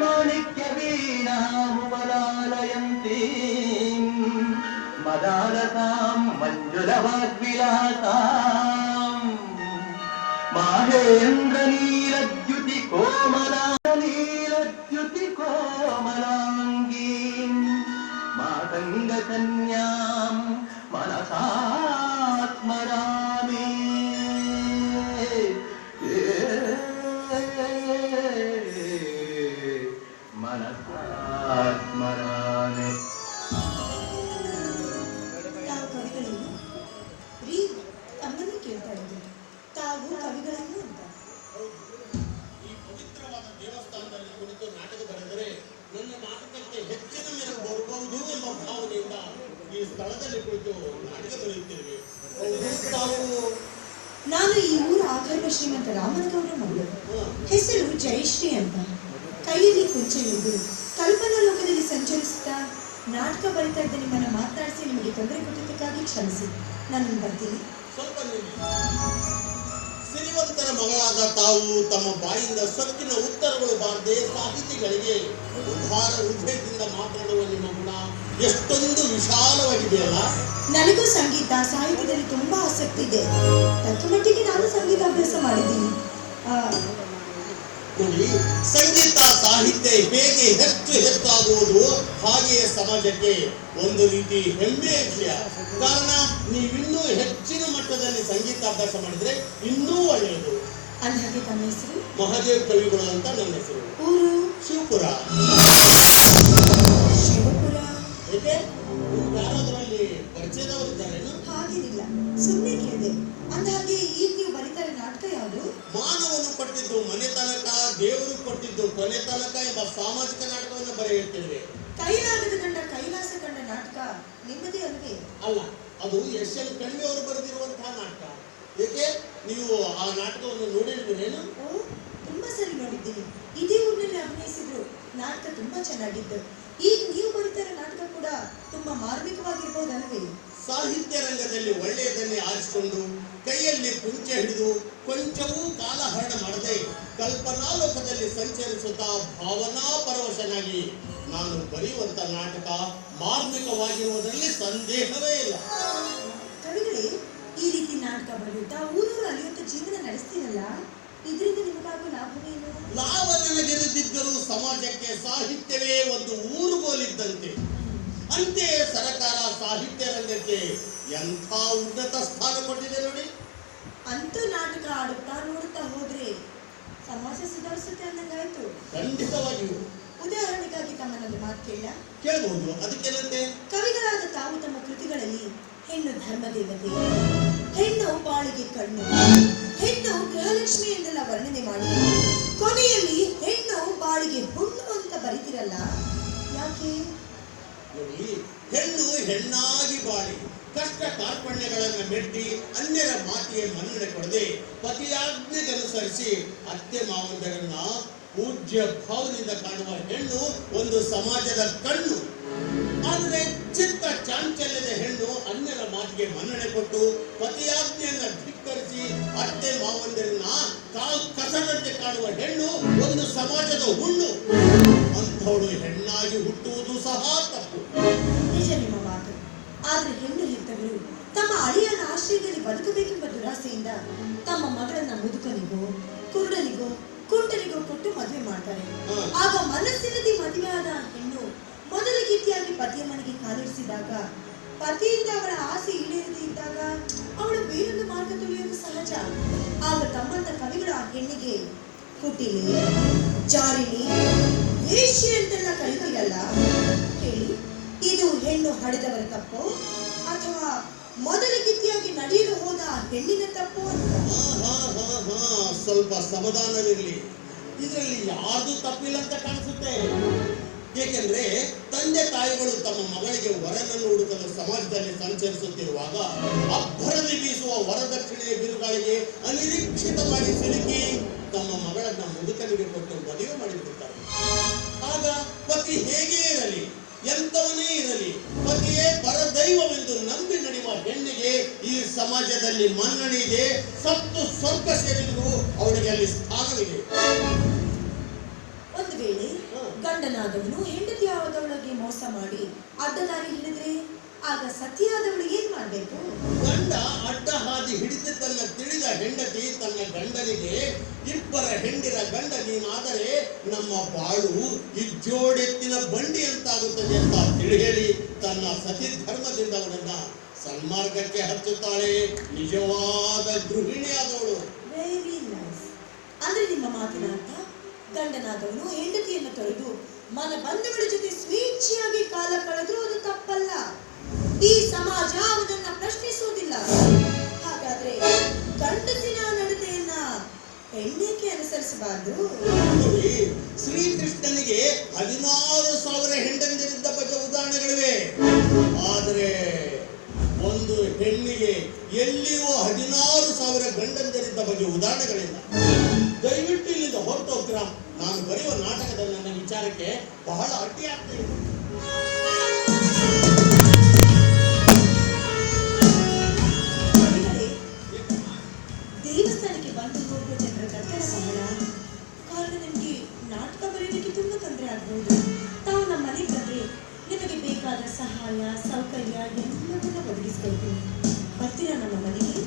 माणिक्यवीणामुपलालयन्ती मदालतां मञ्जुलवाग्विलासाम् माहेन्द्रनीलद्युति कोमलाङ्गीं मातङ्गकन्यां मनसा स्मरामि मनसा स्मरामि. ತಾವು ಕವಿಗಳೇನು ರೀ ತಮ್ಮನ್ನೇ ಕೇಳ್ತಾ ಇದ್ದೀನಿ. ತಾವು ಕವಿಗಳೇನು ಅಂತ. ಈ ಪವಿತ್ರವಾದ ದೇವಸ್ಥಾನದಲ್ಲಿ ಕುಳಿತು ನಾಟಕ ಬರೆದರೆ ನನ್ನ ನಾಟಕಕ್ಕೆ ಹೆಚ್ಚಿನ ಮೆರುಗು ಬರಬಹುದು ಎಂಬ ಭಾವನೆಯಿಂದ ಈ ಸ್ಥಳದಲ್ಲಿ ಕುಳಿತು ನಾಟಕ ಬರೆಯುತ್ತೇವೆ. ನಾನು ಈ ಊರ ಆಕರ್ವ ಶ್ರೀಮಂತ ರಾಮನಗೌಡರ ಮಗಳು. ಹೆಸರು ಜಯಶ್ರೀ ಅಂತ. ಕೈಯಲ್ಲಿ ಕುಂಚ ಹಿಡಿದು ಕಲ್ಪನಾ ಲೋಕದಲ್ಲಿ ಸಂಚರಿಸುತ್ತಾ ನಾಟಕ ಬರಿತಾ ಇದ್ದ ನಿಮ್ಮನ್ನು ಮಾತನಾಡಿಸಿ ನಿಮಗೆ ತೊಂದರೆ ಕೊಟ್ಟಿದ್ದಕ್ಕಾಗಿ ಕ್ಷಮಿಸಿ. ನಾನು ಬರ್ತೀನಿ. ಸ್ವಲ್ಪ ಸಿರಿವಂತರ ಮಗಳಾದ ತಾವು ತಮ್ಮ ಬಾಯಿಂದ ಸೊಕ್ಕಿನ ಉತ್ತರಗಳು ಬಾರದೆ ಸಾಹಿತಿಗಳಿಗೆ ಉದಾರ ಹೃದಯದಿಂದ ಮಾತನಾಡುವ ನಿಮ್ಮ ಗುಣ ಎಷ್ಟೊಂದು ವಿಶಾಲವಾಗಿದೆಯಲ್ಲ. ನನಗೂ ಸಂಗೀತ ಸಾಹಿತ್ಯದಲ್ಲಿ ತುಂಬಾ ಆಸಕ್ತಿ ಇದೆ. ತಕ್ಕ ಮಟ್ಟಿಗೆ ನಾನು ಸಂಗೀತಾಭ್ಯಾಸ ಮಾಡಿದ್ದೀನಿ. ನೋಡಿ, ಸಂಗೀತ ಸಾಹಿತ್ಯ ಹೇಗೆ ಹೆಚ್ಚಾಗುವುದು ಹಾಗೆಯೇ ಸಮಾಜಕ್ಕೆ ಒಂದು ರೀತಿ ಹೆಮ್ಮೆಯ ವಿಷಯ. ಕಾರಣ ನೀವಿನ್ನೂ ಹೆಚ್ಚಿನ ಮಟ್ಟದಲ್ಲಿ ಸಂಗೀತ ಅಭ್ಯಾಸ ಮಾಡಿದ್ರೆ ಇನ್ನೂ ಒಳ್ಳೆಯದು. ಅಂದಾಗೆ ತಮ್ಮ ಹೆಸರು? ಮಹಾದೇವ್ ಕವಿಗಳು ಅಂತ ನನ್ನ ಹೆಸರು. ಊರು? ಶಿವಪುರ. ಶಿವಪುರ. ಏಕೆ ಯಾರಾದ್ರಲ್ಲಿ ಪರಿಚಯದವರಿದ್ದಾರೇನು? ಹಾಗೇನಿಲ್ಲ, ಸುಮ್ಮನೆ ಕೇಳಿದೆ. ಅಂದಾಗೆ ಈಗ ನೀವು ಬರೀತಾರೆ ನಾಟಕ ಯಾವುದು? ಮಾನವನು ಕೊಟ್ಟಿದ್ದು ಮನೆ ತನಕ, ದೇವರು ಕೊಟ್ಟಿದ್ದು ಕೊನೆ ತನಕ ಎಂಬ ಸಾಮಾಜಿಕ ನಾಟಕವನ್ನು ಬರೆಯುತ್ತೇವೆ. ಕೈಲಾಗದ ಕಂಡ ಕೈಲಾಸ ಕಂಡ ನಾಟಕ ನಿಮ್ಮದೇ ಅಲ್ವೇ? ಅಲ್ಲ, ಅದು ಎಸ್ ಎಲ್ ಕಣ್ವಿ ಅವರು ಬರೆದಿರುವಂತಹ ನಾಟಕ. ಏಕೆ ನೀವು ಆ ನಾಟಕವನ್ನು ನೋಡಿರ್ತೀರೇನು? ಓ, ತುಂಬಾ ಸರಿ ನೋಡಿದ್ದೀನಿ. ಇದೇ ಊರಿನಲ್ಲಿ ಅಭಿನಯಿಸಿದ್ರು. ನಾಟಕ ತುಂಬಾ ಚೆನ್ನಾಗಿದ್ದು. ಈಗ ನೀವು ಬರೀತಾರೆ ನಾಟಕ ಕೂಡ ತುಂಬಾ ಮಾರ್ಮಿಕವಾಗಿರ್ಬೋದಲ್ವೇ? ಸಾಹಿತ್ಯ ರಂಗದಲ್ಲಿ ಒಳ್ಳೆಯದನ್ನೇ ಆರಿಸಿಕೊಂಡು ಕೈಯಲ್ಲಿ ಕುಂಚೆ ಹಿಡಿದು ಕೊಂಚವೂ ಕಾಲಹರಣ ಮಾಡದೆ ಕಲ್ಪನಾ ಲೋಕದಲ್ಲಿ ಸಂಚರಿಸುತ್ತಾ ಭಾವನಾ ಪರವಶನಾಗಿ ನಾನು ಬರೆಯುವಂತ ನಾಟಕ ಮಾರ್ಮಿಕವಾಗಿರುವುದರಲ್ಲಿ ಸಂದೇಹವೇ ಇಲ್ಲ. ಕವಿಗಳೇ, ಈ ರೀತಿ ನಾಟಕ ಬರೆಯುತ್ತಾ ಊರೂರು ಅಲಿಯುತ್ತ ಜೀವನ ನಡೆಸ್ತೀರಲ್ಲ, ಇದರಿಂದ ನಿಮಗಾಗುವ ಲಾಭವೇನು? ಲಾಭ ನನಗಿರದಿದ್ದರೂ ಸಮಾಜಕ್ಕೆ ಸಾಹಿತ್ಯವೇ ಒಂದು ಊರುಗೋಲಿದ್ದಂತೆ. ಅಂತೆಯೇ ಸರ್ಕಾರ ಸಾಹಿತ್ಯ ರಂಗಕ್ಕೆ ಎಂಥ ಉನ್ನತ ಸ್ಥಾನ ಕೊಟ್ಟಿದೆ ನೋಡಿ. ಅಂತೂ ನಾಟಕ ಆಡುತ್ತಾ ನೋಡುತ್ತಾ ಹೋದ್ರೆ ಸಮಾಜ ಸುಧಾರಿಸುತ್ತೆ ಅಂದಂಗಾಯ್ತು. ಖಂಡಿತವಾಗಿಯೂ. ಉದಾಹರಣೆಗಾಗಿ ತಮ್ಮನಲ್ಲಿ ಮಾತು ಕೇಳಬಹುದು, ಅದಕ್ಕೇನಂತೆ? ಕವಿಗಳಾದ ತಾವು ತಮ್ಮ ಕೃತಿಗಳಲ್ಲಿ ಹೆಣ್ಣು ಧರ್ಮದೇವತೆ, ಹೆಣ್ಣು ಬಾಳಿಗೆ ಕಣ್ಣು, ಹೆಣ್ಣು ಗೃಹಲಕ್ಷ್ಮಿ ಎಂದೆಲ್ಲ ವರ್ಣನೆ ಮಾಡಿ ಕೊನೆಯಲ್ಲಿ ಹೆಣ್ಣು ಬಾಳಿಗೆ ಹುಣ್ಣು ಅಂತ ಬರೀತಿರಲ್ಲ, ಯಾಕೆ? ನೋಡಿ, ಹೆಣ್ಣು ಹೆಣ್ಣಾಗಿ ಬಾಳಿ ಕಷ್ಟ ಕಾರ್ಪಣ್ಯಗಳನ್ನು ಮೆಟ್ಟಿ ಅನ್ಯರ ಮಾತಿಗೆ ಮನ್ನಣೆ ಕೊಡದೆ ಪತಿಯಾಜ್ಞೆಗನುಸರಿಸಿ ಅತ್ತೆ ಮಾವಂದರನ್ನ ಪೂಜ್ಯ ಭಾವದಿಂದ ಕಾಣುವ ಹೆಣ್ಣು ಒಂದು ಸಮಾಜದ ಕಣ್ಣು. ಆದರೆ ಚಿತ್ತ ಚಾಂಚಲ್ಯದ ಹೆಣ್ಣು ಅನ್ಯರ ಮಾತಿಗೆ ಮನ್ನಣೆ ಕೊಟ್ಟು ಪತಿಯಾಜ್ಞೆಯನ್ನ ಧಿಕ್ಕರಿಸಿ ಅತ್ತೆ ಮಾವಂದರನ್ನ ಕಸದಂತೆ ಕಾಣುವ ಹೆಣ್ಣು ಒಂದು ಸಮಾಜದ ಹುಣ್ಣು. ಅಂಥವಳು ಹೆಣ್ಣಾಗಿ ಹುಟ್ಟುವುದು ಸಹ ತಪ್ಪು. ನಿಜ ನಿಮ್ಮ ಮಾತು. ಆದ್ರೆ ಹೆಣ್ಣು ಹೆತ್ತವರು ತಮ್ಮ ಅಳಿಯನ ಆಶ್ರಯದಲ್ಲಿ ಬದುಕಬೇಕೆಂಬ ದುರಾಸೆಯಿಂದ ತಮ್ಮ ಮಗಳನ್ನ ಮುದುಕನಿಗೋ ಕುರುಡನಿಗೋ ಕುಂಟನಿಗೋ ಕೊಟ್ಟು ಮದುವೆ ಮಾಡ್ತಾರೆ. ಆಗ ಮನಸ್ಸಿಲ್ಲದೆ ಮದುವೆಯಾದ ಹೆಣ್ಣು ಮೊದಲ ಗೀತಿಯಾಗಿ ಪತಿಯ ಮನೆಗೆ ಕಾಲಿರಿಸಿದಾಗ, ಪತಿಯಿಂದ ಅವಳ ಆಸೆ ಈಡೇರದೇ ಇದ್ದಾಗ ಅವಳು ಬೇರೊಂದು ಮಾರ್ಗ ತುಳಿಯುವುದು ಸಹಜ. ಆಗ ತಮ್ಮಂತ ಕವಿಗಳು ಆ ಹೆಣ್ಣಿಗೆ ಕುಟಿಲಿ, ಜಾರಿಣಿ, ವೇಶ್ಯೆ ಅಂತೆಲ್ಲ ಕರೀತೀರಲ್ಲ, ಹೇಳಿ, ಇದು ಹೆಣ್ಣು ಹಡೆದವರ ತಪ್ಪು ಅಥವಾ ಮೊದಲ ಗೀತಿಯಾಗಿ ನಡೆಯಲು ಹೋದ ಆ ಹೆಣ್ಣಿನ ತಪ್ಪು ಅಂತ? ಸ್ವಲ್ಪ ಸಮಾಧಾನವಿರಲಿ. ಇದರಲ್ಲಿ ಯಾರ್ದು ತಪ್ಪಿಲ್ಲ ಅಂತ ಕಾಣಿಸುತ್ತೆ. ಏಕೆಂದ್ರೆ ತಂದೆ ತಾಯಿಗಳು ತಮ್ಮ ಮಗಳಿಗೆ ವರನನ್ನು ಹುಡುಕಲು ಸಮಾಜದಲ್ಲಿ ಸಂಚರಿಸುತ್ತಿರುವಾಗ ಅಬ್ಬರದಿ ಬೀಸುವ ವರದಕ್ಷಿಣೆಯ ಬಿರುಗಾಳಿಗೆ ಅನಿರೀಕ್ಷಿತವಾಗಿ ಸಿಲುಕಿ ತಮ್ಮ ಮಗಳನ್ನ ಮುದುಕನಿಗೆ ಕೊಟ್ಟು ಮದುವೆ ಮಾಡಿಬಿಡುತ್ತಾರೆ. ಆಗ ಪತಿ ಹೇಗೇ ಇರಲಿ, ಎಂತವನೇ ಇರಲಿ, ಪತಿಯೇ ಪರದೈವವೆಂದು ನಂಬಿ ನಡೆಯುವ ಹೆಣ್ಣಿಗೆ ಈ ಸಮಾಜದಲ್ಲಿ ಮನ್ನಣೆ ಇದೆ. ಸತ್ತು ಸ್ವರ್ಗ ಸೇರಿದರೂ ಅವಳಿಗೆ ಅಲ್ಲಿ ಸ್ಥಾನವಿದೆ. ಗಂಡನಾದವನು ಹೆಂಡತಿಯಾದವಳಿಗೆ ಮೋಸ ಮಾಡಿ ಅಡ್ಡದಾರಿ ಹಿಡಿದ್ರೆ ಆಗ ಸತಿಯಾದವಳು ಏನ್ ಮಾಡ್ಬೇಕು? ಗಂಡ ಅಡ್ಡ ಹಾದಿ ಹಿಡಿದದ್ದನ್ನ ತಿಳಿದ ಹೆಂಡತಿ ತನ್ನ ಗಂಡನಿಗೆ, ಇಬ್ಬರ ಹೆಂಡಿರ ಗಂಡ ನೀನಾದರೆ ನಮ್ಮ ಬಾಳು ಇಜ್ಜೋಡೆತ್ತಿನ ಬಂಡಿ ಅಂತಾಗುತ್ತದೆ ಅಂತ ತಿಳಿ ಹೇಳಿ ತನ್ನ ಸತಿ ಧರ್ಮದಿಂದ ಅವನನ್ನ ಸನ್ಮಾರ್ಗಕ್ಕೆ ಹಚ್ಚುತ್ತಾಳೆ. ನಿಜವಾದ ಗೃಹಿಣಿಯಾದವಳು. Very nice. ಅಂದ್ರೆ ನಿಮ್ಮ ಮಾತಿನ ಅರ್ಥ ಗಂಡನಾದವನು ಹೆಂಡತಿಯನ್ನು ತೊರೆದು ಮನ ಬಂಧುಗಳ ಜೊತೆ ಸ್ವೇಚ್ಛೆಯಾಗಿ ಕಾಲ ಕಳೆದ್ರೂ ಅದು ತಪ್ಪಲ್ಲ. ಈ ಸಮಾಜ ಅವನನ್ನ ಪ್ರಶ್ನಿಸುವುದಿಲ್ಲ. ಹಾಗಾದ್ರೆ ಗಂಡಸಿನ ನಡತೆಯನ್ನ ಹೆಣ್ಣೇಕೆ ಅನುಸರಿಸಬಾರದು? ನೋಡಿ, ಶ್ರೀಕೃಷ್ಣನಿಗೆ 16,000 ಹೆಂಡಂದಿರಿದ್ದ ಬಗ್ಗೆ ಉದಾಹರಣೆಗಳಿವೆ. ಆದರೆ ಒಂದು ಹೆಣ್ಣಿಗೆ ಎಲ್ಲಿಯೂ 16,000 ಗಂಡಂದಿರಿದ್ದ ಬಗ್ಗೆ ಉದಾಹರಣೆಗಳಿಲ್ಲ. ದಯವಿಟ್ಟು ಇಲ್ಲಿಂದ ಹೊರಟೋಗ್ತೀರಾ? ನಾನು ಬರೆಯುವ ನಾಟಕದ ನನ್ನ ವಿಚಾರಕ್ಕೆ ಬಹಳ ಅಡ್ಡಿಯಾಗ್ತದೆ. ದೇವಸ್ಥಾನಕ್ಕೆ ಬಂದು ಹೋಗುವ ಜನರ ಕರ್ತನ ಬಹಳ. ಕಾರಣ ನಿಮಗೆ ನಾಟಕ ಬರೆಯೋದಕ್ಕೆ ತುಂಬಾ ತೊಂದರೆ ಆಗ್ಬಹುದು. ತಾವು ನಮ್ಮ ಮನೆಗೆ ಬಂದ್ರೆ ನಿಮಗೆ ಬೇಕಾದ ಸಹಾಯ ಸೌಕರ್ಯ ಎಲ್ಲವನ್ನ ಒದಗಿಸ್ಕೊಳ್ತೀನಿ. ಬರ್ತೀರಾ ನಮ್ಮ ಮನೆಗೆ?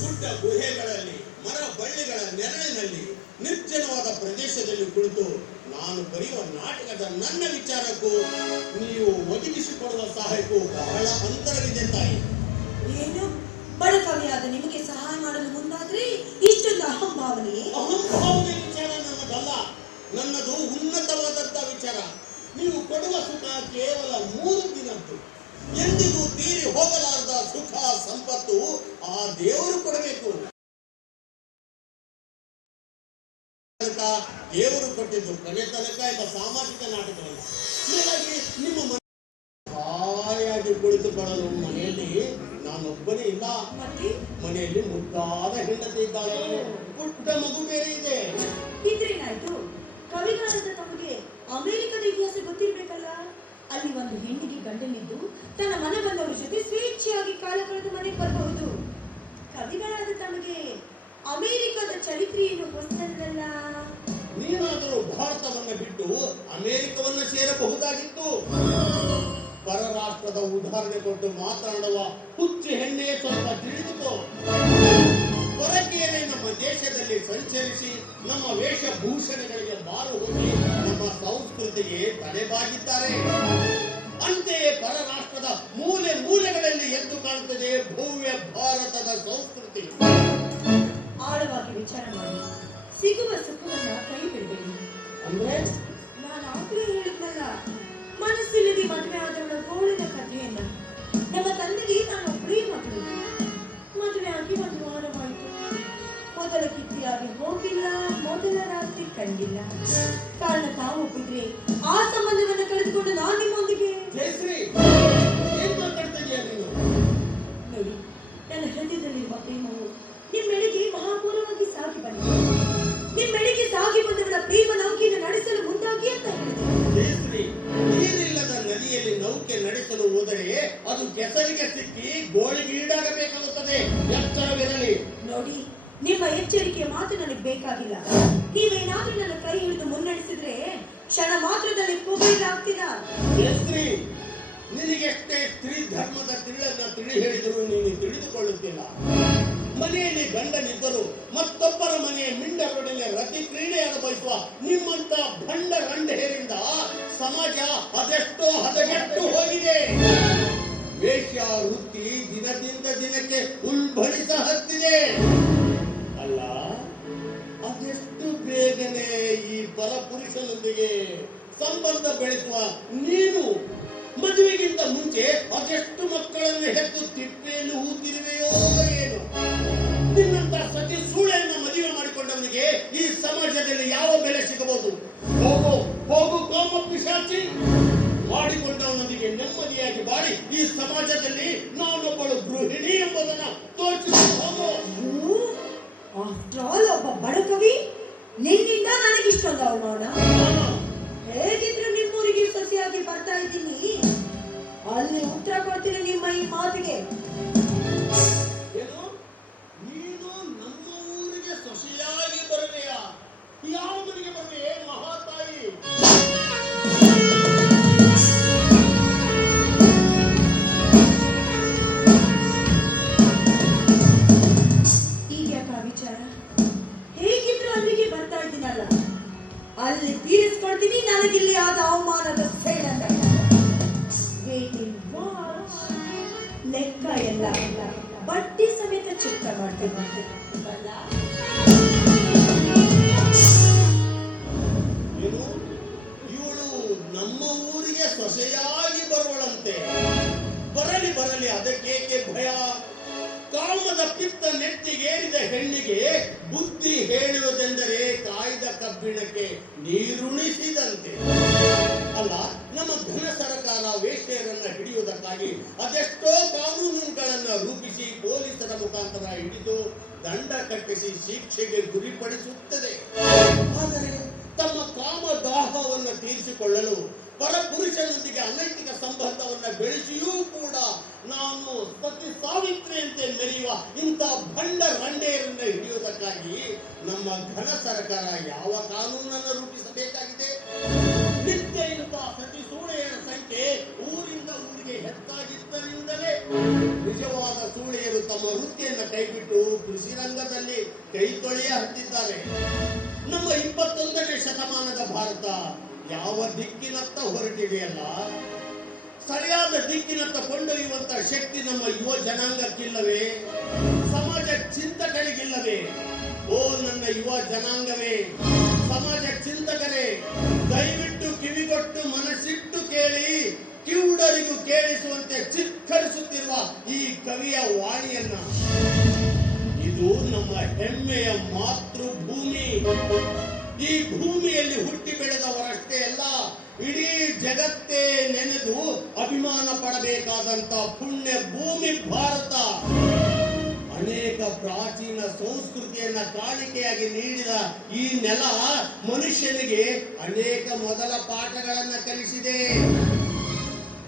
ಪುಟ್ಟ ಗುಹೆಗಳಲ್ಲಿ, ಮರ ಬಳ್ಳಿಗಳ ನೆರಳಿನಲ್ಲಿ, ನಿರ್ಜನವಾದ ಪ್ರದೇಶದಲ್ಲಿ ಕುಳಿತು ನಾನು ಬರೆಯುವ ನಾಟಕದ ನನ್ನ ವಿಚಾರಕ್ಕೂ ನೀವು ಒದಗಿಸಿಕೊಡುವ ಸಹಾಯಕ್ಕೂ ಬಹಳ ಅಂತರವಿದೆ ತಾಯಿ. ಏನು ಬಡ ಕವಿಯಾದ ನಿಮಗೆ ಸಹಾಯ ಮಾಡಲು ಮುಂದಾದ್ರೆ ಇಷ್ಟೊಂದು ಅಹಂಭಾವನೆ? ಅಹಂಭಾವನೆ ವಿಚಾರ ನನ್ನದಲ್ಲ, ನನ್ನದು ಉನ್ನತವಾದಂತ ವಿಚಾರ. ನೀವು ಕೊಡುವ ಸುಖ ಕೇವಲ 3 ದಿನದ್ದು. ಎಂದಿಗೂ ತೀರಿ ಹೋಗಲಾರದ ಸುಖ ಸಂಪತ್ತು ಆ ದೇವರು ಕೊಡಬೇಕು. ದೇವರು ಕೊಟ್ಟಿದ್ದು ಕೊನೆ ತನಕ ಎಂಬ ಸಾಮಾಜಿಕ ನಾಟಕವನ್ನು ಹೀಗಾಗಿ ನಿಮ್ಮ ಹಾಯಾಗಿ ಕುಳಿತುಕೊಳ್ಳಲು ಮನೆಯಲ್ಲಿ ನಾನೊಬ್ಬನೇ ಇಲ್ಲ. ಮನೆಯಲ್ಲಿ ಮುದ್ದಾದ ಹೆಂಡತಿ ಇದ್ದಾಳೆ, ಪುಟ್ಟ ಮಗು ಬೇರೆ ಇದೆ. ಇದ್ರೇನಾಯ್ತು? ಕವಿಗಾರದ ತಮಗೆ ಅಮೆರಿಕದ ಇತಿಹಾಸ ಗೊತ್ತಿರ್ಬೇಕಲ್ಲ. ಅಲ್ಲಿ ಒಂದು ಹೆಣ್ಣಿಗೆ ಗಂಡನಿದ್ದು ತನ್ನ ಮನ ಬಂದವರ ಜೊತೆ ಸ್ವೇಚ್ಛೆಯಾಗಿ ಕಾಲ ಕಳೆದು ಮನೆಗೆ ಬರಬಹುದು. ಕವಿಗಳಾದ ತಮಗೆ ಅಮೆರಿಕದ ಚರಿತ್ರೆಯನ್ನು ಹೊಸದಲ್ಲ. ನೀನಾದರೂ ಭಾರತವನ್ನ ಬಿಟ್ಟು ಅಮೆರಿಕವನ್ನ ಸೇರಬಹುದಾಗಿತ್ತು. ಪರರಾಷ್ಟ್ರದ ಉದಾಹರಣೆ ಕೊಟ್ಟು ಮಾತನಾಡುವ ಹುಚ್ಚು ಹೆಣ್ಣೆ ಸ್ವಲ್ಪ ತಿಳಿದುಕೋ. ಹೊರಗೇನೆ ನಮ್ಮ ದೇಶದಲ್ಲಿ ಸಂಚರಿಸಿ ನಮ್ಮ ವೇಷಭೂಷಣಗಳಿಗೆ ಮಾರು ಹೋಗಿ ನಮ್ಮ ಸಂಸ್ಕೃತಿಗೆ ತಲೆಬಾಗಿದ್ದಾರೆ. ಅಂತೆಯೇ ಪರರಾಷ್ಟ್ರದ ಮೂಲೆ ಮೂಲೆಗಳಲ್ಲಿ ಎದ್ದು ಕಾಣುತ್ತದೆ ಭವ್ಯ ಭಾರತದ ಸಂಸ್ಕೃತಿ. ಆಳವಾಗಿ ವಿಚಾರ ಮಾಡಿ ಸಿಗುವ ಸುಖವನ್ನ ಕೈ ಬಿಡಬೇಡಿ. ಅಂದ್ರೆ ನಾನು ಆಗ್ಲೇ ಹೇಳಿದ್ನಲ್ಲ, ಮನಸ್ಸಿಲ್ಲದೆ ಮದುವೆ ಆದವಳ ಗೋಳಿನ ಕಥೆಯನ್ನ. ನಮ್ಮ ತಂದೆಗೆ ನಾನು ಒಬ್ಬಳೇ ಮಗಳು. ಮದುವೆ ಆಗಿ 1 ವಾರವಾಯಿತು. ಮೊದಲ ಕಿತ್ತಿಯಾಗಿ ಹೋಗಿಲ್ಲ, ಮೊದಲ ರಾತ್ರಿ ಕಂಡಿಲ್ಲ. ಕಾರಣ ತಾವು ಒಪ್ಪಿದ್ರೆ ಆ ಸಂಬಂಧವನ್ನ ಕಳೆದುಕೊಂಡು ನಾನು ನಿಮ್ಮೊಂದಿಗೆ. ನೋಡಿ, ನನ್ನ ಹೃದಯದಲ್ಲಿರುವ ಪ್ರೇಮವು ನಿಮ್ಮೆಡೆಗೆ ಮಹಾಪೂರ್ವವಾಗಿ ಸಾಗಿ ಬಂದಿದೆ. ನಿಮ್ಮೆಡೆಗೆ ಸಾಗಿ ಬಂದವಳ ಪ್ರೇಮ ನೌಕೆಯನ್ನು ನಡೆಸಲು ಮುಂದಾಗಿ ಅಂತ ಹೇಳಿದೆ. ನೀರಿಲ್ಲದ ನದಿಯಲ್ಲಿ ನೌಕೆ ನಡೆಸಲು ಹೋದರೆ ಅದು ಕೆಸರಿಗೆ ಸಿಕ್ಕಿ ಗೋಳಿಗೆ ಈಡಾಗಬೇಕಾಗುತ್ತದೆ. ಎಚ್ಚರವಿರಲಿ. ನೋಡಿ, ನಿಮ್ಮ ಎಚ್ಚರಿಕೆಯ ಮಾತು ನನಗೆ ಬೇಕಾಗಿಲ್ಲ. ನೀವೇನಾದ್ರೂ ನನ್ನ ಕೈ ಹಿಡಿದು ಮುನ್ನಡೆಸಿದ್ರೆ ಕ್ಷಣ ಮಾತ್ರದಲ್ಲಿ ಕುಬೇರಾಗ್ತೀರಾ. ನಿನಗೆಷ್ಟೇ ಸ್ತ್ರೀ ಧರ್ಮದ ತಿಳನ್ನ ತಿಳಿ ಹೇಳಿದರೂ ನೀನು ತಿಳಿದುಕೊಳ್ಳುತ್ತಿಲ್ಲ. ಮನೆಯಲ್ಲಿ ಗಂಡನಿದ್ದರು ಮತ್ತೊಬ್ಬರ ಮನೆಯ ಮಿಂಡರೊಡನೆ ರತಿ ಕ್ರೀಡೆಯನ್ನು ಬಯಸುವ ನಿಮ್ಮಂತ ಭಂಡ ರಂಡೇರಿಂದ ಸಮಾಜ ಅದೆಷ್ಟೋ ಹದಗೆಟ್ಟು ಹೋಗಿದೆ. ವೇಶ್ಯ ವೃತ್ತಿ ದಿನದಿಂದ ದಿನಕ್ಕೆ ಉಲ್ಬಣಿಸ ಹತ್ತಿದೆ. ಅಲ್ಲ, ಅದೆಷ್ಟು ಬೇಗನೆ ಈ ಪರಪುರುಷನೊಂದಿಗೆ ಸಂಬಂಧ ಬೆಳೆಸುವ ನೀನು ಮದುವೆಗಿಂತ ಮುಂಚೆ ಅದೆಷ್ಟು ಮಕ್ಕಳನ್ನು ಹೆತ್ತು ತಿಪ್ಪೆಯಲ್ಲಿ ಹೂತಿರುವೆಯೋ ಏನು? ನಿನ್ನಂತ ಸತಿ ಸೂಳೆಯನ್ನು ಮದುವೆ ಮಾಡಿಕೊಂಡವನಿಗೆ ಈ ಸಮಾಜದಲ್ಲಿ ಯಾವ ಬೆಲೆ ಸಿಗಬಹುದು? ಹೋಗು ಹೋಗು ಕೋಮ ಪಿಶಾಚಿ. ಮಾಡಿಕೊಂಡವನೊಂದಿಗೆ ನೆಮ್ಮದಿಯಾಗಿ ಬಾಳಿ ಈ ಸಮಾಜದಲ್ಲಿ ನಾನೊಬ್ಬಳು ಗೃಹಿಣಿ ಎಂಬುದನ್ನ ತೋರಿಸಿಕೊಂಡು ಹೋಗು. ಆಫ್ಟರ್ ಆಲ್ ಒಬ್ಬ ಬಡಕವಿ, ನಿನ್ನಿಂದ ನನಗಿಷ್ಟೊಂದು ಅವಮಾನ. ಹೇಗಿದ್ರು ನಿಮ್ಮೂರಿಗೆ ಸೊಸೆಯಾಗಿ ಬರ್ತಾ ಇದ್ದೀನಿ, ಅಲ್ಲಿ ಉತ್ತರ ಕೊಡ್ತೀನಿ ನಿಮ್ಮ ಈ ಮಾತಿಗೆ. ಏನು, ನೀನು ನಮ್ಮ ಊರಿಗೆ ಸೊಸೆಯಾಗಿ ಬರುವೆಯಾ? ಯಾವುದರಿಗೆ ಬರುವೆ ಮಹಾತಾಯಿ? ಅಲ್ಲಿ ತೀರಿಸ್ಕೊಳ್ತೀನಿ ನನಗಿಲ್ಲಿ ಆದ ಅವಮಾನದ ಸೇಡನ್ನ. Waiting watch. ಲೆಕ್ಕ ಎಲ್ಲ ಬಡ್ಡಿ ಸಮೇತ ಚಿತ್ತ ಮಾಡ್ತೀನಿ. ಏನು ಇವಳು ನಮ್ಮ ಊರಿಗೆ ಸೊಸೆಯಾಗಿ ಬರುವಳಂತೆ. ಬರಲಿ ಬರಲಿ, ಅದಕ್ಕೇಕೆ ಭಯ? ಕಾಮದ ಪಿತ್ತ ನೆತ್ತಿಗೇರಿದ ಹೆಣ್ಣಿಗೆ ಬುದ್ಧಿ ಹೇಳುವುದೆಂದರೆ ಕಾಯ್ದ ಕಬ್ಬಿಣಕ್ಕೆ ನೀರುಣಿಸಿದಂತೆ. ಅಲ್ಲ, ನಮ್ಮ ಘನ ಸರ್ಕಾರ ವೇಶ್ಯರನ್ನ ಹಿಡಿಯುವುದಕ್ಕಾಗಿ ಅದೆಷ್ಟೋ ಕಾನೂನುಗಳನ್ನು ರೂಪಿಸಿ ಪೊಲೀಸರ ಮುಖಾಂತರ ಹಿಡಿದು ದಂಡ ಕಟ್ಟಿಸಿ ಶಿಕ್ಷೆಗೆ ಗುರಿಪಡಿಸುತ್ತದೆ. ಆದರೆ ತಮ್ಮ ಕಾಮದಾಹವನ್ನು ತೀರಿಸಿಕೊಳ್ಳಲು ಪರಪುರುಷನೊಂದಿಗೆ ಅನೈತಿಕ ಸಂಬಂಧವನ್ನು ಬೆಳೆಸಿಯೂ ಕೂಡ ನಾನು ಸತಿ ಸಾವಿತ್ರಿಯಂತೆ ಮೆರೆಯುವ ಇಂಥ ಭಂಡ ರಂಡೆಯರನ್ನು ಹಿಡಿಯುವುದಕ್ಕಾಗಿ ನಮ್ಮ ಘನ ಸರ್ಕಾರ ಯಾವ ಕಾನೂನನ್ನು ರೂಪಿಸಬೇಕಾಗಿದೆ? ನಿತ್ಯ ಇಂಥ ಸತಿ ಸೂಳೆಯರ ಸಂಖ್ಯೆ ಊರಿಂದ ಊರಿಗೆ ಹೆಚ್ಚಾಗಿದ್ದರಿಂದಲೇ ನಿಜವಾದ ಸೂಳೆಯರು ತಮ್ಮ ವೃತ್ತಿಯನ್ನು ಕೈಬಿಟ್ಟು ಕೃಷಿ ರಂಗದಲ್ಲಿ ಕೈ ತೊಳೆಯ ಹತ್ತಿದ್ದಾರೆ. ನಮ್ಮ 21ನೇ ಶತಮಾನದ ಭಾರತ ಯಾವ ದಿಕ್ಕಿನತ್ತ ಹೊರಟಿದೆಯಲ್ಲ, ಸರಿಯಾದ ದಿಕ್ಕಿನತ್ತ ಕೊಂಡೊಯ್ಯುವಂತ ಶಕ್ತಿ ನಮ್ಮ ಯುವ ಜನಾಂಗಕ್ಕಿಲ್ಲವೇ? ಸಮಾಜ ಚಿಂತಕರಿಗಿಲ್ಲವೇ? ಓ ನನ್ನ ಯುವ ಜನಾಂಗವೇ, ಸಮಾಜ ಚಿಂತಕರೇ, ದಯವಿಟ್ಟು ಕಿವಿಗೊಟ್ಟು ಮನಸ್ಸಿಟ್ಟು ಕೇಳಿ. ಕಿವುಡರಿಗೂ ಕೇಳಿಸುವಂತೆ ಚಿತ್ಕರಿಸುತ್ತಿರುವ ಈ ಕವಿಯ ವಾಣಿಯನ್ನ. ಇದು ನಮ್ಮ ಹೆಮ್ಮೆಯ ಮಾತೃಭೂಮಿ. ಈ ಭೂಮಿಯಲ್ಲಿ ಹುಟ್ಟಿ ಬೆಳೆದವರಷ್ಟೇ ಅಲ್ಲ, ಇಡೀ ಜಗತ್ತೇ ನೆನೆದು ಅಭಿಮಾನ ಪಡಬೇಕಾದಂತ ಪುಣ್ಯ ಭೂಮಿ ಭಾರತ. ಅನೇಕ ಪ್ರಾಚೀನ ಸಂಸ್ಕೃತಿಯನ್ನ ಕಾಣಿಕೆಯಾಗಿ ನೀಡಿದ ಈ ನೆಲ ಮನುಷ್ಯನಿಗೆ ಅನೇಕ ಮೊದಲ ಪಾಠಗಳನ್ನ ಕಲಿಸಿದೆ.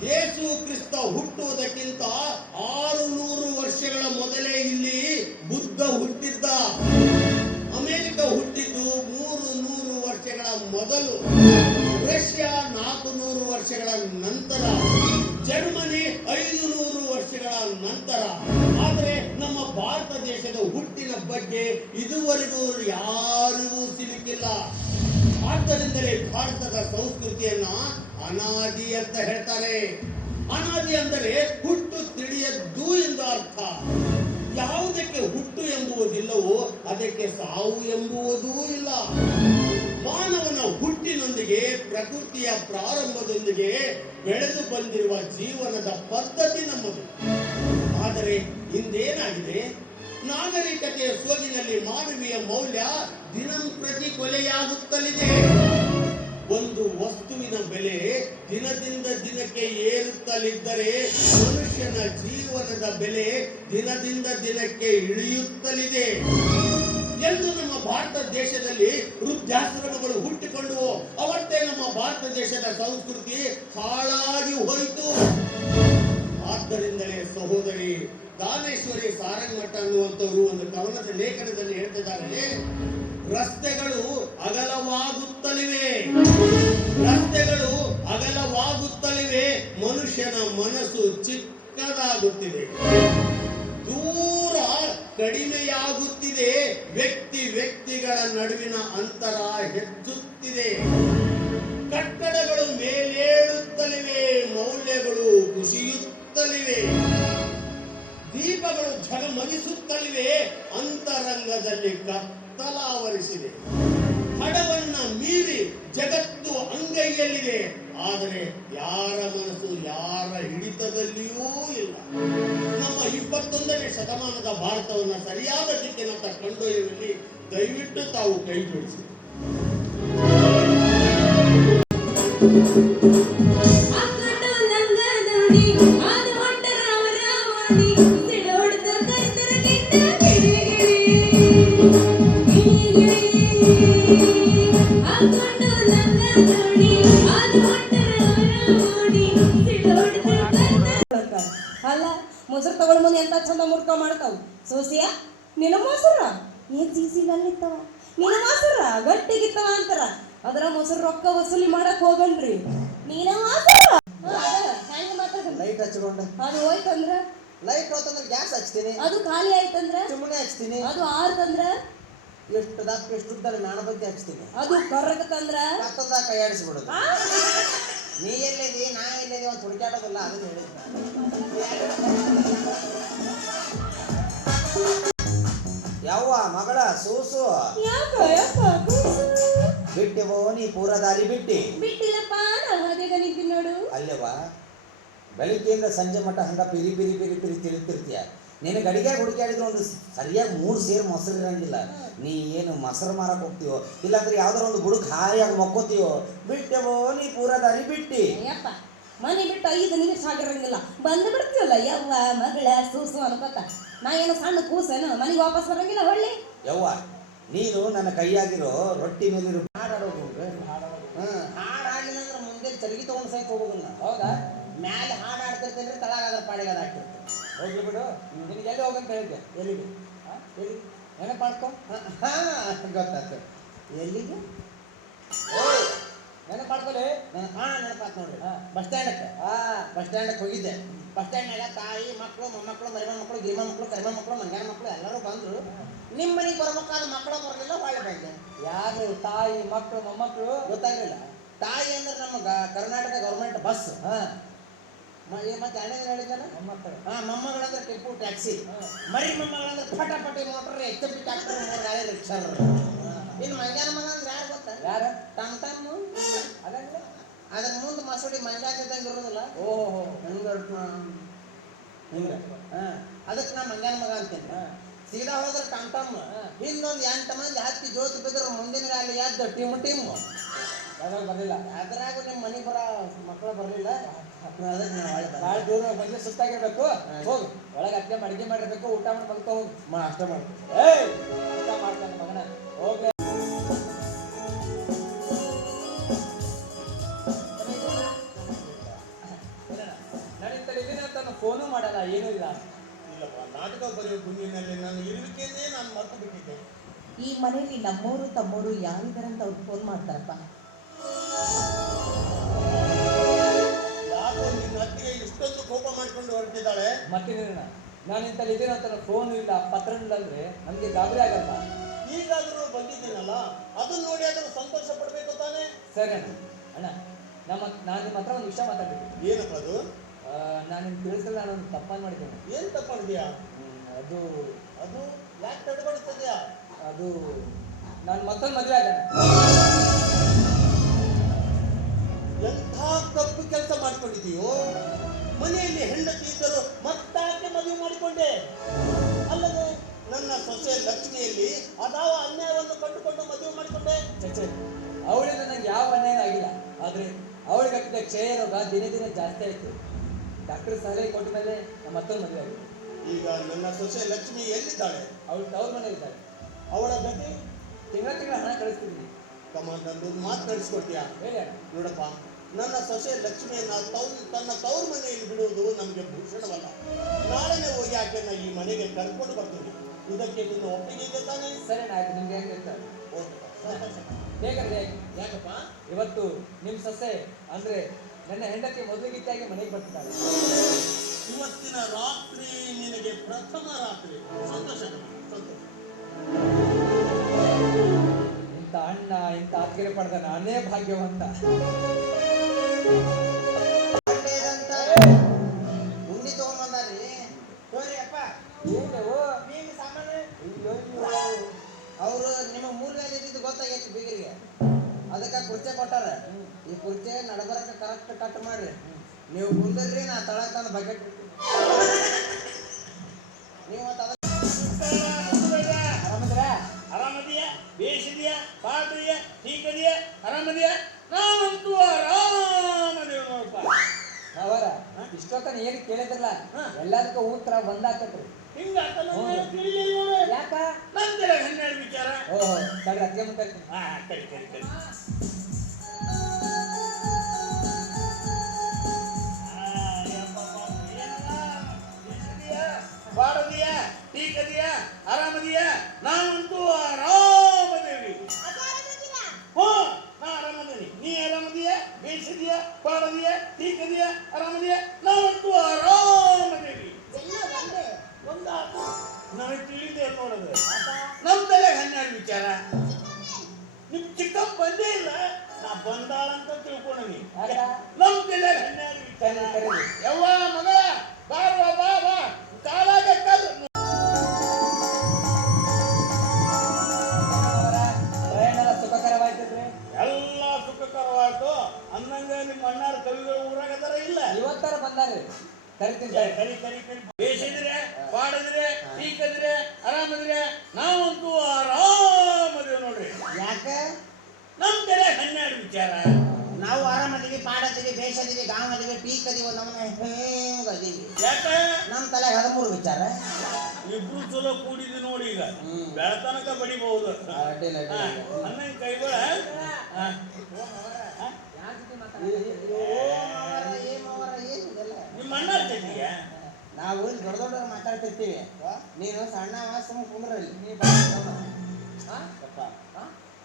ಯೇಸು ಕ್ರಿಸ್ತ ಹುಟ್ಟುವುದಕ್ಕಿಂತ 600 ವರ್ಷಗಳ ಮೊದಲೇ ಇಲ್ಲಿ ಬುದ್ಧ ಹುಟ್ಟಿದ್ದ. ಅಮೆರಿಕ ಹುಟ್ಟಿದ್ದು 300 ವರ್ಷಗಳ ಮೊದಲು, ರಷ್ಯಾ 400 ವರ್ಷಗಳ ನಂತರ, ಜರ್ಮನಿ 500 ವರ್ಷಗಳ ನಂತರ. ಆದರೆ ನಮ್ಮ ಭಾರತ ದೇಶದ ಹುಟ್ಟಿನ ಬಗ್ಗೆ ಇದುವರೆಗೂ ಯಾರಿಗೂ ಸಿಲುಕಿಲ್ಲ. ಆದ್ದರಿಂದಲೇ ಭಾರತದ ಸಂಸ್ಕೃತಿಯನ್ನ ಅನಾದಿ ಅಂತ ಹೇಳ್ತಾರೆ. ಅನಾದಿ ಅಂದರೆ ಹುಟ್ಟು ತಿಳಿಯದ್ದು ಎಂದು ಅರ್ಥ. ಯಾವುದಕ್ಕೆ ಹುಟ್ಟು ಎಂಬುವುದಿಲ್ಲವೋ ಅದಕ್ಕೆ ಸಾವು ಎಂಬುವುದೂ ಇಲ್ಲ. ಮಾನವನ ಹುಟ್ಟಿನೊಂದಿಗೆ, ಪ್ರಕೃತಿಯ ಪ್ರಾರಂಭದೊಂದಿಗೆ ಬೆಳೆದು ಬಂದಿರುವ ಜೀವನದ ಪದ್ಧತಿ ನಮ್ಮದು. ಆದರೆ ಇಂದೇನಾಗಿದೆ? ನಾಗರಿಕತೆಯ ಸೋಗಿನಲ್ಲಿ ಮಾನವೀಯ ಮೌಲ್ಯ ದಿನಂಪ್ರತಿ ಕೊಲೆಯಾಗುತ್ತಲಿದೆ. ಒಂದು ವಸ್ತುವಿನ ಬೆಲೆ ದಿನದಿಂದ ದಿನಕ್ಕೆ ಏರುತ್ತಲಿದ್ದರೆ ಮನುಷ್ಯನ ಜೀವನದ ಬೆಲೆ ದಿನದಿಂದ ದಿನಕ್ಕೆ ಇಳಿಯುತ್ತಲಿದೆ ಎಂದು ನಮ್ಮ ಭಾರತ ದೇಶದಲ್ಲಿ ವೃದ್ಧಾಶ್ರಮಗಳು ಹುಟ್ಟಿಕೊಂಡವು. ಅವತ್ತೇ ನಮ್ಮ ಭಾರತ ದೇಶದ ಸಂಸ್ಕೃತಿ ಹಾಳಾಗಿ ಹೋಯಿತು. ಆದ್ದರಿಂದಲೇ ಸಹೋದರಿ ದಾನೇಶ್ವರಿ ಸಾರಂಗಮಠ ಅನ್ನುವಂಥವರು ಒಂದು ಕವನದ ಲೇಖನದಲ್ಲಿ ಹೇಳ್ತಿದ್ದಾರೆ, ರಸ್ತೆಗಳು ಅಗಲವಾಗುತ್ತಲಿವೆ, ರಸ್ತೆಗಳು ಅಗಲವಾಗುತ್ತಲಿವೆ, ಮನುಷ್ಯನ ಮನಸ್ಸು ಚಿಕ್ಕದಾಗುತ್ತಿದೆ, ದೂರ ಕಡಿಮೆಯಾಗುತ್ತಿದೆ, ವ್ಯಕ್ತಿಗಳ ನಡುವಿನ ಅಂತರ ಹೆಚ್ಚುತ್ತಿದೆ, ಕಟ್ಟಡಗಳು ಮೇಲೇಳುತ್ತಲಿವೆ, ಮೌಲ್ಯಗಳು ಕುಸಿಯುತ್ತಲಿವೆ, ದೀಪಗಳು ಝಗಮಗಿಸುತ್ತಲಿವೆ, ಅಂತರಂಗದಲ್ಲಿ ಕತ್ತಲಾವರಿಸಿದೆ. ಹಡವನ್ನ ಮೀರಿ ಜಗತ್ತು ಅಂಗೈಯಲ್ಲಿದೆ, ಆದರೆ ಯಾರ ಮನಸ್ಸು ಯಾರ ಹಿಡಿತದಲ್ಲಿಯೂ ಇಲ್ಲ. ನಮ್ಮ 21ನೇ ಶತಮಾನದ ಭಾರತವನ್ನು ಸರಿಯಾದ ದಿಕ್ಕಿನತ್ತ ಕೊಂಡೊಯ್ಯುವಲ್ಲಿ ದಯವಿಟ್ಟು ತಾವು ಕೈ ಜೋಡಿಸಿ. ಅಲ್ಲ, ಮೊಸರು ತಗೊಳ್ ಮುಂದೆ ಎಂತ ಚಂದ ಮುರ್ಕ ಮಾಡ್ತಾವ್. ಸೋಸಿಯ ನಿನ್ನ ಮೊಸರ ಏನ್ ಸೀಸಿನಲ್ಲಿತ್ತವ, ನಿನ್ನ ಮೊಸರ ಗಟ್ಟಿಗಿತ್ತವ ಅಂತಾರ. ಅದರ ಮೊಸರು ರೊಕ್ಕ ವಸೂಲಿ ಮಾಡಕ್ ಹೋಗನ್ರಿ. ನೀನ ಲೈಟ್ ಹಚ್ಕೊಂಡ ಅದು ಹೋಯ್ತಂದ್ರ ಲೈಟ್ ಹೋತಂದ್ರೆ ಗ್ಯಾಸ್ ಹಚ್ತೀನಿ, ಅದು ಖಾಲಿ ಆಯ್ತಂದ್ರ ಸುಮ್ಮನೆ ಹಚ್ತೀನಿ, ಅದು ಆರ್ತಂದ್ರ ಎಷ್ಟು ದಪ್ಪ ಎಷ್ಟು ಉದ್ದ ನಾಣ ಬಗ್ಗೆ ಹಚ್ತೀನಿ. ಅದು ಕರ್ರಗತ್ತಂದ್ರ ಮತ್ತೊಂದ ಕೈ ಆಡಿಸ್ಬಿಡೋದು. ನೀ ಎಲ್ಲಿದಿ ನಾ ಎಲ್ಲಿದಿ ಅಂತ ಹುಡುಕಾಡೋದಿಲ್ಲ, ಅದನ್ನ ಹೇಳಿದ್ ನಾನು. ಯವ್ವ ಮಗಳ ಸೂಸು ಯಾಕ ಯಾಕ ಬಿಟ್ಟಿವೋ ನೀ ಪೂರ ದಾರಿ ಬಿಟ್ಟಿ. ಬಿಟ್ಟಿಲ್ಲಪ್ಪ, ನಾ ಹಾಗೆ ನಿಂತೀನಿ ನೋಡು. ಅಲ್ಲವಾ ಬೆಳಿಗ್ಗೆಯಿಂದ ಸಂಜೆ ಮಟ್ಟ ಹಂಗ ಪಿರಿ ಪಿರಿ ಪಿರಿ ಪಿರಿ ತಿರುಗ್ತಿರ್ತೀಯ. ನಿನಗೆ ಅಡಿಗೆ ಹುಡುಕಾಡಿದ್ರು ಒಂದು ಸರಿಯಾಗಿ 3 ಸೇರು ಮೊಸರು ಇರಂಗಿಲ್ಲ. ನೀ ಏನು ಮೊಸರು ಮಾರಕ್ಕೆ ಹೋಗ್ತೀವೋ ಇಲ್ಲಾಂದ್ರೆ ಯಾವ್ದಾರ ಒಂದು ಬುಡಕ್ ಹಾರಿಯಾಗಿ ಮಕ್ಕೋತೀವೋ. ಬಿಟ್ಟೆವೋ ನೀ ಪೂರ ದಾರಿ ಬಿಟ್ಟಿ. ಯಪ್ಪ ಮನೆ ಬಿಟ್ಟು 5 ನಿಮಿಷ ಆಗಿರಂಗಿಲ್ಲ ಬಂದು ಬಿಡ್ತೀವಲ್ಲ ಯವ್ವ ಮಗಳ ಸೂಸು ಅನ್ಕೋತ. ನಾ ಏನು ಸಣ್ಣ ಕೂಸೇನು ಮನೆಗೆ ವಾಪಸ್ ಬರಂಗಿಲ್ಲ ಹೊಳ್ಳಿ. ಯವ್ವ ನೀನು ನನ್ನ ಕೈಯಾಗಿರೋ ರೊಟ್ಟಿ ಮೇಲಿರೋ ಹಾಡಾಡೋದು. ಹಾಡು ಹಾಡಲಿಲ್ಲ ಅಂದ್ರೆ ಮುಂದೆ ಚರಗಿ ತಗೊಂಡು ಸಹಿತ ಹೋಗೋದಿಲ್ಲ. ಹೌದಾ? ಮ್ಯಾಲೆ ಹಾಡು ಆಡ್ತಿರ್ತೇನೆ, ತಳಗ ಅದ್ರ ಪಾಡಿಗೆ ಅದು ಆಗ್ತಿರ್ತೇನೆ. ಹೋಗ್ಲಿ ಬಿಡು, ನಿನಗೆ ಎಲ್ಲಿ ಹೋಗಂತ ಹೇಳಿದ್ದೆ. ಎಲ್ಲಿಗೆ? ಎಲ್ಲಿಗೆ ನೆನಪು ಮಾಡ್ಕೊ. ಗೊತ್ತಾಯ್ತು. ಎಲ್ಲಿಗೆ ನೆನಪು ಮಾಡ್ಕೊಲಿ. ನೆನಪಾತ್ ನೋಡ್ರಿ. ಬಸ್ ಸ್ಟ್ಯಾಂಡಕ್ಕೆ. ಬಸ್ ಸ್ಟ್ಯಾಂಡಕ್ಕೆ ಹೋಗಿದ್ದೆ. ಬಸ್ ಸ್ಟ್ಯಾಂಡ್ನಾಗ ತಾಯಿ ಮಕ್ಕಳು ಮೊಮ್ಮಕ್ಕಳು ಮರಿಮ ಮಕ್ಕಳು ಗಿರಿಮ ಮಕ್ಕಳು ಕರಿಮ ಮಕ್ಕಳು ಮಂಗ್ಯಾನ ಮಕ್ಕಳು ಎಲ್ಲರೂ ಬಂದರು. ನಿಮ್ಮ ಮನೆಗೆ ಬರ್ಬೇಕಾದ ಮಕ್ಕಳು ಬರಲಿಲ್ಲ, ಹೊಳ್ಳಿ ಬಂದೆ. ಯಾರು ತಾಯಿ ಮಕ್ಕಳು ಮೊಮ್ಮಕ್ಕಳು ಗೊತ್ತಾಗಲಿಲ್ಲ. ತಾಯಿ ಅಂದ್ರೆ ನಮ್ಮ ಕರ್ನಾಟಕ ಗೌರ್ಮೆಂಟ್ ಬಸ್. ಮತ್ತೆ ಎರಡನೇ ಹೇಳಿದ್ದಲ್ಲ ಮೊಮ್ಮಕ್ಕಳು. ಮೊಮ್ಮಗಳಂದ್ರೆ ಟಿಪ್ಪು ಟ್ಯಾಕ್ಸಿ. ಮರಿ ಮೊಮ್ಮಗಳಂದ್ರೆ ಪಟಾಪಟಿ ಮೋಟರ್, ಎಚ್.ಎಂ.ಟಿ ಟ್ಯಾಕ್ಟರ್, 3 ಗಾಡಿ ರಿಕ್ಷಾ. ಇನ್ನು ಮಂಗ್ಯಾನ ಮಗ ಅಂದ್ರೆ ಯಾರು ಗೊತ್ತಾ? ಯಾರು? ಟಮ್ ಟಮ್. ಅದಲ್ಲ ಅದ್ರ ಮುಂದೆ ಮಸೂಡಿ ಮಂಗ್ಯಾತಿದ್ದಂಗೆ ಇರೋದಿಲ್ಲ. ಓಹೋ ಹಿಂಗೆ. ಅದಕ್ಕೆ ನಾ ಮಂಗ್ಯಾನ ಮಗ ಅಂತೇನೆ. ಸೀದಾ ಹೋದ್ರೆ ಟಮ್ ಟಮ್, ಇನ್ನೊಂದು 8 ಮಂದಿ ಹತ್ತಿ ಜೋತಿ ಬಿದ್ರೆ ಮುಂದಿನ ಗಾಲಿ ಎದ್ದು ಟೀಮ್. ಅದ್ರಾಗ ಬರಲಿಲ್ಲ. ಅದ್ರಾಗ ನಿಮ್ಮ ಮನೆಗೆ ಬರೋ ಮಕ್ಕಳು ಬರಲಿಲ್ಲ. ಅದಕ್ಕೆ ನಾವು ಭಾಳ ದೂರ ಬಂದು ಸುಸ್ತಾಗಿರ್ಬೇಕು. ಹೋಗಿ ಒಳಗೆ ಅತ್ತೆ ಅಡುಗೆ ಮಾಡಿರ್ಬೇಕು, ಊಟ ಮಾಡಿ ಮಲ್ಕೊ ಹೋಗಿ. ಅಷ್ಟ ಮಾಡ್ಬೇಕು. ಊಟ ಮಾಡ್ತಾನೆ ಮಗನ ಹೋಗ್ಲಿ. ಫೋನು ಮಾಡಲ್ಲ, ಏನೂ ಇಲ್ಲ. ಇಲ್ಲಪ್ಪ, ನಾಟಕ ಬರೆಯೋ ಗುಂಡಿನಲ್ಲಿ ನಾನು ಇರುವಿಕೆಯನ್ನೇ ನಾನು ಮರ್ತು ಬಿಟ್ಟಿದ್ದೆ. ಈ ಮನೆಯಲ್ಲಿ ನಮ್ಮೋರು ತಮ್ಮೋರು ಯಾರಿದಾರಂತ ಅವ್ರು ಫೋನ್ ಮಾಡ್ತಾರಪ್ಪ. ಯಾಕೋ ನಿನ್ನ ಅತ್ತಿಗೆ ಇಷ್ಟೊಂದು ಕೋಪ ಮಾಡ್ಕೊಂಡು ಹೊರಟಿದ್ದಾಳೆ. ಮತ್ತೇನ ನಾನು ಇಂತಲ್ಲಿ ಇದ್ದೀನಿ ಅಂತ ಫೋನ್ ಇಲ್ಲ, ಪತ್ರ ಇಲ್ಲ ಅಂದ್ರೆ ನಮಗೆ ಗಾಬರಿ ಆಗಲ್ಲ. ಈಗಾದರೂ ಬಂದಿದ್ದೀನಲ್ಲ, ಅದನ್ನ ನೋಡಿ ಆದರೂ ಸಂತೋಷ ಪಡಬೇಕು ತಾನೇ. ಸರಿ ಅಣ್ಣ, ನಾನು ನಿಮ್ಮ ಹತ್ರ ಒಂದು ವಿಷಯ ಮಾತಾಡ್ಬೇಕು. ಏನಪ್ಪ ಅದು? ನಾನು ನಿಮ್ಗೆ ತಿಳಿಸಲ್ಲ, ನಾನು ಒಂದು ತಪ್ಪನ್ನು ಮಾಡಿದ್ದೇನೆ. ಏನು ತಪ್ಪಾಗಿದೆಯಾ? ಅದು ಯಾಕೆ ತಡಬಡಿಸ್ತಿದ್ಯಾ? ಅದು ನಾನು ಮತ್ತೊಂದು ಮದುವೆ ಆದ. ಎಂಥ ತಪ್ಪು ಕೆಲಸ ಮಾಡ್ಕೊಂಡಿದೀಯೋ. ಮನೆಯಲ್ಲಿ ಹೆಂಡತಿ ಇದ್ದರು ಮತ್ತಾಕೆ ಮದುವೆ ಮಾಡಿಕೊಂಡೆ. ಅಲ್ಲದೆ ನನ್ನ ಸೊಸೆ ಲಕ್ಷ್ಮಿಯಲ್ಲಿ ಅದಾವ ಅನ್ಯಾಯವನ್ನು ಕಂಡುಕೊಂಡು ಮದುವೆ ಮಾಡಿಕೊಂಡೆ. ಚರ್ಚೆ ಅವಳಿಂದ ನಂಗೆ ಯಾವ ಅನ್ಯಾಯ ಆಗಿಲ್ಲ, ಆದರೆ ಅವಳಿಗೆ ಹಾಕಿದ ಕ್ಷಯ ರೋಗ ದಿನೇ ದಿನೇ ಜಾಸ್ತಿ ಆಯಿತು. ಡಾಕ್ಟರ್ ಸಲಹೆ ಕೊಟ್ಟ ಮೇಲೆ ನಮ್ಮ ಮತ್ತೊಂದು ಮದುವೆ ಆಗಿದೆ. ಈಗ ನನ್ನ ಸೊಸೆ ಲಕ್ಷ್ಮಿ ಎಲ್ಲಿದ್ದಾಳೆ? ಅವಳು ತವ್ರ ಮನೆ ಇದ್ದಾಳೆ. ಅವಳ ಗತಿ? ತಿಂಗಳ ಹಣ ಕಳಿಸ್ತಿದ್ದೀನಿ. ನಂದೊಂದು ಮಾತು ಕಳಿಸ್ಕೊಡ್ತೀಯಾ? ಹೇಳಿ ಅಣ್ಣ. ನೋಡಪ್ಪ, ನನ್ನ ಸೊಸೆ ಲಕ್ಷ್ಮಿಯನ್ನ ತನ್ನ ತವ್ರ ಮನೆಯಲ್ಲಿ ಬಿಡುವುದು ನಮಗೆ ಭೂಷಣವಲ್ಲ. ನಾಳೆನೇ ಹೋಗಿ ಆಕೆಯನ್ನ ಈ ಮನೆಗೆ ಕರ್ಕೊಂಡು ಬರ್ತೀನಿ. ಇದಕ್ಕೆ ನಿನ್ನ ಒಪ್ಪಿಗೆ ಇದೆ ತಾನೇ? ಸರಿ ಆಯ್ತು, ನಿಮ್ಗೆ ಹೆಂಗೆ ಇರ್ತಾರೆ ಹೇಗಂದ್ರೆ ಯಾಕಪ್ಪ? ಇವತ್ತು ನಿಮ್ಮ ಸೊಸೆ ಅಂದ್ರೆ ನನ್ನ ಹೆಂಡತಿ ಮೊದಲಿಗಿತ್ತಾಗಿ ಮನೆಗೆ ಬರ್ತಿದ್ದಾಳೆ. ಇವತ್ತಿನ ರಾತ್ರಿ ನಿನಗೆ ಪ್ರಥಮ ರಾತ್ರಿ. ಸಂತೋಷ ಸಂತೋಷ. ಇಂಥ ಅಣ್ಣ ಇಂಥ ಆತ್ಮೀಯ ಪಡೆದ ನಾನೇ ಭಾಗ್ಯವಂತ. ಉಂಡಿ ತಗೊಂಬಂದಾರಿ. ತೋರಿ ಅಪ್ಪ, ನೀವು ಸಾಮಾನು ಅವರು ನಿಮ್ಮ 3 ಗಾಲಿ ಇದ್ದಿದ್ದು ಗೊತ್ತಾಗೈತಿ ಬೀಗರಿಗೆ. ಅದಕ್ಕೆ ಕುರ್ಚೆ ಕೊಟ್ಟಾರ. ಈ ಕುರ್ಚೆ ನಡಬರಕ ಕರೆಕ್ಟ್ ಕಟ್ ಮಾಡ್ರಿ. ನೀವು ಕುಂದ್ರಿ, ನಾ ತಳ ತಂದು ಬಕೆಟ್ ನೀವು ಆರಾಮದಿಯಾ? ಬೇಸಿದೆಯಾ? ಪಾಡ್ರಿಯಾ? ಟೀಕದಿಯಾ? ಆರಾಮದಿಯಾ? ನಾವಂತೂ ಆರಾಮದೇವ್ ನೋಡಪ್ಪ. ಅವರ ಇಷ್ಟೊತ್ತನ ಏನು ಕೇಳಿದ್ರಲ್ಲ ಎಲ್ಲದಕ್ಕೂ ಉತ್ತರ ಬಂದಾಕತ್ರಿ. ಯಾಕ ನಂತರ ಹನ್ನೆರಡು ವಿಚಾರ. ಓಹೋ ತಡ್ರಿ, ಅದಕ್ಕೆ ಮುಂದೆ ಕರಿ ಕರಿ ಕರಿ. ಬಾಡದಿಯಾ? ಟೀಕದಿಯಾ? ಆರಾಮದಿಯಾ? ನಾವಂತೂ ಆರಾಮದೇವಿ. ನಾ ಆರಾಮದೇನಿ. ನೀ ಆರಾಮದಿಯಾ? ಬೇಯಿಸಿದೀಯಾ? ಬಾಡದಿಯಾ? ಟೀಕದಿಯಾ? ಆರಾಮದಿಯಾ? ನಾವಂತೂ ಆರಾಮದೇವಿ. ನನಗೆ ತಿಳಿದೆ ನೋಡೋದು. ನಮ್ಮ ತಲೆ ತಲೆಗೆ 12 ವಿಚಾರ. ನಿಮ್ ಚಿಕ್ಕಪ್ಪ ಬಂದೇ ಇಲ್ಲ, ನಾ ಬಂದಾಳಂತ ತಿಳ್ಕೊಂಡಿ. ನಮ್ ತಲೆಗೆ 12 ವಿಚಾರ. ಯವ್ವ ಮಗ ಬಾರ್ವಾ ಬಾ ಬಾ ಕಾಲಾಗ ಕಲ್ಲು. ಪ್ರಯಾಣ ಎಲ್ಲ ಸುಖಕರವಾಯ್ತದ್ರಿ? ಎಲ್ಲ ಸುಖಕರವಾಯ್ತು. ಅಂದಂಗ ನಿಮ್ಮ ಅಣ್ಣಾರ ಕವಿಗಳು ಊರಾಗದಾರ ಇಲ್ಲ? ಇವತ್ತಾರ ಬಂದಾರ್ರಿ. ಕರಿತೀನಿ ಕರಿ ಕರಿ ಕರಿ. ಬೇಸಿದ್ರೆ ಪಾಡದ್ರೆ ಟೀಕದ್ರೆ ಆರಾಮದ್ರೆ ನಾವಂತೂ ಆರಾಮದೇವ್ ನೋಡ್ರಿ. ಯಾಕೆ ನಮ್ ತಲೆ 12 ವಿಚಾರ. ನಾವು ಆರಾಮದೀವಿ, ಪಾಡದೀವಿ, ಬೇಷದೀವಿ, ಗಾಮದೀವಿ, ಪೀಕದೀವಿ, ನಮ್ಮನೆ ಹೇಗದೀವಿ. ಯಾಕೆ ನಮ್ಮ ತಲೆಗೆ 13 ವಿಚಾರ. ಇಬ್ರು ಚಲೋ ಕೂಡಿದ್ವಿ ನೋಡಿ. ಈಗ ಬೆಳತನಕ ಬಡಿಬಹುದು. ಅಡ್ಡಿಲ್ಲ ಅಡ್ಡಿಲ್ಲ. ಅನ್ನಂಗ್ ಕೈಗಳ ನಿಮ್ಮ ಅಣ್ಣ ಜೊತೆಗೆ ನಾವು ದೊಡ್ಡ ದೊಡ್ಡವ್ರು ಮಾತಾಡ್ತಿರ್ತೀವಿ, ನೀನು ಸಣ್ಣ ಸುಮ್ಮ ಕುಂದ್ರಲ್ಲಿ.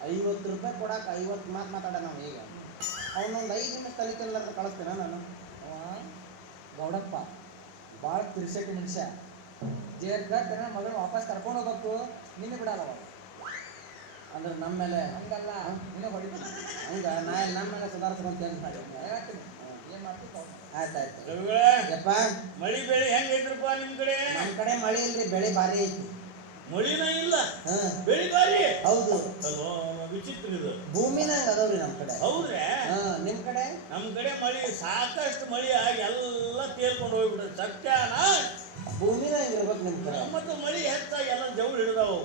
50 ರೂಪಾಯಿ ಕೊಡಕ್ಕೆ 50 ಮಾತು ಮಾತಾಡ. ನಾವು ಈಗ ಅವನೊಂದು 5 ನಿಮಿಷ ಕಲಿತಿಲ್ಲ ಅಂತ ಕಳಿಸ್ತೇನೆ ನಾನು. ಗೌಡಪ್ಪ ಭಾಳ ತಿರ್ಸಟಿ ಮನುಷ್ಯ. ಜೇರ್ದಾರ ಮಗಳು ವಾಪಸ್ ಕರ್ಕೊಂಡು ಹೋಗ್ಬೇಕು, ನಿನ್ನೆ ಬಿಡಲ್ಲ ಅವ. ಅಂದ್ರೆ ನಮ್ಮ ಮೇಲೆ ಹಂಗಲ್ಲ, ನಿನ್ನೆ ಹೊಡಿತೀನಿ. ಹಂಗ ನಾ ನಮ್ಮ ಮೇಲೆ ಸುಧಾರಿಸ್ಕೊಂತ ಮಾಡಿ ಹೇಳ್ತೀನಿ ಏನು ಮಾಡ್ತೀವಿ. ಆಯ್ತಾಯ್ತು. ಯಪ್ಪ ಮಳಿ ಬೆಳೆ ಹೆಂಗೈತ್ರಪ್ಪ ನಿಮ್ ಕಡೆ? ನಮ್ಮ ಕಡೆ ಮಳೆ ಇಲ್ರಿ, ಬೆಳೆ ಭಾರಿ ಐತಿ. ಮಳಿನ ಇಲ್ಲ, ಹಾ ಬೆಳಿ ಬಾರಿ. ಹೌದು, ವಿಚಿತ್ರ ಇದು. ಭೂಮಿನ ಹಂಗ ಅದಾವ್ರಿ ನಮ್ಮ ಕಡೆ. ಹೌದ್ರಾ? ನಿಮ್ ಕಡೆ? ನಮ್ ಕಡೆ ಮಳಿ ಸಾಕಷ್ಟು ಮಳಿ ಆಗಿ ಎಲ್ಲ ತೇಲ್ಕೊಂಡು ಹೋಗ್ಬಿಡುತ್ತೆ. ಸತ್ಯಾನ ಭೂಮಿನ ಹಿಂಗಿರ್ಬೇಕು ನಿಮ್ ಕಡೆ. ಮತ್ತು ಮಳಿ ಹೆಚ್ಚಾಗಿ ಎಲ್ಲ ಜೌಳು ಹಿಡಿದಾವು.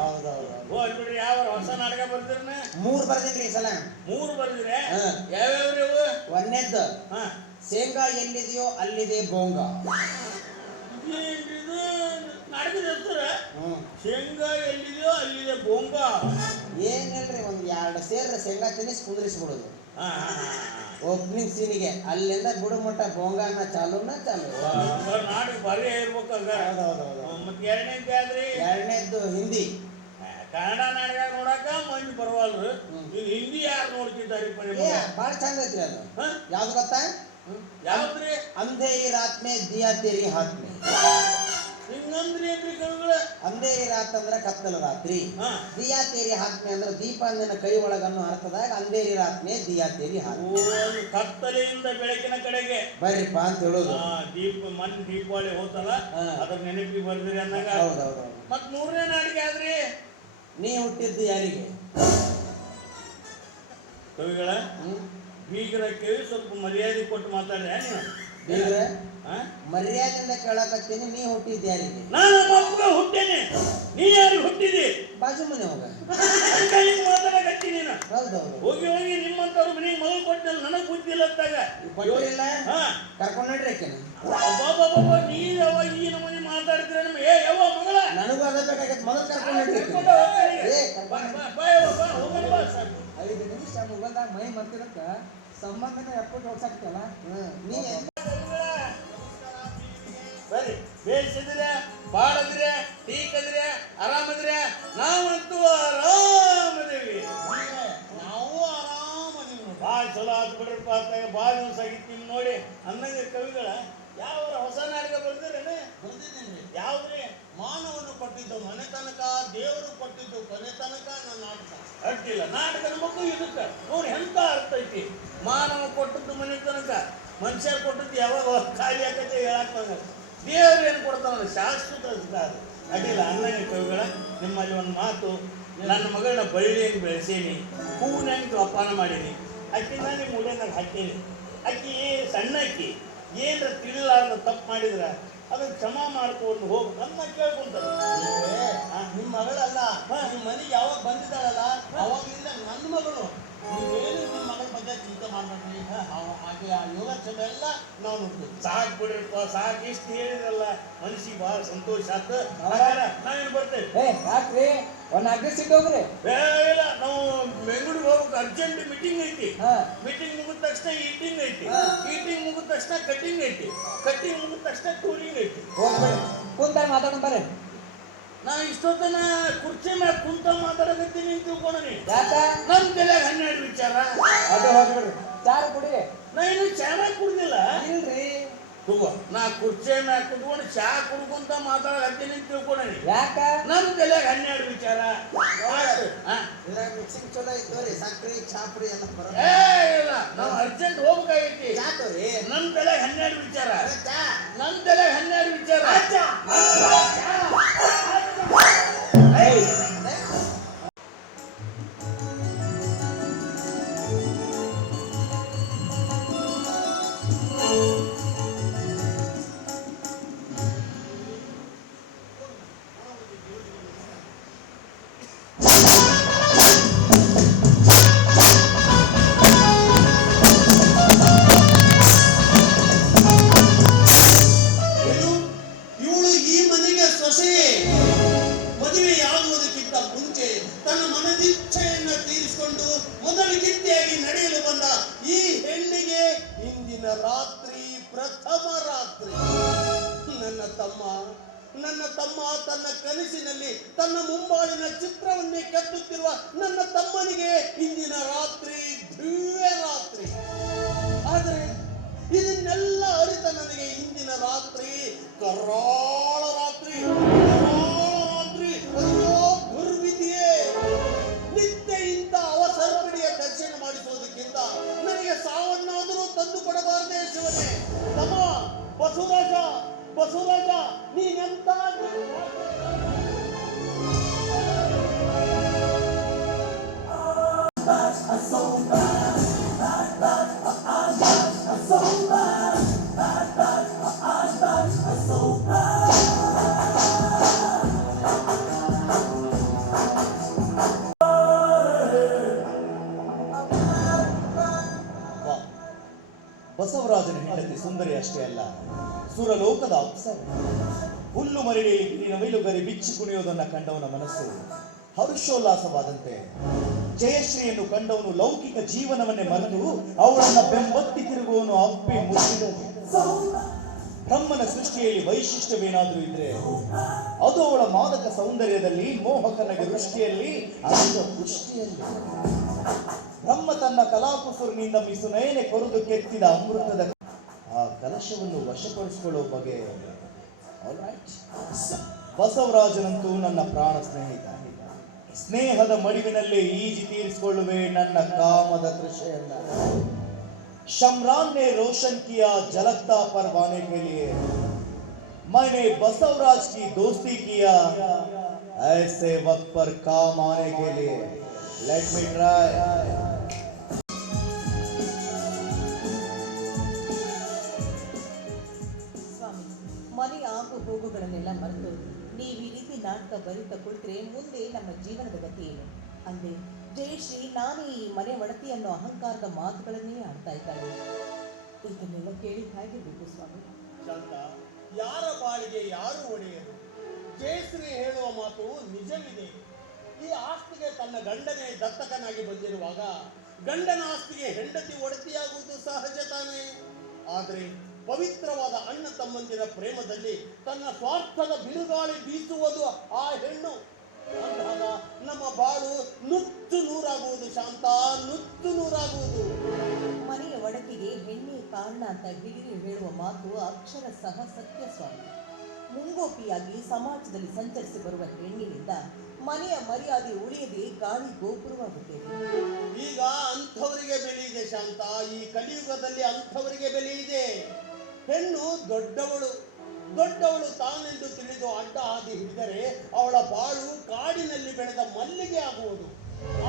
ಹೌದೌದು. ಹೋಗಿ ಬಿಡ್ರಿ. ಯಾವ ಹೊಸ ನಾಟಕ ಬರ್ತೀರನ? 3 ಬರ್ದಿನ್ರಿ ಈ ಸಲ. 3 ಬರ್ದಿರೆ? ಹಾ. ಯಾವ್ಯಾವ್ರಿ ಅವು? ಒಂದನೇದ್ದು ಹಾ, ಶೇಂಗಾ ಎಲ್ಲಿದೆಯೋ ಅಲ್ಲಿದೆ ಬೋಂಗ. ಏನ್ರಿದು ನಾಟಕದ ಹೆಸರ? ಶೇಂಗಾ ಎಲ್ಲಿದೆಯೋ ಅಲ್ಲಿದೆ ಬೋಂಗ. ಏನಿಲ್ರಿ, ಒಂದ್ 2 ಸೇರ್ ಶೇಂಗಾ ತಿನ್ನಿಸಿ ಕುಂದ್ರಿಸ್ಬಿಡುದು. ಹಾ ಹಾ ಹಾ. ಓಪನಿಂಗ್ ಸೀನಿಗೆ ಅಲ್ಲಿಂದ ಬಿಡುಮಟ್ಟ ಬೋಂಗಾನ ಚಾಲುನ ಚಾಲು. ನಾಟಕ ಭಾರಿ ಇರ್ಬೇಕು. ಮತ್ತೆ ಎರಡನೇದ್ದು ಯಾವ್ದ್ರಿ? ಎರಡನೇದ್ದು ಹಿಂದಿ. ಕನ್ನಡ ನಾಟಕ ನೋಡಕ ಮಂದಿ ಬರವಲ್ರು. ಈಗ ಹಿಂದಿ ಯಾರು ನೋಡ್ತಿದ್ದಾರಿಪ್ಪ ನಿಮ್ಗೆ? ಬಾಳ ಚಂದ ಐತ್ರಿ ಅದು. ಹಾ? ಯಾವ್ದು ಗೊತ್ತಾ? ಯಾವ್ದ್ರಿ? ಅಂಧೇ ಈ ರಾತ್ ಮೇ ದಿಯಾ ತೇರಿ ಹಾತ್ ಮೇ. ಹಿಂಗಂದ್ರಿ ಏನ್ರಿ ಕವಿಗಳ? ಅಂಧೇ ಈ ರಾತ್ ಅಂದ್ರೆ ಕತ್ತಲ ರಾತ್ರಿ, ಹಾ. ದಿಯಾ ತೇರಿ ಹಾತ್ ಮೇ ಅಂದ್ರೆ ದೀಪ ಅಂದಿನ ಕೈ ಒಳಗನ್ನು ಅರ್ಥದಾಗ ಅಂಧೇರಿ ರಾತ್ ಮೇ ದಿಯಾ ತೇರಿ ಹಾತ್ ಮೇ. ಕತ್ತಲೆಯಿಂದ ಬೆಳಕಿನ ಕಡೆಗೆ ಬರ್ರಿಪ್ಪ ಅಂತ ಹೇಳೋದು. ದೀಪ ಮನ್ ದೀಪಾವಳಿ ಹೋತಲ್ಲ, ಹಾ. ಅದ್ರ ನೆನಪಿ ಬರ್ದಿರಿ ಅಂದಾಗ. ಹೌದೌದು. ಮತ್ 3ನೇ ನಾಡಿಗೆ ಆದ್ರಿ? ನೀ ಹುಟ್ಟಿದ್ದು ಯಾರಿಗೆ? ಕವಿಗಳ ಬೀಗರ ಕೇಳಿ ಸ್ವಲ್ಪ ಮರ್ಯಾದೆ ಕೊಟ್ಟು ಮಾತಾಡ್ರಿ. ನೀವು ಬೀಗ್ರ ಮರ್ಯಾದೆಯಿಂದ ಕೇಳಕತ್ತೀನಿ, ನೀ ಹುಟ್ಟಿದ್ದು ಯಾರಿಗೆ? ನಾನು ನಮ್ಮ ಅಪ್ಪಗ ಹುಟ್ಟೇನೆ, ನೀ ಯಾರಿಗೆ ಹುಟ್ಟಿದಿ? ಬಾಜು ಮನೆ ಹೋಗ. ಮಾತಾಡಕತ್ತಿ ನೀನು. ಹೌದೌದು. ಹೋಗಿ ಹೋಗಿ ನಿಮ್ಮಂತವ್ರ ಮನೆಗೆ ಮಗಳು ಕೊಟ್ಟಲ್ಲ, ನನಗ್ ಬುದ್ಧಿ ಇಲ್ಲ ಅಂತಾಗ. ಕೊಟ್ಟಿಲ್ಲ, ಹಾ, ಕರ್ಕೊಂಡು ನಡ್ರಿ ಆಕೆನ. ನೀ ಯಾವಾಗ ಈ ನಮ್ಮನೆ ಮಾತಾಡ್ತೀರ? ನಮ್ಮ ಏ ಯಾವ ಮಗಳ ನನಗೂ ಅದ ಬೇಕಾಗತ್ತೆ, ಮೊದಲು ಕರ್ಕೊಂಡು ನಡ್ರಿ. ಕರ್ಕೊಂಡು ಹೋಗ್ತೀನಿ. ಏ ಬಾ, ಕರ್ಕೊಂಡು ಬಾ, ಬಾ, ಯವ್ವ, ಬಾ, ಹೋಗೋಣ ಬಾ, ಸಾಕು. 5 ನಿಮಿಷ ಮೊಬೈಲ್ದಾಗ ಮೈ ಮರ್ತಿರಕ್ಕ ಸಂಬಂಧನ ಎಪ್ಪಟ್ಟು ಹೊಡ್ಸಾಕ್ತಲ್ಲ. ನೀ ಬರ್ರಿ, ಬೇಯಿಸಿದ್ರೆ ಬಾಡದ್ರೆ ಟೀಕದ್ರೆ ಆರಾಮದ್ರೆ ನಾವಂತೂ ಆರಾಮದೇವಿ. ನಾವು ಆರಾಮದೇವಿ. ಭಾಳ ಚಲೋ ಆತು ಬಿಡ್ರಪ್ಪ. ಅಂತಾಗ ಭಾಳ ದಿವಸ ಆಗಿತ್ತು ನಿಮ್ ನೋಡಿ. ಅನ್ನಂಗೆ ಕವಿಗಳ ಯಾವ ಹೊಸ ನಾಟಕ ಬರ್ದಿರೇನೆ? ಬಂದಿದ್ದೀನಿ. ಯಾವ್ದ್ರಿ? ಮಾನವನು ಕೊಟ್ಟಿದ್ದು ಮನೆ ತನಕ, ದೇವರು ಕೊಟ್ಟಿದ್ದು ಕೊನೆ ತನಕ ನನ್ನ ನಾಟಕ. ಅಡ್ಡಿಲ್ಲ, ನಾಟಕದ ಮಗು ಇದಕ್ಕೆ ನೋಡಿ ಎಂತ ಅರ್ಥ ಐತಿ. ಮಾನವ ಕೊಟ್ಟದ್ದು ಮನೆ ತನಕ, ಮನುಷ್ಯ ಕೊಟ್ಟದ್ದು ಯಾವಾಗ ಖಾಲಿ ಆಕತ್ತೆ ಹೇಳಕ್ ಬಂದ. ದೇವ್ರು ಏನು ಕೊಡ್ತಾನಲ್ಲ, ಶಾಶ್ವತ ಅದು. ಅಡ್ಡಿಲ್ಲ. ಅನ್ನಂಗೆ ಕವಿಗಳ ನಿಮ್ಮಲ್ಲಿ ಒಂದು ಮಾತು. ನನ್ನ ಮಗಳನ್ನ ಬಳ್ಳಿಯನ್ನು ಬೆಳೆಸೀನಿ, ಹೂವಿನಾಗ ಜೋಪಾನ ಮಾಡೀನಿ, ಅಕ್ಕಿನ ನಿಮ್ಮ ಉಳಿನಾಗ ಹಾಕೀನಿ. ಅಕ್ಕಿ ಸಣ್ಣ ಅಕ್ಕಿ ಏನರ ತಿಳಿಲಾರ್ದ ತಪ್ಪು ಮಾಡಿದ್ರ ಅದನ್ನ ಕ್ಷಮಾ ಮಾಡ್ಕೊಂಡು ಹೋಗಿ ನನ್ನ ಕೇಳ್ಕೊಂತಾರೆ. ನಿಮ್ಮ ಮಗಳಲ್ಲ, ನಿಮ್ಮ ಮನೆಗೆ ಯಾವಾಗ ಬಂದಿದ್ದಾಳಲ್ಲ ಅವಾಗಲಿಂದ ನನ್ನ ಮಗಳು. ನೀವೇನು ನಿಮ್ಮ ಮಗಳ ಬಗ್ಗೆ ಚಿಂತೆ ಮಾಡ್ಬೇಡ್ರಿ. ಹಾಗೆ ಆ ಯೋಗಕ್ಷೇಮ ಎಲ್ಲ ನಾವು ನೋಡ್ತೀವಿ. ಸಾಕು ಬಿಡ್ರಪ್ಪ, ಸಾಕು. ಇಷ್ಟು ಹೇಳಿದ್ರಲ್ಲ ಮನಸ್ಸಿಗೆ ಭಾಳ ಸಂತೋಷ ಆಯ್ತು. ನಾವೇನು ಬರ್ತೇವೆ. ಯಾಕ್ರಿ ಒಂದು ಅಡ್ರೆಸ್ ಇಟ್ಟು ಹೋಗ್ರಿ. ಇಲ್ಲ, ನಾವು ಬೆಂಗಳೂರಿಗೆ ಹೋಗ್ಬೇಕು, ಅರ್ಜೆಂಟ್ ಮೀಟಿಂಗ್ ಐತಿ. ಮೀಟಿಂಗ್ ಮುಗಿದ ತಕ್ಷಣ ಈಟಿಂಗ್ ಐತಿ, ಈಟಿಂಗ್ ಮುಗಿದ ತಕ್ಷಣ ಕಟ್ಟಿಂಗ್ ಐತಿ, ಕಟ್ಟಿಂಗ್ ಮುಗಿದ ತಕ್ಷಣ ಟೂರಿಂಗ್ ಐತಿ. ಹೋಗ್ಬೇಡಿ, ಕುಂತಾರ ಮಾತಾಡೋಣ ಬರ್ರಿ. ನಾ ಇಷ್ಟೊತ್ತನ ಕುರ್ಚಿ ಮ್ಯಾಗ ಕುಂತ ಮಾತಾಡಕತ್ತೀನಿ ಅಂತ ತಿಳ್ಕೊಂಡಿ. ಯಾಕ? ನಮ್ ತಲೆಯಾಗ 12 ವಿಚಾರ. ಅದು ಹೋಗ್ಬಿಡ್ರಿ, ಚಾರ ಕುಡಿ. ನಾ ಇನ್ನು ಚಾ ಕುಡ್ದಿಲ್ಲ. ಇಲ್ರಿ, ನಾ ಕುರ್ಚಿ ಮ್ಯಾಗ ಕುತ್ಕೊಂಡು ಚಾ ಕುಡ್ಕೊಂತ ಮಾತಾಡಕತ್ತೀನಿ ಅಂತ ತಿಳ್ಕೊಂಡಿ. ಯಾಕ? ನಮ್ ತಲೆಯಾಗ 12 ವಿಚಾರ. ತೋರಿ ಸಕ್ರಿ ಚಾಪ್ರಿ ಎಲ್ಲ ಬರೋ ಏ ಇಲ್ಲ ನಾವು ಅರ್ಜೆಂಟ್ ಹೋಗ್ಬೇಕಾಗೈತಿ. ಚಾ ತೋರಿ ನಮ್ ತಲೆ 12 ವಿಚಾರ, ಚಾ ನಮ್ ತಲೆ 12 ವಿಚಾರ. ಏನು? ಇವಳು ಈ ಮನೆಗೆ ಸೊಸೆ. ಮದುವೆಯಾಗುವುದಕ್ಕಿಂತ ಮುಂಚೆ ತನ್ನ ಮನದಿಚ್ಛೆಯನ್ನ ತೀರಿಸಿಕೊಂಡು ಮೊದಲಿಗಿಂತೆಯಾಗಿ ನಡೆಯಲು ಬಂದ ಈ ಹೆಣ್ಣಿಗೆ ಇಂದಿನ ರಾತ್ರಿ ಪ್ರಥಮ ರಾತ್ರಿ. ನನ್ನ ತಮ್ಮ ತನ್ನ ಕನಸಿನಲ್ಲಿ ತನ್ನ ಮುಂಬಾಳಿನ ಚಿತ್ರವನ್ನೇ ಕಟ್ಟುತ್ತಿರುವ ನನ್ನ ತಮ್ಮನಿಗೆ ಇಂದಿನ ರಾತ್ರಿ ದಿವ್ಯ ರಾತ್ರಿ. ಆದರೆ ಇದನ್ನೆಲ್ಲ ಅರಿತ ನನಗೆ ಇಂದಿನ ರಾತ್ರಿ ಕರಾಳ ರಾತ್ರಿ, ಅಯ್ಯೋ ಗುರುವಿದೆಯೇ. ನಿತ್ಯ ಇಂಥ ಅವಸರಪಡಿಯ ದರ್ಶನ ಮಾಡಿಸುವುದಕ್ಕಿಂತ ನನಗೆ ಸಾವನ್ನಾದರೂ ತಂದು ಕೊಡಬಾರದೆ ಶಿವನೇ. ತಮ್ಮ ಬಸವರಾಜ ನೀನೆಂತ ಬಸವರಾಜನ ಹೆಂಡತಿ ಸುಂದರಿ ಅಷ್ಟೇ ಅಲ್ಲ, ಸುರಲೋಕದ ಅಪ್ಸರೆ. ಹುಲ್ಲು ಮರಳಿಯಲ್ಲಿ ನೀರಿನ ಮೈಲುಗರಿ ಬಿಚ್ಚಿ ಕುಣಿಯೋದನ್ನ ಕಂಡವನ ಮನಸ್ಸು ಹರ್ಷೋಲ್ಲಾಸವಾದಂತೆ. ಜಯಶ್ರೀಯನ್ನು ಕಂಡವನು ಲೌಕಿಕ ಜೀವನವನ್ನೇ ಮರೆತು ಅವಳನ್ನ ಬೆಂಬತ್ತಿ ತಿರುಗುವನು ಅಪ್ಪಿ ಮುಚ್ಚಿದನು. ಬ್ರಹ್ಮನ ಸೃಷ್ಟಿಯಲ್ಲಿ ವೈಶಿಷ್ಟ್ಯವೇನಾದ್ರೂ ಇದ್ರೆ ಅದು ಅವಳ ಮಾದಕ ಸೌಂದರ್ಯದಲ್ಲಿ, ಮೋಹಕನಗೆ ವೃಷ್ಟಿಯಲ್ಲಿ, ಅಂಗ ಪುಷ್ಟಿಯಲ್ಲಿ. ಬ್ರಹ್ಮ ತನ್ನ ಕಲಾಕುಸುರಿನಿಂದ ಮಿಸುನಯನೆ ಕೊರೆದು ಕೆತ್ತಿದ ಅಮೃತದ ಆ ಕಲಶವನ್ನು ವಶಪಡಿಸಿಕೊಳ್ಳುವ ಬಗೆ. ಬಸವರಾಜನಂತೂ ನನ್ನ ಪ್ರಾಣ ಸ್ನೇಹಿತ. ಸ್ನೇಹದ ಮಡಿವಿನಲ್ಲೇ ಈಜಿ ತೀರಿಸಿಕೊಳ್ಳುವೆ ನನ್ನ ಕಾಮದ ಕೃಷಿಯನ್ನ. शमरान ने रोशन किया झलकता परवाने के लिए, मैंने बसवराज की दोस्ती किया ऐसे वक्त पर काम आने के लिए. Let me try. ಸ್ವಾಮಿ, ಮನೆಯ ಆಗು ಹೋಗುಗಳನ್ನೆಲ್ಲ ಮರೆತು ನೀವು ಈ ರೀತಿ ನಾಟಕ ಬರೀತಾ ಕುಳಿತರೆ ಮುಂದೆ ನಮ್ಮ ಜೀವನದ ಗತಿ ಏನು ಅಂದೆ ಜಯಶ್ರೀ ನಾನೇ ಈ ಮನೆ ಒಡತಿ ಅನ್ನೋ ಅಹಂಕಾರದ ಮಾತುಗಳನ್ನೇ ಆಡ್ತಾ ಇದ್ದಾಳೆ. ಇದನ್ನೆಲ್ಲ ಕೇಳಿ ಹೇಗಿರ್ಬೇಕು ಸ್ವಾಮಿ? ಶಾಂತ, ಯಾರ ಬಾಳಿಗೆ ಯಾರು ಒಡೆಯರು? ಜಯಶ್ರೀ ಹೇಳುವ ಮಾತು ನಿಜವಿದೆ. ಈ ಆಸ್ತಿಗೆ ತನ್ನ ಗಂಡನೇ ದತ್ತಕನಾಗಿ ಬಂದಿರುವಾಗ ಗಂಡನ ಆಸ್ತಿಗೆ ಹೆಂಡತಿ ಒಡತಿಯಾಗುವುದು ಸಹಜ ತಾನೇ. ಆದರೆ ಪವಿತ್ರವಾದ ಅಣ್ಣ ತಮ್ಮಂದಿರ ಪ್ರೇಮದಲ್ಲಿ ತನ್ನ ಸ್ವಾರ್ಥದ ಬಿರುಗಾಳಿ ಬೀಸುವುದು ಆ ಹೆಣ್ಣು. ಅಂದಾಗ ನಮ್ಮ ಬಾಳು ನುಚ್ಚು ನೂರಾಗುವುದು ಶಾಂತ, ನುಚ್ಚು ನೂರಾಗುವುದು. ಮನೆಯ ಒಡತಿಗೆ ಹೆಣ್ಣೆ ಕಾರಣ ಅಂತ ಹಿರಿಯರು ಹೇಳುವ ಮಾತು ಅಕ್ಷರ ಸಹ ಸತ್ಯ ಸ್ವಾಮಿ. ಮುಂಗೋಪಿಯಾಗಿ ಸಮಾಜದಲ್ಲಿ ಸಂಚರಿಸಿ ಬರುವ ಹೆಣ್ಣಿನಿಂದ ಮನೆಯ ಮರ್ಯಾದೆ ಉಳಿಯದೆ ಗಾಳಿ ಗೋಪುರವಾಗುತ್ತೇವೆ. ಈಗ ಅಂಥವರಿಗೆ ಬೆಲೆ ಇದೆ ಶಾಂತ. ಈ ಕಲಿಯುಗದಲ್ಲಿ ಅಂಥವರಿಗೆ ಬೆಲೆ ಇದೆ. ಹೆಣ್ಣು ದೊಡ್ಡವಳು ತಾನೆಂದು ತಿಳಿದು ಅಡ್ಡ ಹಾದಿ ಹಿಡಿದರೆ ಅವಳ ಬಾಳು ಕಾಡಿನಲ್ಲಿ ಬೆಳೆದ ಮಲ್ಲಿಗೆ ಆಗುವುದು.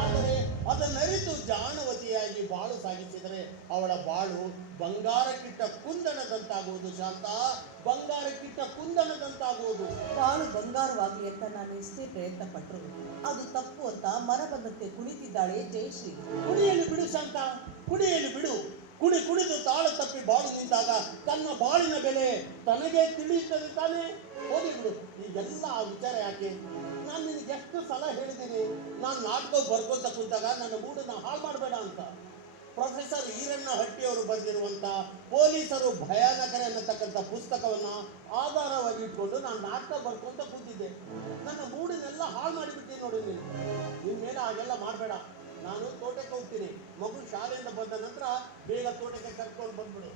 ಆದರೆ ಅದನ್ನರಿತು ಜಾಣವತಿಯಾಗಿ ಬಾಳು ಸಾಗಿಸಿದರೆ ಅವಳ ಬಾಳು ಬಂಗಾರಕ್ಕಿಟ್ಟ ಕುಂದಣದಂತಾಗುವುದು ಶಾಂತ, ಬಂಗಾರಕ್ಕಿಟ್ಟ ಕುಂದಣದಂತಾಗುವುದು. ಬಾಳು ಬಂಗಾರವಾಗಲಿ ಅಂತ ನಾನು ಎಷ್ಟೇ ಪ್ರಯತ್ನ ಪಟ್ಟರು ಅದು ತಪ್ಪು ಅಂತ ಮನ ಬಂದಂತೆ ಕುಳಿತಿದ್ದಾಳೆ ಜಯಶ್ರೀ. ಕುಡಿಯಲು ಬಿಡು ಶಾಂತ, ಕುಡಿಯಲು ಬಿಡು. ಕುಡಿದು ತಾಳ ತಪ್ಪಿ ಬಾಳು ನಿಂತಾಗ ತನ್ನ ಬಾಳಿನ ಬೆಲೆ ತನಗೆ ತಿಳಿಯುತ್ತದೆ ತಾನೇ. ಹೋಗಿ ಬಿಡು, ಈಗೆಲ್ಲ ಆ ವಿಚಾರ ಯಾಕೆ? ನಾನು ನಿನಗೆ ಎಷ್ಟು ಸಲ ಹೇಳಿದ್ದೀನಿ, ನಾನು ನಾಟಕ ಬರ್ಕೊಂತ ಕುಂತಾಗ ನನ್ನ ಮೂಡನ್ನ ಹಾಳು ಮಾಡಬೇಡ ಅಂತ. ಪ್ರೊಫೆಸರ್ ಈರಣ್ಣ ಹಟ್ಟಿಯವರು ಬರೆದಿರುವಂಥ ಪೊಲೀಸರು ಭಯಾನಕರೇ ಅನ್ನತಕ್ಕಂಥ ಪುಸ್ತಕವನ್ನು ಆಧಾರವಾಗಿ ಇಟ್ಕೊಂಡು ನಾನು ನಾಟಕ ಬರ್ಕೊಂತ ಕೂತಿದ್ದೆ. ನನ್ನ ಮೂಡನ್ನೆಲ್ಲ ಹಾಳು ಮಾಡಿಬಿಡ್ತೀನಿ ನೋಡಿ ನೀನು. ಇನ್ಮೇಲೆ ಹಾಗೆಲ್ಲ ಮಾಡಬೇಡ. ನಾನು ತೋಟಕ್ಕೆ ಹೋಗ್ತೀನಿ. ಮಗು ಶಾಲೆಯಿಂದ ಬಂದ ನಂತರ ಬೇಗ ತೋಟಕ್ಕೆ ಕರ್ಕೊಂಡು ಬಂದ್ಬಿಡು.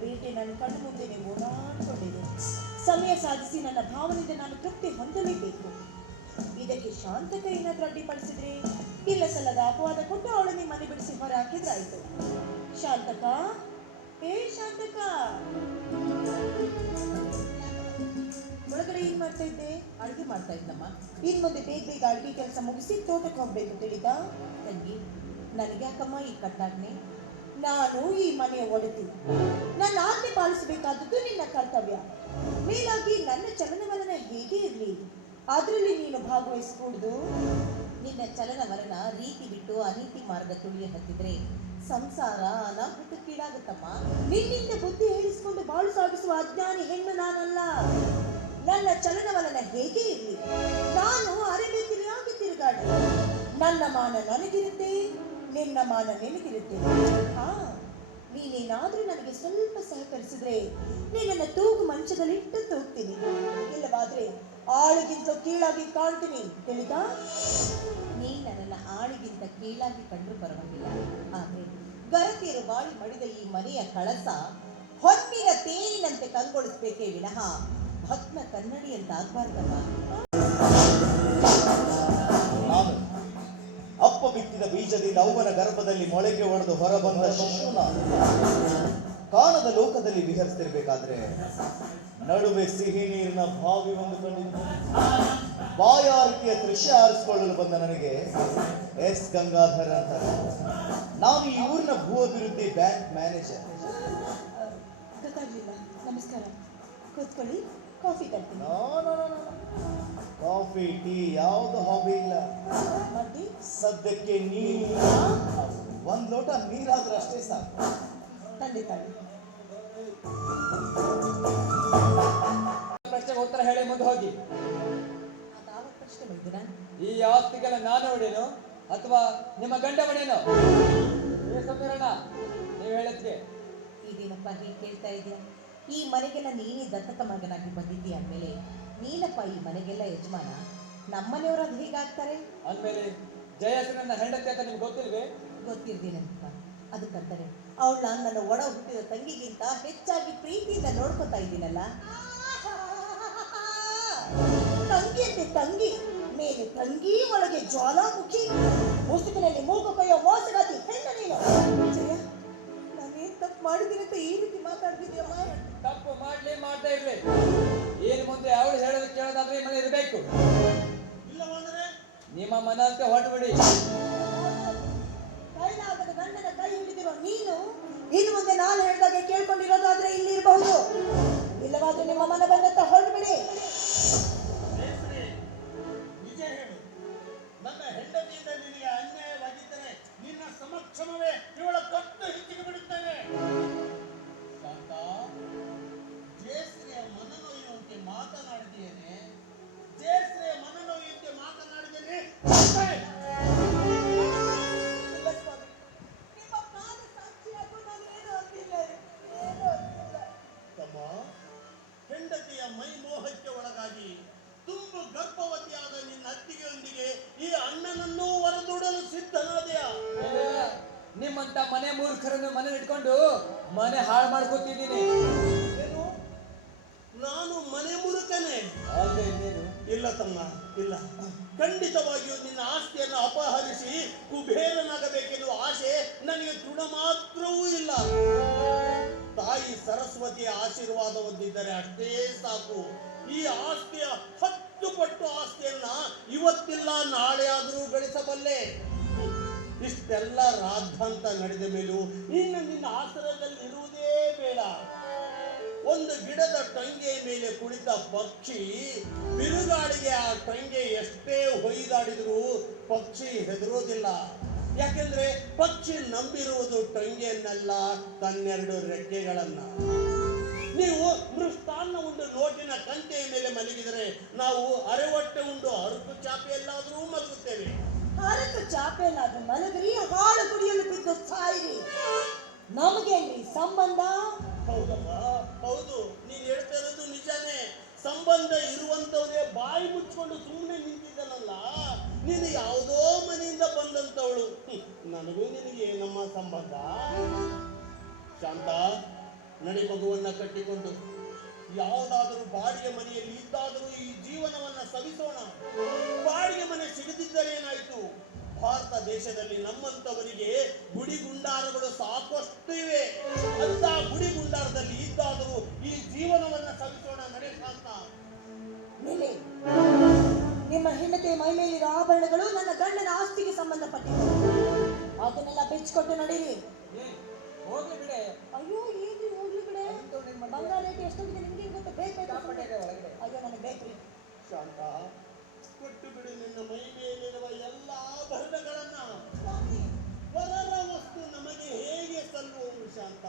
ಬೇಟೆ ನನ್ನ ಕಣ್ಣು ಮುಂದೆನೆ ಓಡಾಡಿಕೊಂಡಿದೆ. ಸಮಯ ಸಾಧಿಸಿ ನನ್ನ ಭಾವನೆಯಿಂದ ನಾನು ತೃಪ್ತಿ ಹೊಂದಲೇಬೇಕು. ಇದಕ್ಕೆ ಶಾಂತಕ ಏನಾದ್ರೂ ಅಡ್ಡಿಪಡಿಸಿದ್ರೆ ಇಲ್ಲ ಸಲ್ಲದ ಅಪವಾದ ಕೊಟ್ಟು ಅವಳನ್ನೇ ಮನೆ ಬಿಡಿಸಿ ಹೊರ ಹಾಕಿದ್ರಾಯ್ತು. ಶಾಂತಕ, ಹೇ ಶಾಂತಕ, ಒಳಗಡೆ ಏನ್ ಮಾಡ್ತಾ ಇದ್ದೆ? ಅಡುಗೆ ಮಾಡ್ತಾ ಇದ್ದಮ್ಮ. ಇನ್ ಮುಂದೆ ಬೇಗ ಬೇಗ ಅಡುಗೆ ಕೆಲಸ ಮುಗಿಸಿ ತೋಟಕ್ಕೆ ಹೋಗ್ಬೇಕು ತಿಳಿದಾ? ತಂಗಿ, ನನಗೆ ಯಾಕಮ್ಮ ಈ ಕಟ್ಟಾಜ್ಞೆ? ನಾನು ಈ ಮನೆಯ ಒಡತಿ. ನನ್ನ ಆಜ್ಞೆ ಪಾಲಿಸಬೇಕಾದದ್ದು ನಿನ್ನ ಕರ್ತವ್ಯ. ಮೇಲಾಗಿ ನನ್ನ ಚಲನವಲನ ಹೇಗೆ ಇರಲಿ, ಅದರಲ್ಲಿ ನೀನು ಭಾಗವಹಿಸಕೂಡ್ದು. ನಿನ್ನ ಚಲನವಲನ ರೀತಿ ಬಿಟ್ಟು ಅನೀತಿ ಮಾರ್ಗ ತುಳಿಯ ಹತ್ತಿದ್ರೆ ಸಂಸಾರ ಅನಾಹುತಕ್ಕೀಡಾಗುತ್ತಮ್ಮ. ನಿನ್ನಿಂದ ಬುದ್ಧಿ ಹೇಳಿಸಿಕೊಂಡು ಬಾಳು ಸಾಗಿಸುವ ಅಜ್ಞಾನಿ ಹೆಣ್ಣು ನಾನಲ್ಲ. ನನ್ನ ಚಲನವಲನ ಹೇಗೆ ಇರಲಿ, ನಾನು ಅರೆಬೆತ್ತಲೆಯಾಗಿ ತಿರುಗಾಡಿ. ನನ್ನ ಮಾನ ನನಗಿರುತ್ತೆ, ನಿನ್ನ ಮಾನ ನಿನಗಿರುತ್ತೆ. ನೀನೇನಾದ್ರೂ ನನಗೆ ಸ್ವಲ್ಪ ಸಹಕರಿಸಿದ್ರೆ ನಿನ್ನನ್ನು ತೂಗು ಮಂಚದಲ್ಲಿಟ್ಟು ತೂಗ್ತೀನಿ. ಇಲ್ಲವಾದ್ರೆ ಆಳಿಗಿಂತ ಕೀಳಾಗಿ ಕಾಣ್ತೀನಿ ತಿಳಿದಾ? ನೀನ್ ನನ್ನನ್ನು ಆಳಿಗಿಂತ ಕೀಳಾಗಿ ಕಂಡ್ರು ಪರವಾಗಿಲ್ಲ. ಆದ್ರೆ ಗರತಿಯರು ಬಾಳಿ ಮಡಿದ ಈ ಮನೆಯ ಕಳಸ ಹೊನ್ನಿನ ತೇನಿನಂತೆ ಕಂಗೊಳಿಸ್ಬೇಕೇ ವಿನಃ ಭಗ್ನ ಕನ್ನಡಿ ಅಂತ ಆಗ್ಬಾರ್ದಮ್ಮ. ನಾನು ಅಪ್ಪ ಬಿತ್ತಿದ ಬೀಜದಿಂದ ಅವ್ವನ ಗರ್ಭದಲ್ಲಿ ಮೊಳಕೆ ಒಡೆದು ಹೊರಬಂದ ಶಿಶು ನಾನು. ಕಾಣದ ಲೋಕದಲ್ಲಿ ವಿಹರಿಸ್ತಿರ್ಬೇಕಾದ್ರೆ ನಡುವೆ ಸಿಹಿ ನೀರಿನ ಬಾವಿ ಒಂದು ಕಂಡಿದ್ದು. ಬಾಯಾರಿಕೆಯ ತೃಷೆ ಆರಿಸಿಕೊಳ್ಳಲು ಬಂದ ನನಗೆ ಎಸ್ ಗಂಗಾಧರ್ ಅಂತ. ನಾನು ಈ ಊರಿನ ಭೂ ಅಭಿವೃದ್ಧಿ ಬ್ಯಾಂಕ್ ಮ್ಯಾನೇಜರ್. ಗೊತ್ತಾಗ್ಲಿಲ್ಲ. ನಮಸ್ಕಾರ, ಕೂತ್ಕೊಳ್ಳಿ, ಕಾಫಿ ತರ್ತೀನಿ. ಕಾಫಿ ಟೀ ಯಾವುದು ಹಾಬಿ ಇಲ್ಲ. ಮತ್ತೆ ಸದ್ಯಕ್ಕೆ ನೀರು, ಒಂದ್ ಲೋಟ ನೀರಾದ್ರೂ ಅಷ್ಟೇ ಸಾಕು. ತಂದೆ ತಾಯಿ ಪ್ರಶ್ನೆಗೆ ಉತ್ತರ ಹೇಳಿ ಮುಂದೆ ಹೋಗಿ. ಅದಾವ ಪ್ರಶ್ನೆ ಮಾಡಿದ್ದೀರಾ? ಈ ಆಸ್ತಿಗೆಲ್ಲ ನಾನು ಹೊಡೇನು ಅಥವಾ ನಿಮ್ಮ ಗಂಡ ಹೊಡೇನು? ಸಮೀರಣ್ಣ, ನೀವು ಹೇಳಿದ್ಗೆ ಇದೇನಪ್ಪ ಹೀಗೆ ಕೇಳ್ತಾ ಇದೆಯಾ? ಈ ಮನೆಗೆಲ್ಲ ನೀನೇ ದತ್ತಕ ಮಗನಾಗಿ ಬಂದಿದ್ದೀಯ ಅಂದಮೇಲೆ ನೀನಪ್ಪ ಈ ಮನೆಗೆಲ್ಲ ಯಜಮಾನ. ನಮ್ಮನೆಯವರು ಅದು ಹೇಗಾಗ್ತಾರೆ? ಅಂದಮೇಲೆ ಜಯಶ್ರೀ ನನ್ನ ಹೆಂಡತಿ ಅಂತ ನಿಮ್ಗೆ ಗೊತ್ತಿಲ್ವೇ? ಗೊತ್ತಿರ್ದೇನಪ್ಪ. ಅದಕ್ಕಂತಾರೆ ಅವಳ ನನ್ನ ಒಡ ಹುಟ್ಟಿದ ತಂಗಿಗಿಂತ ಹೆಚ್ಚಾಗಿ ಪ್ರೀತಿಯಿಂದ ನೋಡ್ಕೊತಾ ಇದ್ದೀನಲ್ಲ. ತಂಗಿ ಅಂತೆ ತಂಗಿ, ಮೇಲೆ ತಂಗಿ, ಒಳಗೆ ಜ್ವಾಲಾಮುಖಿ, ಮುಸುಕಿನಲ್ಲಿ ಮೂಗು ಕೈಯೋ ಮೋಸಗಾತಿ ಹೆಣ್ಣು ನೀನು. ಜಯ, ನಾನೇನ್ ತಪ್ಪು ಮಾಡಿದ್ದೀನಿ ಅಂತ ಈ ರೀತಿ ಮಾತಾಡ್ತಿದ್ಯಮ್ಮ? ತಪ್ಪು ಮಾಡ್ತಾ ಇರ್ಲಿ. ಏನು ಮುಂದೆ ಅವಳು ಹೇಳೋದು ಕೇಳೋದಾದ್ರೆ ಮನೆ ಇರಬೇಕು. ಇಲ್ಲವಾದರೆ ನಿಮ್ಮ ಮನಂತೆ ಹೊರಟುಬಿಡಿ. ಕೈಲಾಗದ ಗಂಡನ ಕೈ ಹಿಡಿದಿರೋ ನೀನು ಇನ್ನು ಮುಂದೆ ನಾನು ಹೇಳಿದಾಗೆ ಕೇಳ್ಕೊಂಡಿರೋದಾದ್ರೆ ಇಲ್ಲಿ ಇರಬಹುದು. ಇಲ್ಲವಾದ್ರೆ ನಿಮ್ಮ ಮನ ಬಂದಂತ ಹೊರಟುಬಿಡಿ. ನಿಜ ಹೇಳು, ನನ್ನ ಹೆಂಡತಿಯಿಂದ ನಿನಗೆ ಅನ್ಯಾಯವಾಗಿದ್ದರೆ ನಿನ್ನ ಸಮಕ್ಷಮವೇ ಇವಳ ಕತ್ತು ಹೆಚ್ಚಿಗೆ ಬಿಡುತ್ತೇನೆ. ಶಾಂತ, ಜಯಶ್ರೀಯ ಮನನೊಯ್ಯುವಂತೆ ಮಾತನಾಡಿದ್ದೇನೆ. ಜಯಶ್ರೀಯ ಮನನೊಯ್ಯುವಂತೆ ಮಾತನಾಡಿದ್ದೇನೆ. ತಮ್ಮ, ಹೆಂಡತಿಯ ಮೈಮೋಹಕ್ಕೆ ಒಳಗಾಗಿ ತುಂಬು ಗರ್ಭವತಿಯಾದ ನಿನ್ನ ಅತ್ತಿಗೆಯೊಂದಿಗೆ ಈ ಅಣ್ಣನನ್ನೂ ಹೊರದೂಡಲು ಸಿದ್ಧನಾದೆಯಾ? ನಿಮ್ಮಂತ ಮನೆ ಮೂರ್ಖರನ್ನು ಮನೆ ಇಟ್ಕೊಂಡು ಮನೆ ಹಾಳು ಮಾಡ್ಕೊತಿದ್ದೀನಿ. ಏನು, ನಾನು ಮನೆ ಮುರುಕನೆ? ಅಲ್ಲದೆ ಇನ್ನೇನು? ಇಲ್ಲ ತಮ್ಮ, ಇಲ್ಲ. ಖಂಡಿತವಾಗಿಯೂ ನಿನ್ನ ಆಸ್ತಿಯನ್ನು ಅಪಹರಿಸಿ ಕುಬೇರನಾಗಬೇಕೆನ್ನುವ ಆಸೆ ನನಗೆ ತೃಣ ಮಾತ್ರವೂ ಇಲ್ಲ. ತಾಯಿ ಸರಸ್ವತಿಯ ಆಶೀರ್ವಾದ ಹೊಂದಿದ್ದರೆ ಅಷ್ಟೇ ಸಾಕು. ಈ ಆಸ್ತಿಯ 10 ಪಟ್ಟು ಆಸ್ತಿಯನ್ನ ಇವತ್ತಿಲ್ಲ ನಾಳೆ ಆದರೂ ಗಳಿಸಬಲ್ಲೆ. ಇಷ್ಟೆಲ್ಲ ರಾದ್ಧಾಂತ ನಡೆದ ಮೇಲೂ ಇನ್ನು ನಿನ್ನ ಆಶ್ರಯದಲ್ಲಿ ಇರುವುದೇ ಬೇಡ. ಒಂದು ಗಿಡದ ಟೊಂಗೆಯ ಮೇಲೆ ಕುಳಿತ ಪಕ್ಷಿ ಬಿರುಗಾಳಿಗೆ ಆ ಟೊಂಗೆ ಎಷ್ಟೇ ಹೊಯ್ದಾಡಿದರೂ ಪಕ್ಷಿ ಹೆದರೋದಿಲ್ಲ. ಯಾಕೆಂದ್ರೆ ಪಕ್ಷಿ ನಂಬಿರುವುದು ಟೊಂಗೆಯನ್ನೆಲ್ಲ, ತನ್ನೆರಡು ರೆಕ್ಕೆಗಳನ್ನ. ನೀವು ಮೃಷ್ಟಾನ್ನ ಉಂಡು ನೋಟಿನ ಕಂತೆಯ ಮೇಲೆ ಮಲಗಿದರೆ ನಾವು ಅರೆವಟ್ಟೆ ಉಂಡು ಅರುಕು ಚಾಪೆಯಲ್ಲಾದರೂ ಮಲಗುತ್ತೇವೆ. ಹರಕು ಚಾಪೆಲ್ಲಾದ್ರೂ ಮಲಗರಿ, ಹಾಳು ಕುಡಿಯಲು ಬಿದ್ದು ಸಾಯಿರಿ. ನಮಗೇನ್ರಿ ಸಂಬಂಧ? ಹೌದಮ್ಮ, ಹೌದು, ನೀನು ಹೇಳ್ತಾ ಇರೋದು ನಿಜಾನೇ. ಸಂಬಂಧ ಇರುವಂತವರೇ ಬಾಯಿ ಮುಚ್ಕೊಂಡು ಸುಮ್ಮನೆ ನಿಂತಿದ್ದನಲ್ಲ. ನೀನು ಯಾವುದೋ ಮನೆಯಿಂದ ಬಂದಂತವಳು. ನನಗೂ ನಿನಗೆ ಏನಮ್ಮ ಸಂಬಂಧ? ಶಾಂತ, ನಡಿ ಮಗುವನ್ನ ಕಟ್ಟಿಕೊಂಡು ಯಾವುದಾದರೂ ಬಾಡಿಗೆ ಮನೆಯಲ್ಲಿ ಇದ್ದಾದರೂ ಈ ಜೀವನವನ್ನ ಸವಿಸೋಣ. ಬಾಡಿಗೆ ಮನೆ ಸಿಗದಿದ್ದರೆ ಏನಾಯ್ತು? ಭಾರತ ದೇಶದಲ್ಲಿ ನಮ್ಮಂತವರಿಗೆ ಗುಡಿ ಗುಂಡಾರಗಳು ಸಾಕಷ್ಟು ಇವೆ. ಅಂತ ಗುಡಿ ಗುಂಡಾರದಲ್ಲಿ ಇದ್ದಾದರೂ ಈ ಜೀವನವನ್ನ ಸವಿಸೋಣ. ನಡೆ ಶಾಂತ. ನಿಲ್ಲಿ. ನಿಮ್ಮ ಹೆಂಡತಿಯ ಮೈ ಮೇಲಿರೋ ಆಭರಣಗಳು ನನ್ನ ಗಂಡನ ಆಸ್ತಿಗೆ ಸಂಬಂಧಪಟ್ಟಿವೆ. ಅದನ್ನೆಲ್ಲ ಬೆಚ್ಚಿಕೊಟ್ಟು ನಡೀರಿ. ಹೋಗ್ಲಿ ಬಿಡೆ. ಅಯ್ಯೋ ಏನ್ರಿ ಹೋಗ್ಲಿ ಬಿಡೆ. ಬಂಗಾರ ರೇಟ್ ಎಷ್ಟೋಗಿದೆ ನಿಮ್ಗೆ ಗೊತ್ತಾ? ಬೇಕು ಅಯ್ಯೋ ನನಗೆ ಬೇಕ್ರಿ. ಶಾಂತ, ಕೊಟ್ಟು ಬಿಡು ನಿನ್ನ ಮೈ ಮೇಲಿರುವ ಎಲ್ಲ ಆಭರಣಗಳನ್ನ. ವರರ ವಸ್ತು ನಮಗೆ ಹೇಗೆ ಸಲ್ಲುವುದು ಶಾಂತ?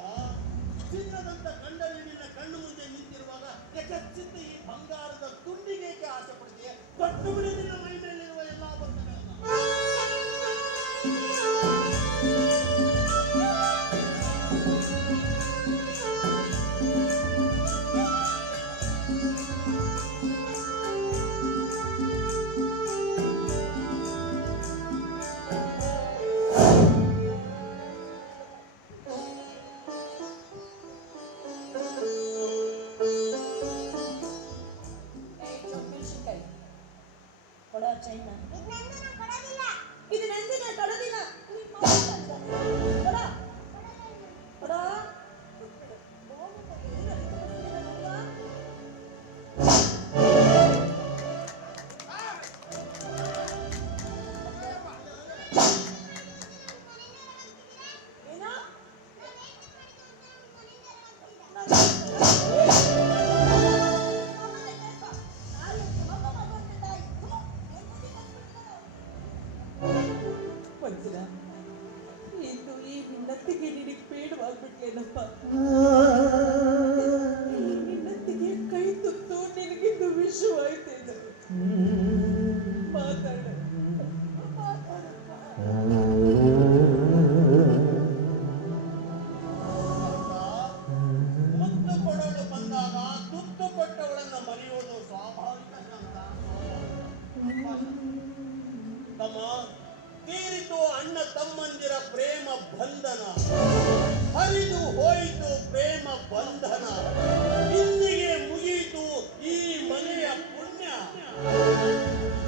ಚಿನ್ನದಂತ ಗಂಡನೇ ನಿನ್ನ ಕಣ್ಣು ಮುಂದೆ ನಿಂತಿರುವಾಗ ಎಚ್ಚೆತ್ತ ಈ ಬಂಗಾರದ ತುಂಡಿಗೆ ಆಸೆ ಪಡ್ತೀಯ? ಕೊಟ್ಟು ಬಿಡು ನಿನ್ನ ಮೈ ಮೇಲಿರುವ ಎಲ್ಲ ಆಭರಣಗಳನ್ನ. ಕೊಡೋ ಚೈನ. ಇದು ನಂದಿನ ಕೊಡೋದಿಲ್ಲ. ಕೊಡೋ. ಇಂದು ಈ ನಿನ್ನತ್ತಿಗೆ ನಿನಗೆ ಬೇಡವಾಗ್ಬಿಟ್ಲೇನಪ್ಪ. ನಿನ್ನತ್ತಿಗೆ ಕೈ ತುತ್ತು ನಿನಗಿಂದು ವಿಷವಾಯ್ತೇನು? ಮಾತಾಡ. ಮುತ್ತು ಕೊಡಲು ಬಂದಾಗ ತುತ್ತು ಕೊಟ್ಟವಳನ್ನ ಮರೆಯುವುದು ಸ್ವಾಭಾವಿಕ ಶಾಂತ. ತಮ್ಮ, ತೀರಿತು ಅಣ್ಣ ತಮ್ಮಂದಿರ ಪ್ರೇಮ ಬಂಧನ, ಹರಿದು ಹೋಯಿತು ಪ್ರೇಮ ಬಂಧನ, ಇಂದಿಗೆ ಮುಗಿಯಿತು ಈ ಮನೆಯ ಪುಣ್ಯ.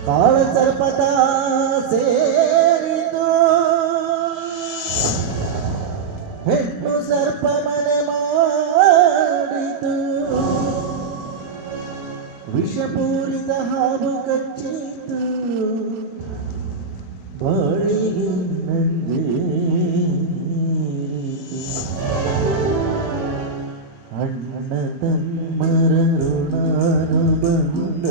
ಕಾಳ ಸರ್ಪತ ಸೇರಿತು, ಹೆಣ್ಣು ಸರ್ಪ ಮನೆ ಮಾಡಿತು, ವಿಷಪೂರಿತ ಹಾವು ಕಚ್ಚಿತು, ಬಾಳಿಗೆ ನಂದೇ ಅಣ್ಣ ತಮ್ಮರ ಋಣಾನುಬಂಧ,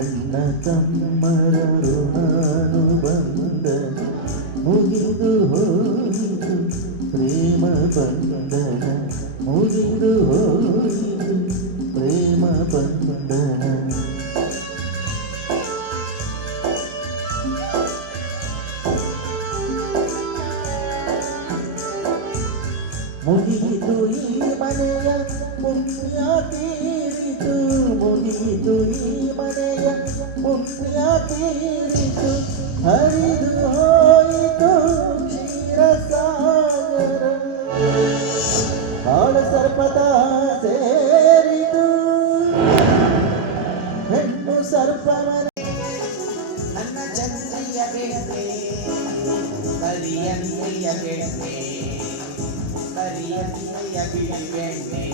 ಅಣ್ಣ ತಮ್ಮರ ಋಣಾನುಬಂಧ, ಮುಗಿದು ಹೋಯಿತು ಪ್ರೇಮ ಬಂಧನ, ಮುಗಿದು ಹೋಯಿತು ಪ್ರೇಮ ಬಂಧನ. ಮುಗಿಯಿತು ಈ ಮನೆಯ ಪುಣ್ಯ ತೀರಿತು, ಮುಗಿಯಿತು ಈ ಮನೆಯ ಪುಣ್ಯ ತೀರಿತು, ಹರಿದು ಹೋಯಿತು ಕ್ಷೀರಸಾಗರ, ಕಾಳ ಸರ್ಪತ ಸೇರಿತು, ಹೆಣ್ಣು ಸರ್ಪ ಮನೆ. ನನ್ನ ಚಂದ್ರಿಯ ಬೆಣ್ಣೆ ಕರಿಯಂತೆಯ ಬೆಣ್ಣೆ, ಕರಿಯಂತೆಯ ಬಿಳಿ ಬೆಣ್ಣೆ,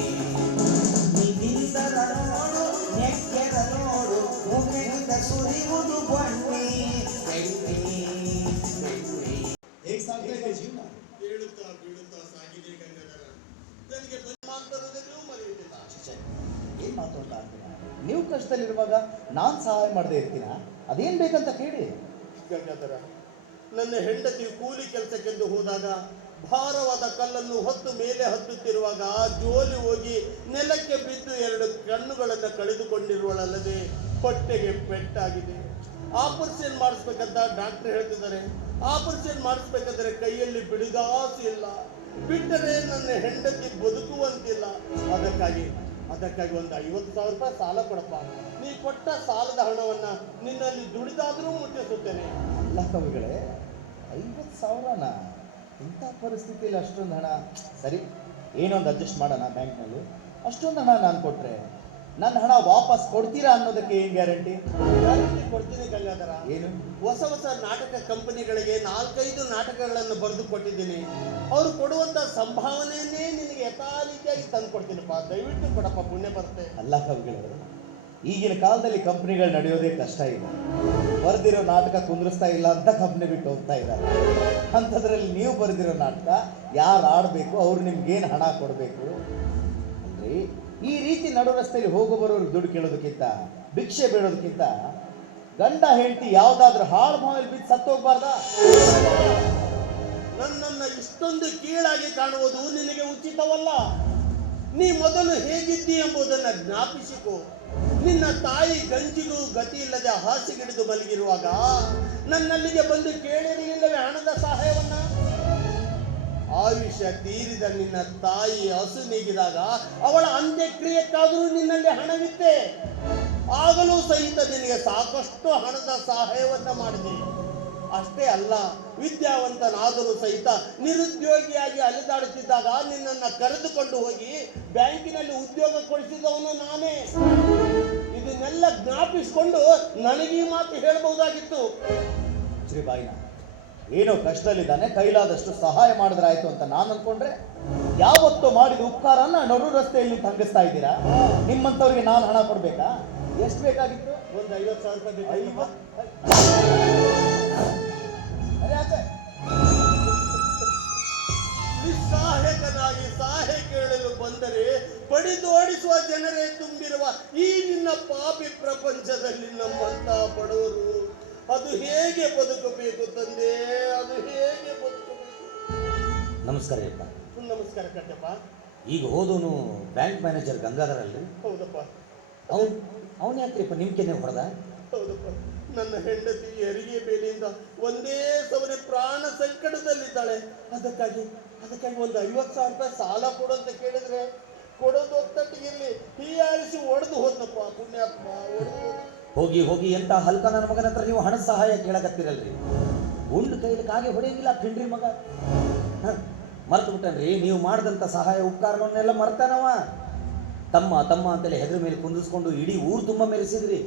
ನಿಂತರ ನೋಡು ನೆಕ್ಕೆರ ನೋಡು, ಮುಗಿದ ಸುರಿಯುವುದು ಬಣ್ಣೆ ಬೆಣ್ಣೆ ಬೆಣ್ಣೆ. ಹೇಗೆ ಸಾಗ್ತಾ ಇದೆ ಜೀವನ? ಬೀಳುತ್ತಾ ಬೀಳುತ್ತಾ ಸಾಗಿದೆ ಗಂಗಾಧರ. ನನಗೆ ಬಂಧಮಾಂತರದಲ್ಲೂ ಮರೆಯುತ್ತಿಲ್ಲ. ಏನ್ ಮಾತು ಅಂತ ಅಂತೀರ? ನೀವು ಕಷ್ಟದಲ್ಲಿರುವಾಗ ನಾನು ಸಹಾಯ ಮಾಡದೇ ಇರ್ತೀನ? ಅದೇನ್ ಬೇಕಂತ ಕೇಳಿ. ಗಂಗಾಧರ, ನನ್ನ ಹೆಂಡತಿ ಕೂಲಿ ಕೆಲಸಕ್ಕೆಂದು ಹೋದಾಗ ಭಾರವಾದ ಕಲ್ಲನ್ನು ಹೊತ್ತು ಮೇಲೆ ಹತ್ತುತ್ತಿರುವಾಗ ಜೋಲಿ ಹೋಗಿ ನೆಲಕ್ಕೆ ಬಿದ್ದು 2 ಕಣ್ಣುಗಳನ್ನು ಕಳೆದುಕೊಂಡಿರುವಳಲ್ಲದೆ ಹೊಟ್ಟೆಗೆ ಪೆಟ್ಟಾಗಿದೆ. ಆಪರೇಷನ್ ಮಾಡಿಸ್ಬೇಕಂತ ಡಾಕ್ಟರ್ ಹೇಳ್ತಿದ್ದಾರೆ. ಆಪರೇಷನ್ ಮಾಡಿಸ್ಬೇಕಾದ್ರೆ ಕೈಯಲ್ಲಿ ಬಿಡುಗಾಸು ಇಲ್ಲ, ಬಿಟ್ಟರೆ ನನ್ನ ಹೆಂಡತಿ ಬದುಕುವಂತಿಲ್ಲ. ಅದಕ್ಕಾಗಿ ಒಂದು 50,000 ರೂಪಾಯಿ ಸಾಲ ಕೊಡಪ್ಪ. ನೀ ಕೊಟ್ಟ ಸಾಲದ ಹಣವನ್ನ ನಿನ್ನಲ್ಲಿ ದುಡಿದಾದರೂ ಮುಟ್ಟಿಸುತ್ತೇನೆ. ಅಲ್ಲ ಕವಿಗಳೇ, 50,000ನ ಇಂಥ ಪರಿಸ್ಥಿತಿಯಲ್ಲಿ ಅಷ್ಟೊಂದು ಹಣ? ಸರಿ, ಏನೊಂದು ಅಡ್ಜಸ್ಟ್ ಮಾಡೋಣ ಬ್ಯಾಂಕ್ನಲ್ಲಿ. ಅಷ್ಟೊಂದು ಹಣ ನಾನು ಕೊಟ್ಟರೆ ನನ್ನ ಹಣ ವಾಪಸ್ ಕೊಡ್ತೀರಾ ಅನ್ನೋದಕ್ಕೆ ಏನು ಗ್ಯಾರಂಟಿ? ಗ್ಯಾರಂಟಿ ಕೊಡ್ತೀನಿ ಗಂಗಾಧರ. ಏನು? ಹೊಸ ಹೊಸ ನಾಟಕ ಕಂಪನಿಗಳಿಗೆ 4-5 ನಾಟಕಗಳನ್ನು ಬರೆದು ಕೊಟ್ಟಿದ್ದೀನಿ. ಅವರು ಕೊಡುವಂತ ಸಂಭಾವನೆಯನ್ನೇ ನಿನಗೆ ಯಥಾರೀತಿಯಾಗಿ ತಂದು ಕೊಡ್ತೀನಪ್ಪ. ದಯವಿಟ್ಟು ಕೊಡಪ್ಪ, ಪುಣ್ಯ ಬರುತ್ತೆ. ಅಲ್ಲ ಕವಿಗಳವರು, ಈಗಿನ ಕಾಲದಲ್ಲಿ ಕಂಪ್ನಿಗಳು ನಡೆಯೋದೇ ಕಷ್ಟ ಇದೆ. ಬರೆದಿರೋ ನಾಟಕ ಕುಂದ್ರಿಸ್ತಾ ಇಲ್ಲ ಅಂತ ಕಂಪ್ನಿ ಬಿಟ್ಟು ಹೋಗ್ತಾ ಇದ್ದಾರೆ. ಅಂಥದ್ರಲ್ಲಿ ನೀವು ಬರೆದಿರೋ ನಾಟಕ ಯಾರು ಆಡಬೇಕು, ಅವ್ರು ನಿಮ್ಗೇನು ಹಣ ಕೊಡಬೇಕು? ಅಂದರೆ ಈ ರೀತಿ ನಡು ರಸ್ತೆಯಲ್ಲಿ ಹೋಗೋ ಬರೋರು ದುಡ್ಡು ಕೇಳೋದಕ್ಕಿಂತ, ಭಿಕ್ಷೆ ಬೇಡೋದಕ್ಕಿಂತ ಗಂಡ ಹೆಂಡತಿ ಯಾವುದಾದ್ರೂ ಹಾಳು ಮಾವಲ್ಲಿ ಬಿದ್ದು ಸತ್ತೋಗ್ಬಾರ್ದಾ? ನನ್ನನ್ನು ಇಷ್ಟೊಂದು ಕೀಳಾಗಿ ಕಾಣುವುದು ನಿನಗೆ ಉಚಿತವಲ್ಲ. ನೀ ಮೊದಲು ಹೇಗಿದ್ದಿ ಎಂಬುದನ್ನು ಜ್ಞಾಪಿಸಿಕೊ. ನಿನ್ನ ತಾಯಿ ಗಂಜಿಗೂ ಗತಿ ಇಲ್ಲದೆ ಹಾಸಿಗಿಡಿದು ಮಲಗಿರುವಾಗ ನನ್ನಲ್ಲಿಗೆ ಬಂದು ಕೇಳಿರಲಿಲ್ಲವೇ ಹಣದ ಸಹಾಯವನ್ನ? ಆಯುಷ್ಯ ತೀರಿದ ನಿನ್ನ ತಾಯಿ ಹಸು ನೀಗಿದಾಗ ಅವಳ ಅಂತ್ಯಕ್ರಿಯೆಕ್ಕಾದರೂ ನಿನ್ನಲ್ಲಿ ಹಣವಿತ್ತೆ. ಆಗಲೂ ಸಹಿತ ನಿನಗೆ ಸಾಕಷ್ಟು ಹಣದ ಸಹಾಯವನ್ನ ಮಾಡಿದೆ. ಅಷ್ಟೇ ಅಲ್ಲ, ವಿದ್ಯಾವಂತನಾದರೂ ಸಹಿತ ನಿರುದ್ಯೋಗಿಯಾಗಿ ಅಲೆದಾಡುತ್ತಿದ್ದಾಗ ನಿನ್ನನ್ನು ಕರೆದುಕೊಂಡು ಹೋಗಿ ಬ್ಯಾಂಕಿನಲ್ಲಿ ಉದ್ಯೋಗ ಕೊಡಿಸಿದವನು ನಾನೇ. ಇದನ್ನೆಲ್ಲ ಜ್ಞಾಪಿಸಿಕೊಂಡು ನನಗೀ ಮಾತು ಹೇಳಬಹುದಾಗಿತ್ತು. ಶ್ರೀಬಾಯಿನ ಏನೋ ಕಷ್ಟದಲ್ಲಿದ್ದಾನೆ, ಕೈಲಾದಷ್ಟು ಸಹಾಯ ಮಾಡಿದ್ರಾಯ್ತು ಅಂತ ನಾನು ಅನ್ಕೊಂಡ್ರೆ, ಯಾವತ್ತೂ ಮಾಡಿದ ಉಪಕಾರನ ನಡು ರಸ್ತೆಯಲ್ಲಿ ತಂಗಿಸ್ತಾ ಇದ್ದೀರಾ? ನಿಮ್ಮಂಥವ್ರಿಗೆ ನಾನು ಹಣ ಕೊಡ್ಬೇಕಾ? ಎಷ್ಟು ಬೇಕಾಗಿತ್ತು? ಒಂದು 50,000 ರೂಪಾಯಿ ಬೇಕಾಗಿತ್ತು. ನಿಸ್ಸಹಾಯಕನಾಗಿ ಸಹಾಯ ಕೇಳಲು ಬಂದರೆ ಬಡಿದೋಡಿಸುವ ಜನರೇ ತುಂಬಿರುವ ಈ ನಿನ್ನ ಪಾಪಿ ಪ್ರಪಂಚದಲ್ಲಿ ನಮ್ಮಂತ ಬಡವರು ಅದು ಹೇಗೆ ಬದುಕಬೇಕು ತಂದೆ? ಅದು ಹೇಗೆ ಬದುಕಬೇಕು? ನಮಸ್ಕಾರ ಅಪ್ಪ. ನಮಸ್ಕಾರ ಕಟ್ಟಪ್ಪ. ಈಗ ಹೋದವನು ಬ್ಯಾಂಕ್ ಮ್ಯಾನೇಜರ್ ಗಂಗಾಧರ ಅಲ್ರಿ? ಹೌದಪ್ಪ. ಅವನು ಯಾಕ್ರಿಪ್ಪ ನಿಮ್ಮ ಕೆನೆ ಹೊಡೆದ? ಹೌದಪ್ಪ, ನನ್ನ ಹೆಂಡತಿ ಹೆರಿಗೆ ಬೇಲಿಯಿಂದ ಒಂದೇ ಸವನೆ ಪ್ರಾಣ ಸಂಕಟದಲ್ಲಿದ್ದಾಳೆ. ಅದಕ್ಕಾಗಿ ಒಂದು 50,000 ರೂಪಾಯಿ ಸಾಲ ಕೊಡು ಅಂತ ಕೇಳಿದ್ರೆ ಕೊಡೋದು ಒತ್ತಟ್ಟಿಗಿರ್ಲಿ ಹೀಯಾಳಿಸಿ ಒಡೆದು ಹೋದ್ನಪ್ಪ. ಪುಣ್ಯಾತ್ಮ ಒಡೆದು ಹೋಗಿ ಎಂತ ಹಲ್ಕ ನನ್ನ ಮಗನ ಹತ್ರ ನೀವು ಹಣ ಸಹಾಯ ಕೇಳಕತ್ತೀರಲ್ರಿ? ಉಂಡು ಕೈಲಿ ಕಾಗೆ ಹೊಡೆಯಂಗಿಲ್ಲ ಪಿಂಡ್ರಿ ಮಗ. ಮರ್ತು ಬಿಟ್ಟನ್ರಿ, ನೀವು ಮಾಡಿದಂಥ ಸಹಾಯ ಉಪಕಾರವನ್ನೆಲ್ಲ ಮರ್ತಾನವ. ತಮ್ಮ ಅಂತೇಳಿ ಹೆದ್ರ ಮೇಲೆ ಕುಂದಿಸ್ಕೊಂಡು ಇಡೀ ಊರು ತುಂಬ ಮೆರೆಸಿದ್ರಿ.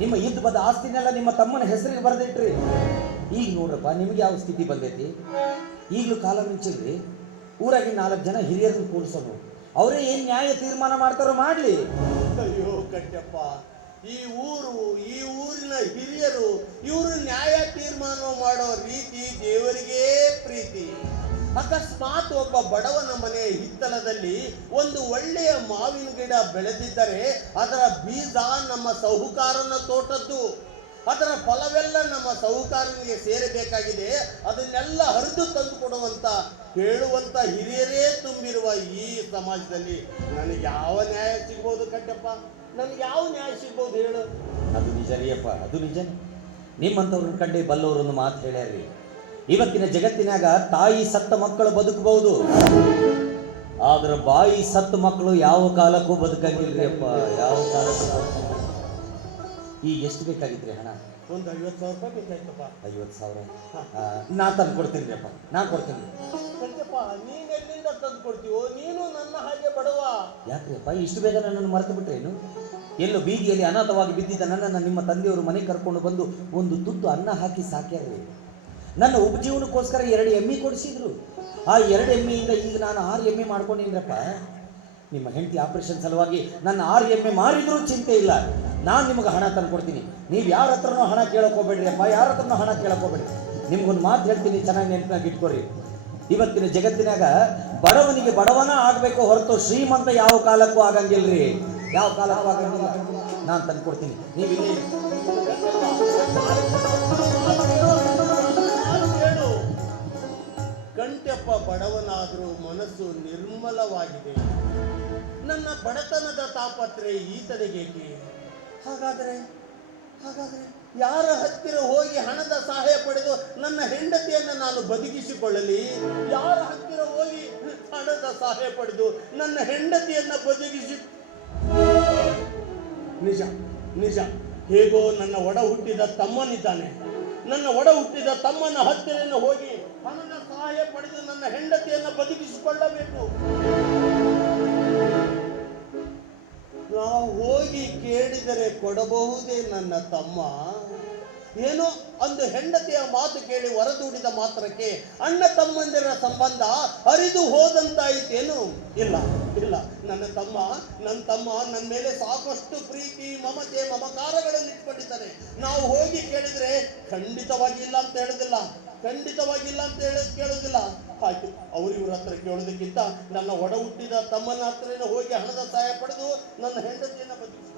ನಿಮ್ಮ ಇದ್ದು ಬಂದ ಆಸ್ತಿನೆಲ್ಲ ನಿಮ್ಮ ತಮ್ಮನ ಹೆಸರಿಗೆ ಬರೆದಿಟ್ರಿ. ಈಗ ನೋಡ್ರಪ್ಪ, ನಿಮ್ಗೆ ಯಾವ ಸ್ಥಿತಿ ಬಂದೈತಿ? ಈಗಲೂ ಕಾಲ ಮಿಂಚಿಲ್ರಿ. ಊರಾಗಿ 4 ಜನ ಹಿರಿಯರನ್ನು ಕೂಡಿಸೋನು, ಅವರೇ ಏನು ನ್ಯಾಯ ತೀರ್ಮಾನ ಮಾಡ್ತಾರೋ ಮಾಡಲಿ. ಅಯ್ಯೋ ಕಟ್ಟಪ್ಪ, ಈ ಊರಿನ ಹಿರಿಯರು ಇವರು ನ್ಯಾಯ ತೀರ್ಮಾನ ಮಾಡೋ ರೀತಿ ದೇವರಿಗೇ ಪ್ರೀತಿ. ಅಕಸ್ಮಾತ್ ಒಬ್ಬ ಬಡವನ ಮನೆಯ ಹಿತ್ತಲದಲ್ಲಿ ಒಂದು ಒಳ್ಳೆಯ ಮಾವಿನ ಗಿಡ ಬೆಳೆದಿದ್ದರೆ ಅದರ ಬೀಜ ನಮ್ಮ ಸಾಹುಕಾರನ ತೋಟದ್ದು. ಅದರ ಫಲವೆಲ್ಲ ನಮ್ಮ ಸಾಹುಕಾರನಿಗೆ ಸೇರಬೇಕಾಗಿದೆ. ಅದನ್ನೆಲ್ಲ ಹರಿದು ತಂದು ಕೊಡುವಂತ ಹೇಳುವಂತ ಹಿರಿಯರೇ ತುಂಬಿರುವ ಈ ಸಮಾಜದಲ್ಲಿ ನನಗೆ ಯಾವ ನ್ಯಾಯ ಸಿಗ್ಬೋದು ಕಟ್ಟಪ್ಪ? ನನಗೆ ಯಾವ ನ್ಯಾಯ ಸಿಗ್ಬೋದು ಹೇಳು? ಅದು ನಿಜ ರೀ ಅಪ್ಪ, ಅದು ನಿಜ. ನಿಮ್ಮಂಥವ್ರನ್ನ ಕಂಡು ಬಲ್ಲವರನ್ನು ಮಾತು ಹೇಳ್ಯಾರ್ರಿ. ಇವತ್ತಿನ ಜಗತ್ತಿನಾಗ ತಾಯಿ ಸತ್ತ ಮಕ್ಕಳು ಬದುಕಬಹುದು, ಆದ್ರೆ ಬಾಯಿ ಸತ್ತ ಮಕ್ಕಳು ಯಾವ ಕಾಲಕ್ಕೂ ಬದುಕಂಗಿಲ್ರಿ ಅಪ್ಪ, ಯಾವ ಕಾಲಕ್ಕೂ. ಈಗ ಎಷ್ಟು ಬೇಕಾಗಿದ್ರಿ ಹಣ? ಒಂದು 50,000 ರೂಪಾಯಿ ಬೇಕಾಯ್ತಪ್ಪ. 50,000 ನಾ ತಂದು ಕೊಡ್ತೀನಿ ಅಪ್ಪ, ನಾನು ಕೊಡ್ತೀನಿ. ಕಟ್ಟಪ್ಪ, ನೀನ್ ಎಲ್ಲಿಂದ ತಂದು ಕೊಡ್ತೀವೋ? ನೀನು ನನ್ನ ಹಾಗೆ ಬಡವ. ಯಾಕ್ರಿ ಅಪ್ಪ ಇಷ್ಟು ಬೇಗ ನನ್ನನ್ನು ಮರೆತು ಬಿಟ್ರೇನು? ಎಲ್ಲೋ ಬೀದಿಯಲ್ಲಿ ಅನಾಥವಾಗಿ ಬಿದ್ದಿದ್ದ ನನ್ನನ್ನು ನಿಮ್ಮ ತಂದೆಯವರು ಮನೆ ಕರ್ಕೊಂಡು ಬಂದು ಒಂದು ತುತ್ತು ಅನ್ನ ಹಾಕಿ ಸಾಕ್ಯಾರ್ರಿ. ನನ್ನ ಉಪಜೀವನಕ್ಕೋಸ್ಕರ 2 ಎಮ್ಮೆ ಕೊಡಿಸಿದ್ರು. ಆ 2 ಎಮ್ಮೆಯಿಂದ ಈಗ ನಾನು 6 ಎಮ್ಮೆ ಮಾಡ್ಕೊಂಡಿದ್ರಪ್ಪ. ನಿಮ್ಮ ಹೆಂಡತಿ ಆಪರೇಷನ್ ಸಲುವಾಗಿ ನನ್ನ 6 ಎಮ್ಮೆ ಮಾರಿದ್ರೂ ಚಿಂತೆ ಇಲ್ಲ, ನಾನು ನಿಮಗೆ ಹಣ ತಂದು ಕೊಡ್ತೀನಿ. ನೀವು ಯಾರ ಹತ್ರನೂ ಹಣ ಕೇಳಕ್ಕೆ ಹೋಗ್ಬೇಡ್ರಿ ಅಪ್ಪ, ಯಾರ ಹತ್ರನೂ ಹಣ ಕೇಳಕ್ಕೆ ಹೋಗ್ಬೇಡ್ರಿ. ನಿಮ್ಗೊಂದು ಮಾತು ಹೇಳ್ತೀನಿ, ಚೆನ್ನಾಗಿ ನೆನಪಿನಾಗ ಇಟ್ಕೊರಿ. ಇವತ್ತಿನ ಜಗತ್ತಿನಾಗ ಬಡವನಿಗೆ ಬಡವನ ಆಗಬೇಕು ಹೊರತು ಶ್ರೀಮಂತ ಯಾವ ಕಾಲಕ್ಕೂ ಆಗಂಗಿಲ್ರಿ, ಯಾವ ಕಾಲಕ್ಕೂ ಆಗಂಗಿಲ್ಲ. ನಾನು ತಂದು ಕೊಡ್ತೀನಿ, ನೀವು ಇಲ್ಲಿ ಗಂಟೆಪ್ಪ ಬಡವನಾದರೂ ಮನಸ್ಸು ನಿರ್ಮಲವಾಗಿದೆ. ನನ್ನ ಬಡತನದ ತಾಪತ್ರೆ ಈತನಿಗೇಕೆ? ಹಾಗಾದರೆ ಯಾರ ಹತ್ತಿರ ಹೋಗಿ ಹಣದ ಸಹಾಯ ಪಡೆದು ನನ್ನ ಹೆಂಡತಿಯನ್ನು ನಾನು ಬದುಕಿಸಿಕೊಳ್ಳಲಿ? ಯಾರ ಹತ್ತಿರ ಹೋಗಿ ಹಣದ ಸಹಾಯ ಪಡೆದು ನನ್ನ ಹೆಂಡತಿಯನ್ನು ಬದುಕಿಸಿ? ನಿಜ, ಹೇಗೋ ನನ್ನ ಒಡ ಹುಟ್ಟಿದ ತಮ್ಮನಿದ್ದಾನೆ. ನನ್ನ ಒಡ ಹುಟ್ಟಿದ ತಮ್ಮನ ಹತ್ತಿರನ ಹೋಗಿ ಹಣದ ಸಹಾಯ ಪಡೆದು ನನ್ನ ಹೆಂಡತಿಯನ್ನು ಬದುಕಿಸಿಕೊಳ್ಳಬೇಕು. ನಾವು ಹೋಗಿ ಕೇಳಿದರೆ ಕೊಡಬಹುದೇ ನನ್ನ ತಮ್ಮ? ಏನೋ ಒಂದು ಹೆಂಡತಿಯ ಮಾತು ಕೇಳಿ ಹೊರದೂಡಿದ ಮಾತ್ರಕ್ಕೆ ಅಣ್ಣ ತಮ್ಮಂದಿರ ಸಂಬಂಧ ಹರಿದು ಹೋದಂತಾಯಿತೇನು? ಇಲ್ಲ ಇಲ್ಲ, ನನ್ನ ತಮ್ಮ ನನ್ನ ಮೇಲೆ ಸಾಕಷ್ಟು ಪ್ರೀತಿ ಮಮತೆ ಮಮಕಾರಗಳನ್ನು ಇಟ್ಕೊಂಡಿದ್ದಾನೆ. ನಾವು ಹೋಗಿ ಕೇಳಿದ್ರೆ ಖಂಡಿತವಾಗಿ ಇಲ್ಲ ಅಂತ ಹೇಳುದಿಲ್ಲ, ಕೇಳುದಿಲ್ಲ. ಆಯ್ತು, ಇವ್ರ ಹತ್ರ ಕೇಳೋದಕ್ಕಿಂತ ನನ್ನ ಒಡ ಹುಟ್ಟಿದ ತಮ್ಮನ ಹತ್ರನೇ ಹೋಗಿ ಹಣದ ಸಹಾಯ ಪಡೆದು ನನ್ನ ಹೆಂಡತಿಯನ್ನು ಬದುಕಿಸಿಕೊಂಡು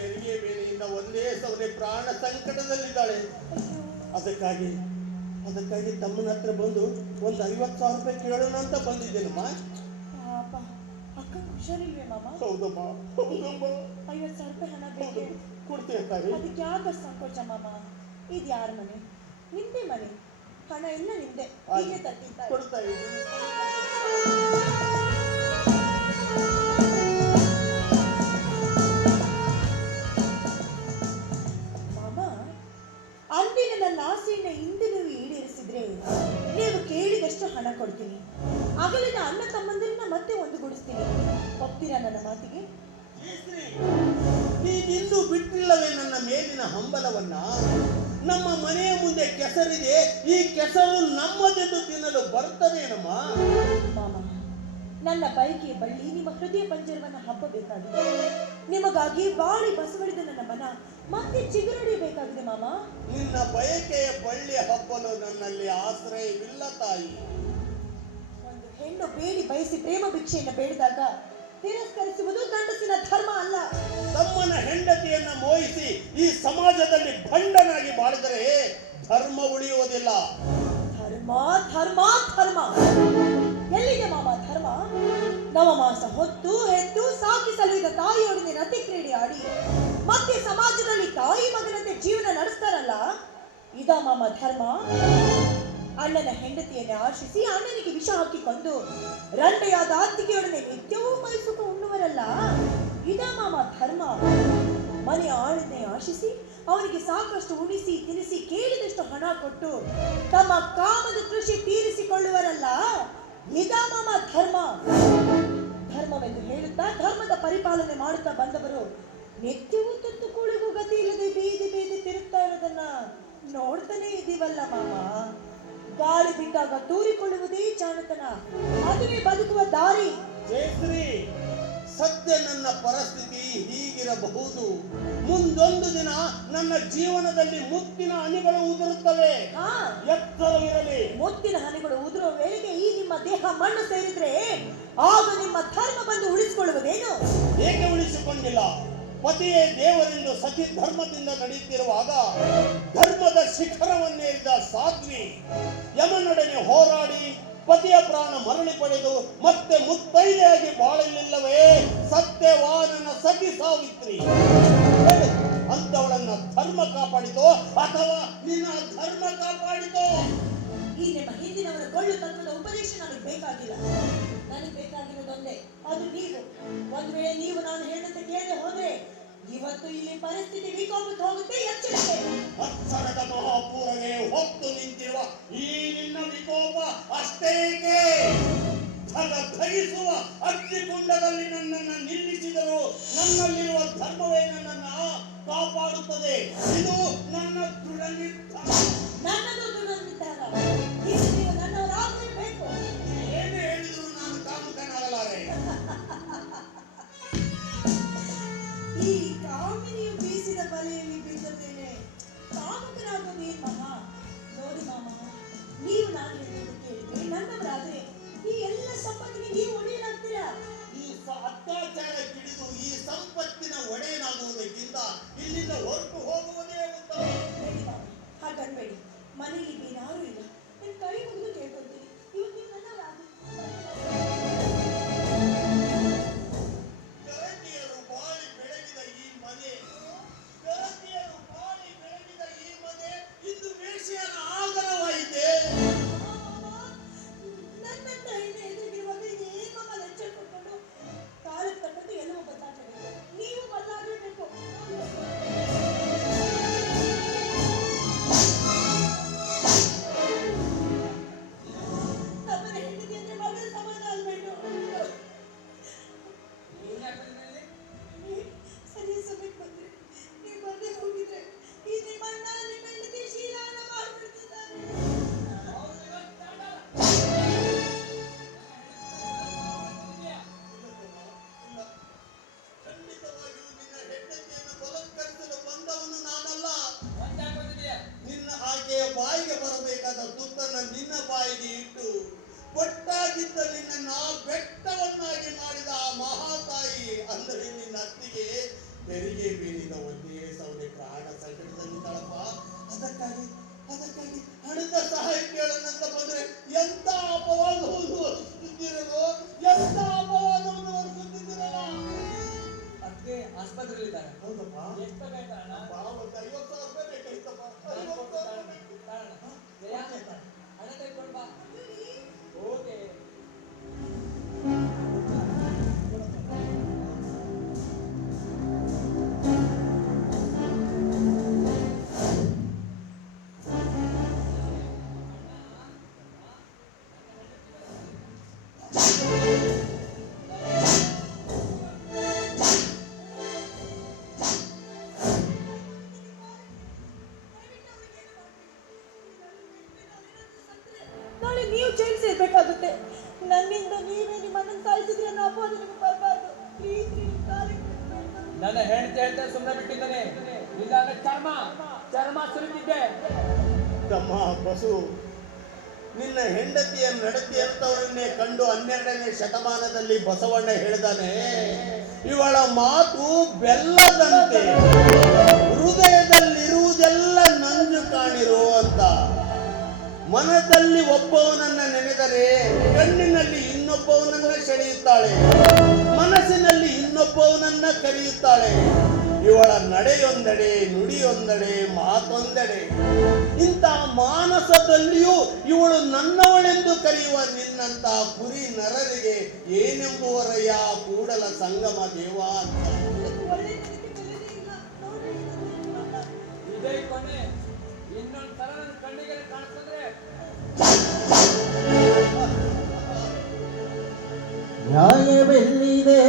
ಹೆರಿಗೆ ಬೇನೆಯಿಂದ ಒಂದೇ ಸವನೆ ಪ್ರಾಣ ಸಂಕಟದಲ್ಲಿದ್ದಾಳೆ. ಅದಕ್ಕಾಗಿ ತಮ್ಮನ ಹತ್ರ ಬಂದು ಒಂದು 50,000 ರೂಪಾಯಿ ಕೇಳೋಣ ಅಂತ ಬಂದಿದ್ದೇನಮ್ಮ. ಅಕ್ಕ ಹುಷಾರಿಲ್ವೇ ಮಾಮ? ಹೌದಮ್ಮ. 50,000 ರೂಪಾಯಿ ಹಣ ಬೇಕು. ಕೊಡ್ತೇನೆ ತಾಯಿ. ಅದಕ್ಕೆ ಯಾಕೆ ಸಂಕೋಚ ಮಾಮ? ಇದು ಯಾರ ಮನೆ? ನಿಂದೆ ಮನೆ. ಹಣ ಎಲ್ಲ ನಿಂದೆ. ಹೀಗೆ ತಟ್ಟಿದ್ದಾರೆ. ಕೊಡ್ತಾ ಇದ್ದೀನಿ. ಅಂದಿನ ನನ್ನ ಆಸೆಯನ್ನ ಇಂದಿಗೂ ಈಡೇರಿಸಿದ್ರೆ ನೀವು ಕೇಳಿದಷ್ಟು ಹಣ ಕೊಡ್ತೀನಿ. ಅಗಲಿದ ಅಣ್ಣ ತಮ್ಮಂದಿರನ್ನ ಮತ್ತೆ ಒಂದುಗೂಡಿಸ್ತೀನಿ. ಒಪ್ತೀರಾ ನನ್ನ ಮಾತಿಗೆ? ನೀನಿನ್ನೂ ಬಿಟ್ಟಿಲ್ಲವೇ ನನ್ನ ಮೇಲಿನ ಹಂಬಲವನ್ನ? ನಮ್ಮ ಮನೆಯ ಮುಂದೆ ಕೆಸರಿದೆ, ಈ ಕೆಸರು ನಮ್ಮದೆಂದು ತಿನ್ನಲು ಬರುತ್ತದೇನಮ್ಮ? ಮಾಮ, ನನ್ನ ಬೈಕೆ ಬಳ್ಳಿ ನಿಮ್ಮ ಹೃದಯ ಪಂಜರವನ್ನ ಹಬ್ಬಬೇಕಾಗಿದೆ. ನಿಮಗಾಗಿ ಬಾಳಿ ಬಸವಳಿದ ನನ್ನ ಮನ ಮತ್ತೆ ಚಿಗುರಡಿಬೇಕಾಗಿದೆ ಮಾಮ. ನಿನ್ನ ಬಯಕೆಯ ಬಳ್ಳಿ ಹಬ್ಬಲು ನನ್ನಲ್ಲಿ ಆಶ್ರಯವಿಲ್ಲ ತಾಯಿ. ಒಂದು ಹೆಣ್ಣು ಬೇಡಿ ಬಯಸಿ ಪ್ರೇಮ ಭಿಕ್ಷೆಯನ್ನು ಬೇಡಿದಾಗ ತಿರಸ್ಕರಿಸುವುದು ಗಂಡಸಿನ ಧರ್ಮ ಅಲ್ಲ. ತಮ್ಮನ ಹೆಂಡತಿಯನ್ನ ಮೋಹಿಸಿ ಈ ಸಮಾಜದಲ್ಲಿ ಭಂಡನಾಗಿ ಬಾಳಿದರೆ ಧರ್ಮ ಉಳಿಯುವುದಿಲ್ಲ. ಧರ್ಮ ಧರ್ಮ ಧರ್ಮ ಎಲ್ಲಿದೆ ಮಾಮ ಧರ್ಮ? ನವಮಾಸ ಹೊತ್ತು ಹೆತ್ತು ಸಾಕಿ ಸಲುಹಿದ ತಾಯಿಯೊಡನೆ ರತಿ ಕ್ರೀಡೆ ಆಡಿ ಮತ್ತೆ ಸಮಾಜದಲ್ಲಿ ತಾಯಿ ಮಗನಂತೆ ಜೀವನ ನಡೆಸ್ತಾರಲ್ಲ, ಇದ ಮಾಮ ಧರ್ಮ? ಅಣ್ಣನ ಹೆಂಡತಿಯನ್ನೇ ಆಶಿಸಿ ಅಣ್ಣನಿಗೆ ವಿಷ ಹಾಕಿಕೊಂಡು ರಂಟೆಯಾದ ಅತ್ತಿಗೆಯೊಡನೆ ನಿತ್ಯವೂ ಮೈಸುಖ ಉಣ್ಣುವರಲ್ಲ, ಇದ ಮಾಮ ಧರ್ಮ? ಮನೆ ಆಳನ್ನೇ ಆಶಿಸಿ ಅವನಿಗೆ ಸಾಕಷ್ಟು ಉಣಿಸಿ ತಿನಿಸಿ ಕೇಳಿದಷ್ಟು ಹಣ ಕೊಟ್ಟು ತಮ್ಮ ಕಾಮದ ಕೃಷಿ ತೀರಿಸಿಕೊಳ್ಳುವರಲ್ಲ, ಇದ ಮಾಮ ಧರ್ಮ? ಧರ್ಮವೆಂದು ಹೇಳುತ್ತಾ ಧರ್ಮದ ಪರಿಪಾಲನೆ ಮಾಡುತ್ತಾ ಬಂದವರು ನಿತ್ಯವೂ ತುತ್ತು ಕೂಳಿಗೂ ಗತಿ ಇಲ್ಲದೆ ಬೀದಿ ಬೀದಿ ತಿರುಗ್ತಾ ಇರೋದನ್ನ ನೋಡ್ತಾನೆ ಇದೀವಲ್ಲ ಮಾಮ. ಗಾಳಿ ಬಿಟ್ಟಾಗ ತೂರಿಕೊಳ್ಳುವುದೇ ಜಾಣತನ, ಅದುವೇ ಬದುಕುವ ದಾರಿ. ಜಯಶ್ರೀ, ಸದ್ಯ ನನ್ನ ಪರಿಸ್ಥಿತಿ ಹೀಗಿರಬಹುದು. ಮುಂದೊಂದು ದಿನ ನನ್ನ ಜೀವನದಲ್ಲಿ ಮುತ್ತಿನ ಹನಿಗಳು ಉದುರುತ್ತವೆ. ಎತ್ತರವಿರಲಿ. ಮುತ್ತಿನ ಹನಿಗಳು ಉದುರುವ ವೇಳೆಗೆ ಈ ನಿಮ್ಮ ದೇಹ ಮಣ್ಣು ಸೇರಿದ್ರೆ ಆಗ ನಿಮ್ಮ ಧರ್ಮ ಬಂದು ಉಳಿಸಿಕೊಳ್ಳುವುದೇನು? ಏಕೆ ಉಳಿಸಿಕೊಂಡಿಲ್ಲ? ಪತಿಯೇ ದೇವರೆಂದು ಸತಿ ಧರ್ಮದಿಂದ ನಡೆಯುತ್ತಿರುವಾಗ ಧರ್ಮದ ಶಿಖರವನ್ನೇರಿದ ಸಾಧ್ವಿ ಯಮನೊಡನೆ ಹೋರಾಡಿ ಪತಿಯ ಪ್ರಾಣ ಮರಳಿ ಪಡೆದು ಮತ್ತೆ ಮುತ್ತೈದೆಯಾಗಿ ಬಾಳಲಿಲ್ಲವೇ ಸತ್ಯವಾನನ ಸತಿ ಸಾವಿತ್ರಿ? ಅಂತವಳನ್ನ ಧರ್ಮ ಕಾಪಾಡಿತೋ ಅಥವಾ ನಿನ್ನ ಧರ್ಮ ಕಾಪಾಡಿತೋ? ಈ ನಿಮ್ಮ ಹಿಂದಿನವರ ಕೊಳ್ಳು ತತ್ವದ ಉಪದೇಶ ನನಗೆ ಬೇಕಾಗಿಲ್ಲ. ನನಗೆ ಬೇಕಾಗಿರೋದೊಂದೇ, ಅದು ನೀವು. ಒಂದು ವೇಳೆ ನೀವು ನಾನು ಹೇಳಿದಂತೆ ಕೇಳದೆ ಹೋದ್ರೆ ಇವತ್ತು ಇಲ್ಲಿ ಪರಿಸ್ಥಿತಿ ವಿಕೋಪಕ್ಕೆ ಹೋಗುತ್ತೆ. ಎಚ್ಚರಿಕೆ. ಅಕ್ಷರದ ಮಹಾಪೂರವೇ ಹೊತ್ತು ನಿಂತಿರುವ ಈ ನಿನ್ನ ವಿಕೋಪ ಅಷ್ಟೇಕೆ? ಧಗಿಸುವ ಅಗ್ನಿಕುಂಡದಲ್ಲಿ ನನ್ನನ್ನು ನಿಲ್ಲಿಸಿದರು ನನ್ನಲ್ಲಿರುವ ಧರ್ಮವೇ ನನ್ನನ್ನು ಕಾಪಾಡುತ್ತದೆ. ಇದು ನನ್ನ ದೃಢ ನಿರ್ಧಾರ. ನನ್ನದು ದೃಢ ನಿರ್ಧಾರ. ನೀವು ನನ್ನವರಾಗಲೇ ಬೇಕು. ಏನು ಹೇಳಿದ್ರು ನಾನು ಕಾಮುಕನಾಗಲಾರೆ. ಈ ಕಾಮಿನಿಯು ಬೀಸಿದ ಬಲೆಯಲ್ಲಿ ಬಿದ್ದ ಮೇಲೆ ಕಾಮಕನಾಗೋದೇನ್ ಮಹಾ? ನೋಡಿ ಮಾಮ, ನೀವು ನಾನು ಹೇಳೋದು ಕೇಳಿದ್ರೆ ನನ್ನವರಾದ್ರೆ ಈ ಎಲ್ಲ ಸಂಪತ್ತಿಗೆ ನೀವು ಒಡೆಯಲಾಗ್ತೀರಾ. ಈ ಅತ್ಯಾಚಾರ ಹಿಡಿದು ಈ ಸಂಪತ್ತಿನ ಒಡೆಯನಾಗುವುದಕ್ಕಿಂತ ಇಲ್ಲಿಂದ ಹೊರಟು ಹೋಗುವುದೇ ಉತ್ತಮ. ಬೇಡಿ ಮಾಮ, ಹಾಗನ್ಬೇಡಿ. ಮನೆಯಲ್ಲಿ ಬೇರಾರೂ ಇಲ್ಲ. ನನ್ನ ಕೈ ಮುಗಿದು ಕೇಳ್ಕೊಳ್ತೀನಿ, ಇವತ್ತು ನೀವು ನನ್ನವರಾಗಿ. ಗರತಿಯರು ಬಾಳಿ ಬೆಳಗಿದ ಈ ಮನೆ ಇಂದು ವೇಶ್ಯನ ಆಗರವಾಯಿತೆ. ಹೇಳ್ತಾರೆ. ಹೌದಪ್ಪ. ಎಷ್ಟು ಬೇಕಾಯ್ತಣ್ಣ? ಒಂದು 50,000 ರೂಪಾಯಿ ಬೇಕಾಯ್ತಪ್ಪ. ನಾನು 50,000 ಕೊಡ್ತೀನಿ, ರೂಪಾಯಿ ತಾಳಣ್ಣ. ಜಯ, ಹಣ ತೆಗೆದುಕೊಂಡು ಬಾ. ಓಕೆ. ನಾಳೆ ನೀವು ಜೈಲು ಸೇರ್ಬೇಕಾಗುತ್ತೆ. ನನ್ನಿಂದ ನೀವೇ ನಿಮ್ಮ ಅಣ್ಣನ ಸಾಯಿಸಿದ್ರೆ ಅನ್ನೋ ಅಪವಾದ ನಿಮಗೆ ಬರಬಾರ್ದು. ಪ್ಲೀಸ್ ನನ್ನ ಹೆಂಡತಿ ಹೇಳ್ತಾ ಸುಮ್ಮನೆ ಬಿಟ್ಟಿದ್ದಾನೆ, ಇಲ್ಲ ಅಂದ್ರೆ ಚರ್ಮ ಸುರಿತಿದ್ದೆ. ತಮ್ಮ ಬಸು, ನಿನ್ನ ಹೆಂಡತಿಯ ನಡತಿ ಅಂತವರನ್ನೇ ಕಂಡು 12ನೇ ಶತಮಾನದಲ್ಲಿ ಬಸವಣ್ಣ ಹೇಳಿದಾನೆ, ಇವಳ ಮಾತು ಬೆಲ್ಲದಂತೆ, ಹೃದಯದಲ್ಲಿರುವುದೆಲ್ಲ ನಂಜು ಕಾಣಿರು ಅಂತ. ಮನದಲ್ಲಿ ಒಬ್ಬವನನ್ನ ನೆನೆದರೆ ಕಣ್ಣಿನಲ್ಲಿ ಇನ್ನೊಬ್ಬವನನ್ನ ಸೆಳೆಯುತ್ತಾಳೆ, ಮನಸ್ಸಿನಲ್ಲಿ ಇನ್ನೊಬ್ಬವನನ್ನ ಕರೆಯುತ್ತಾಳೆ. ಇವಳ ನಡೆಯೊಂದೆಡೆ, ನುಡಿಯೊಂದೆಡೆ, ಮಾತೊಂದೆಡೆ. ಇಂಥ ಮಾನಸದಲ್ಲಿಯೂ ಇವಳು ನನ್ನವಳೆಂದು ಕರೆಯುವ ನಿನ್ನಂತ ಕುರಿ ನರರಿಗೆ ಏನೆಂಬುವರಯ್ಯ ಕೂಡಲ ಸಂಗಮ ದೇವ ಅಂತ. ಇದೇ ಕೊನೆ. ಇನ್ನೊಂದು ಸಲ ನನ್ನ ಕಣ್ಣಿಗೆ ಕಾಣಿಸ್ತಂದ್ರೆ ನ್ಯಾಯವೆಲ್ಲಿದೆ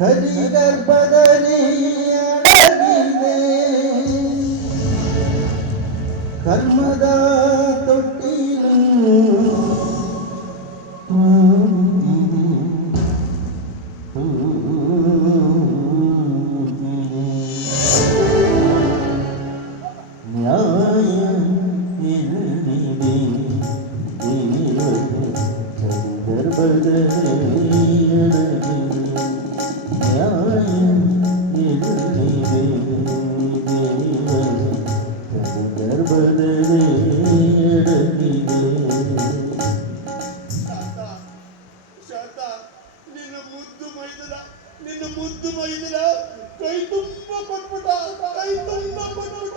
ಕಲಿಗರ್ಭದಲ್ಲಿ ಅಡಗಿದೆ, ಕರ್ಮದ ತೊಟ್ಟಿಲು ನ್ಯಾಯ ಎಲ್ಲಿದೆ ಗರ್ಭದಲ್ಲಿ ಶಾಂತ, ನಿನ್ನ ಮುದ್ದು ಮೈದಿನ ಕೈ ತುಂಬ ಕೊಟ್ಬಿಟ್ಟ, ಮೈ ತುಂಬ ಕೊಟ್ಬಿಟ್ಟ.